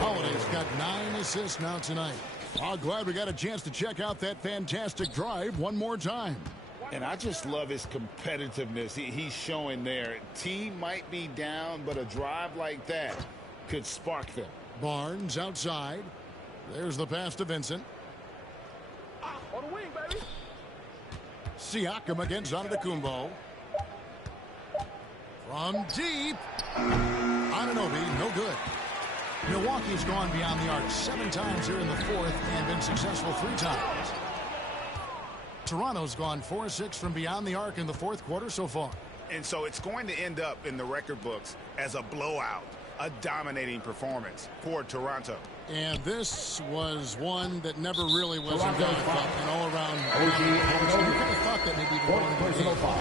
Holiday's got 9 assists now tonight. I'm glad we got a chance to check out that fantastic drive one more time. And I just love his competitiveness he's showing there. Team might be down, but a drive like that could spark them. Barnes outside. There's the pass to Vincent. On the wing, baby. Siakam against Antetokounmpo. From deep. Anunoby, no good. Milwaukee's gone beyond the arc 7 times here in the fourth and been successful 3 times. Toronto's gone 4-6 from beyond the arc in the fourth quarter so far. And so it's going to end up in the record books as a blowout, a dominating performance for Toronto. And this was one that never really was a an all-around. You could have thought that maybe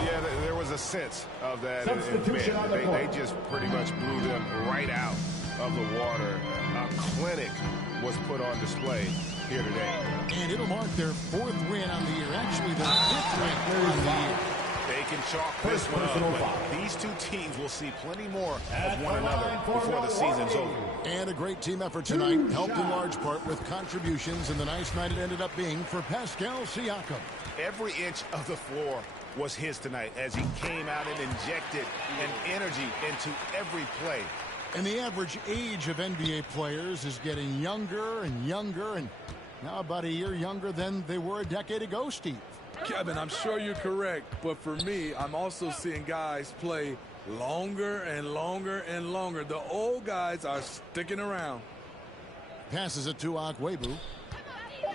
yeah, there was a sense of that. They just pretty much blew them right out of the water. A clinic was put on display here today. And it'll mark their 4th win on the year. Actually, their 5th win on the year. They can chalk this one up, but these two teams will see plenty more of one another before the season's over. And a great team effort tonight, helped in large part with contributions, and the nice night it ended up being for Pascal Siakam. Every inch of the floor was his tonight as he came out and injected an energy into every play. And the average age of NBA players is getting younger and younger, and now about a year younger than they were a decade ago, Steve. Kevin, I'm sure you're correct, but for me, I'm also seeing guys play longer and longer and longer. The old guys are sticking around. Passes it to Akwebu.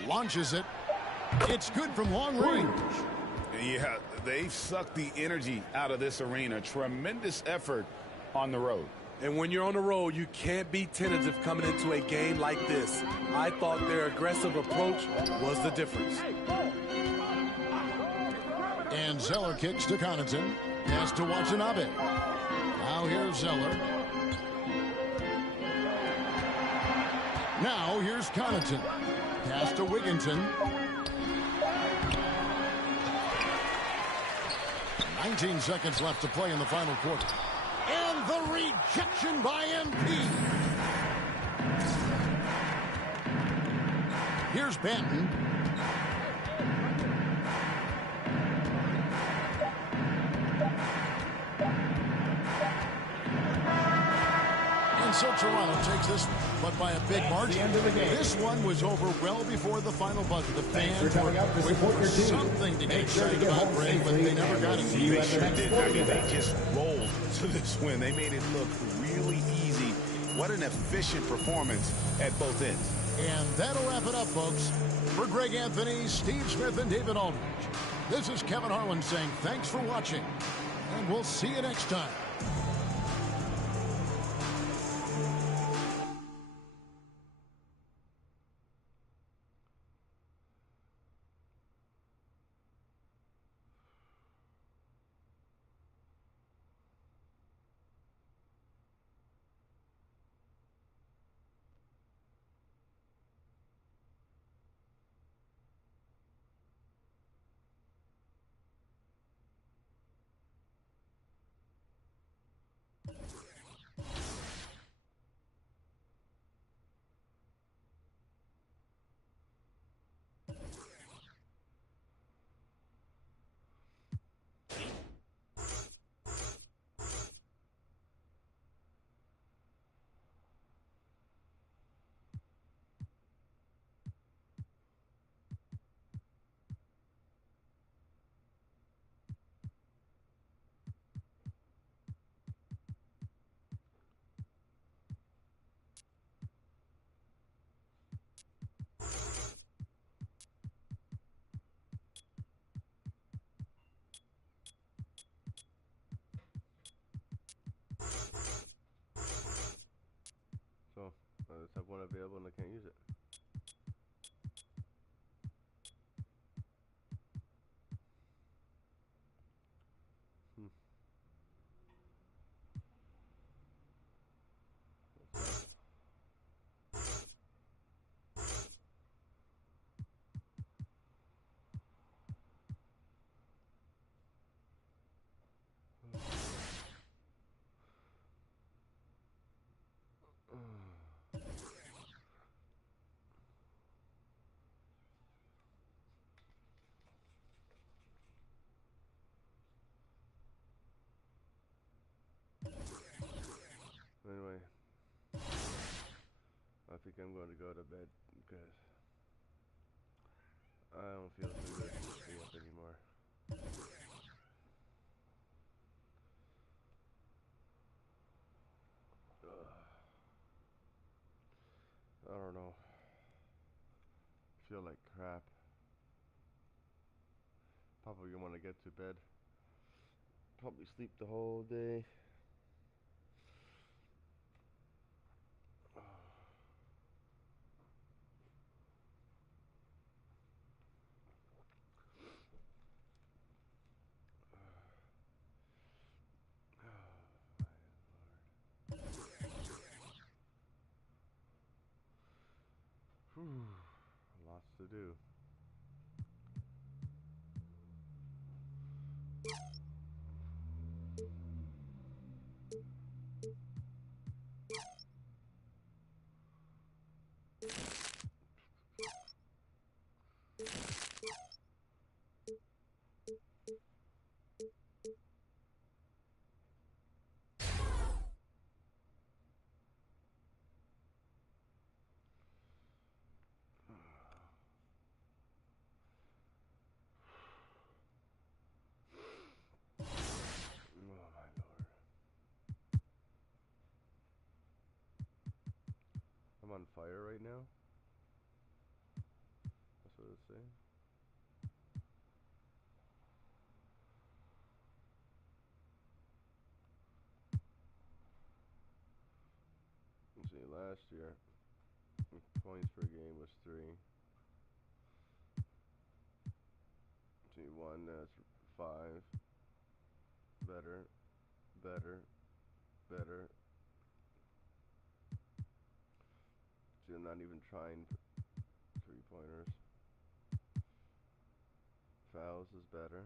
Launches it. It's good from long range. Yeah, they've sucked the energy out of this arena. Tremendous effort on the road. And when you're on the road, you can't be tentative coming into a game like this. I thought their aggressive approach was the difference. And Zeller kicks to Connaughton. Pass to Watanabe. Now here's Zeller. Now here's Connaughton. Pass to Wigginton. 19 seconds left to play in the final quarter. And the rejection by MP. Here's Banton. And so Toronto takes this, but by a big margin. This one was over well before the final buzzer. The fans were waiting for something to get excited about, Ray, but they never got it. They sure did. I mean, they just rolled to this win. They made it look really easy. What an efficient performance at both ends. And that'll wrap it up, folks. For Greg Anthony, Steve Smith, and David Aldridge, this is Kevin Harlan saying thanks for watching, and we'll see you next time. So, let's have one available and I can't use it. think I'm going to go to bed because I don't feel too good to stay up anymore. I don't know. I feel like crap. Probably gonna want to get to bed. Probably sleep the whole day. Whew, lots to do. Oh my lord. I'm on fire right now? That's what it's saying? Let's see, last year, points per game was 3. Let's see, 1, that's 5. Better, better, better. See, I'm not even trying 3-pointers. Fouls is better.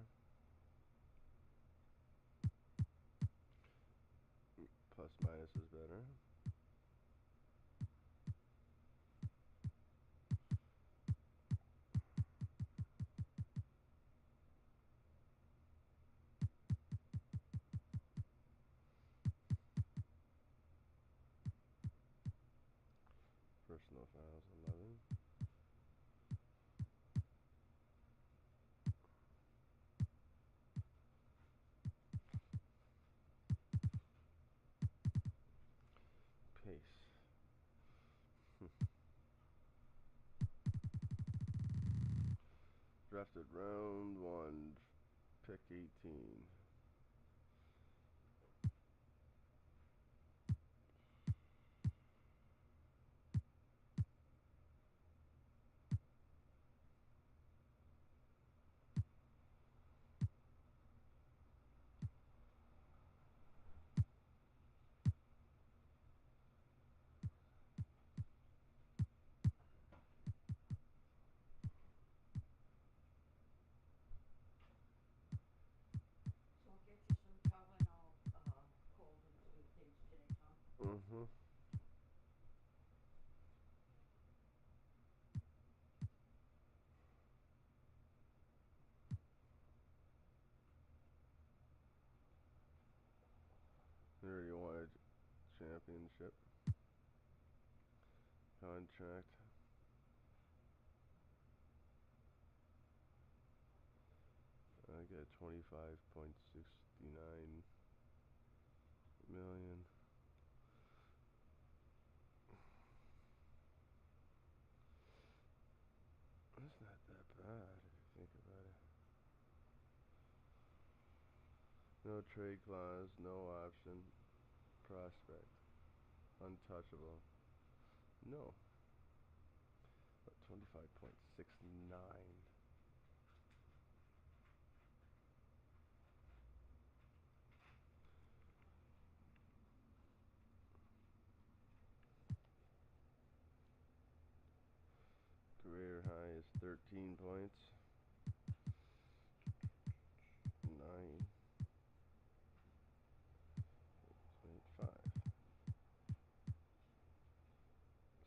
Plus minus is better. Personal fouls 11. Pace. Drafted round 1, pick 18. Mm-hmm. They already wanted championship contract. I get 25.69 million. That's not that bad if you think about it. No trade clause, no option, prospect, untouchable. No. But 25.69. Career high is 13 points. 9. 5.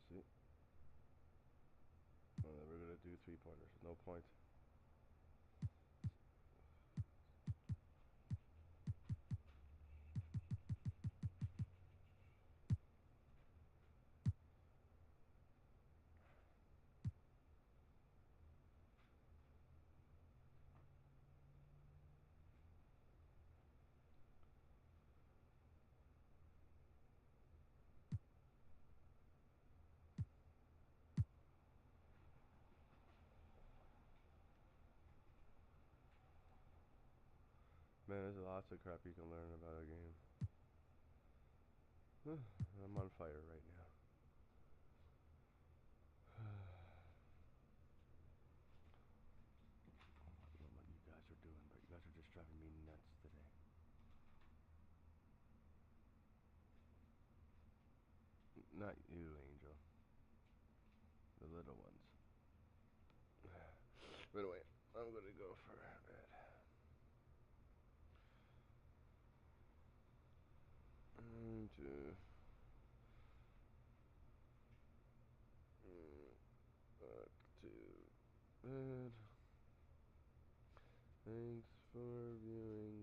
See? Oh, we're gonna do 3-pointers. No point. Man, there's lots of crap you can learn about a game. I'm on fire right now. I don't know what you guys are doing, but you guys are just driving me nuts today. Not you, Angel. The little ones. But anyway, I'm gonna go for bed. Back to bed. Thanks for viewing.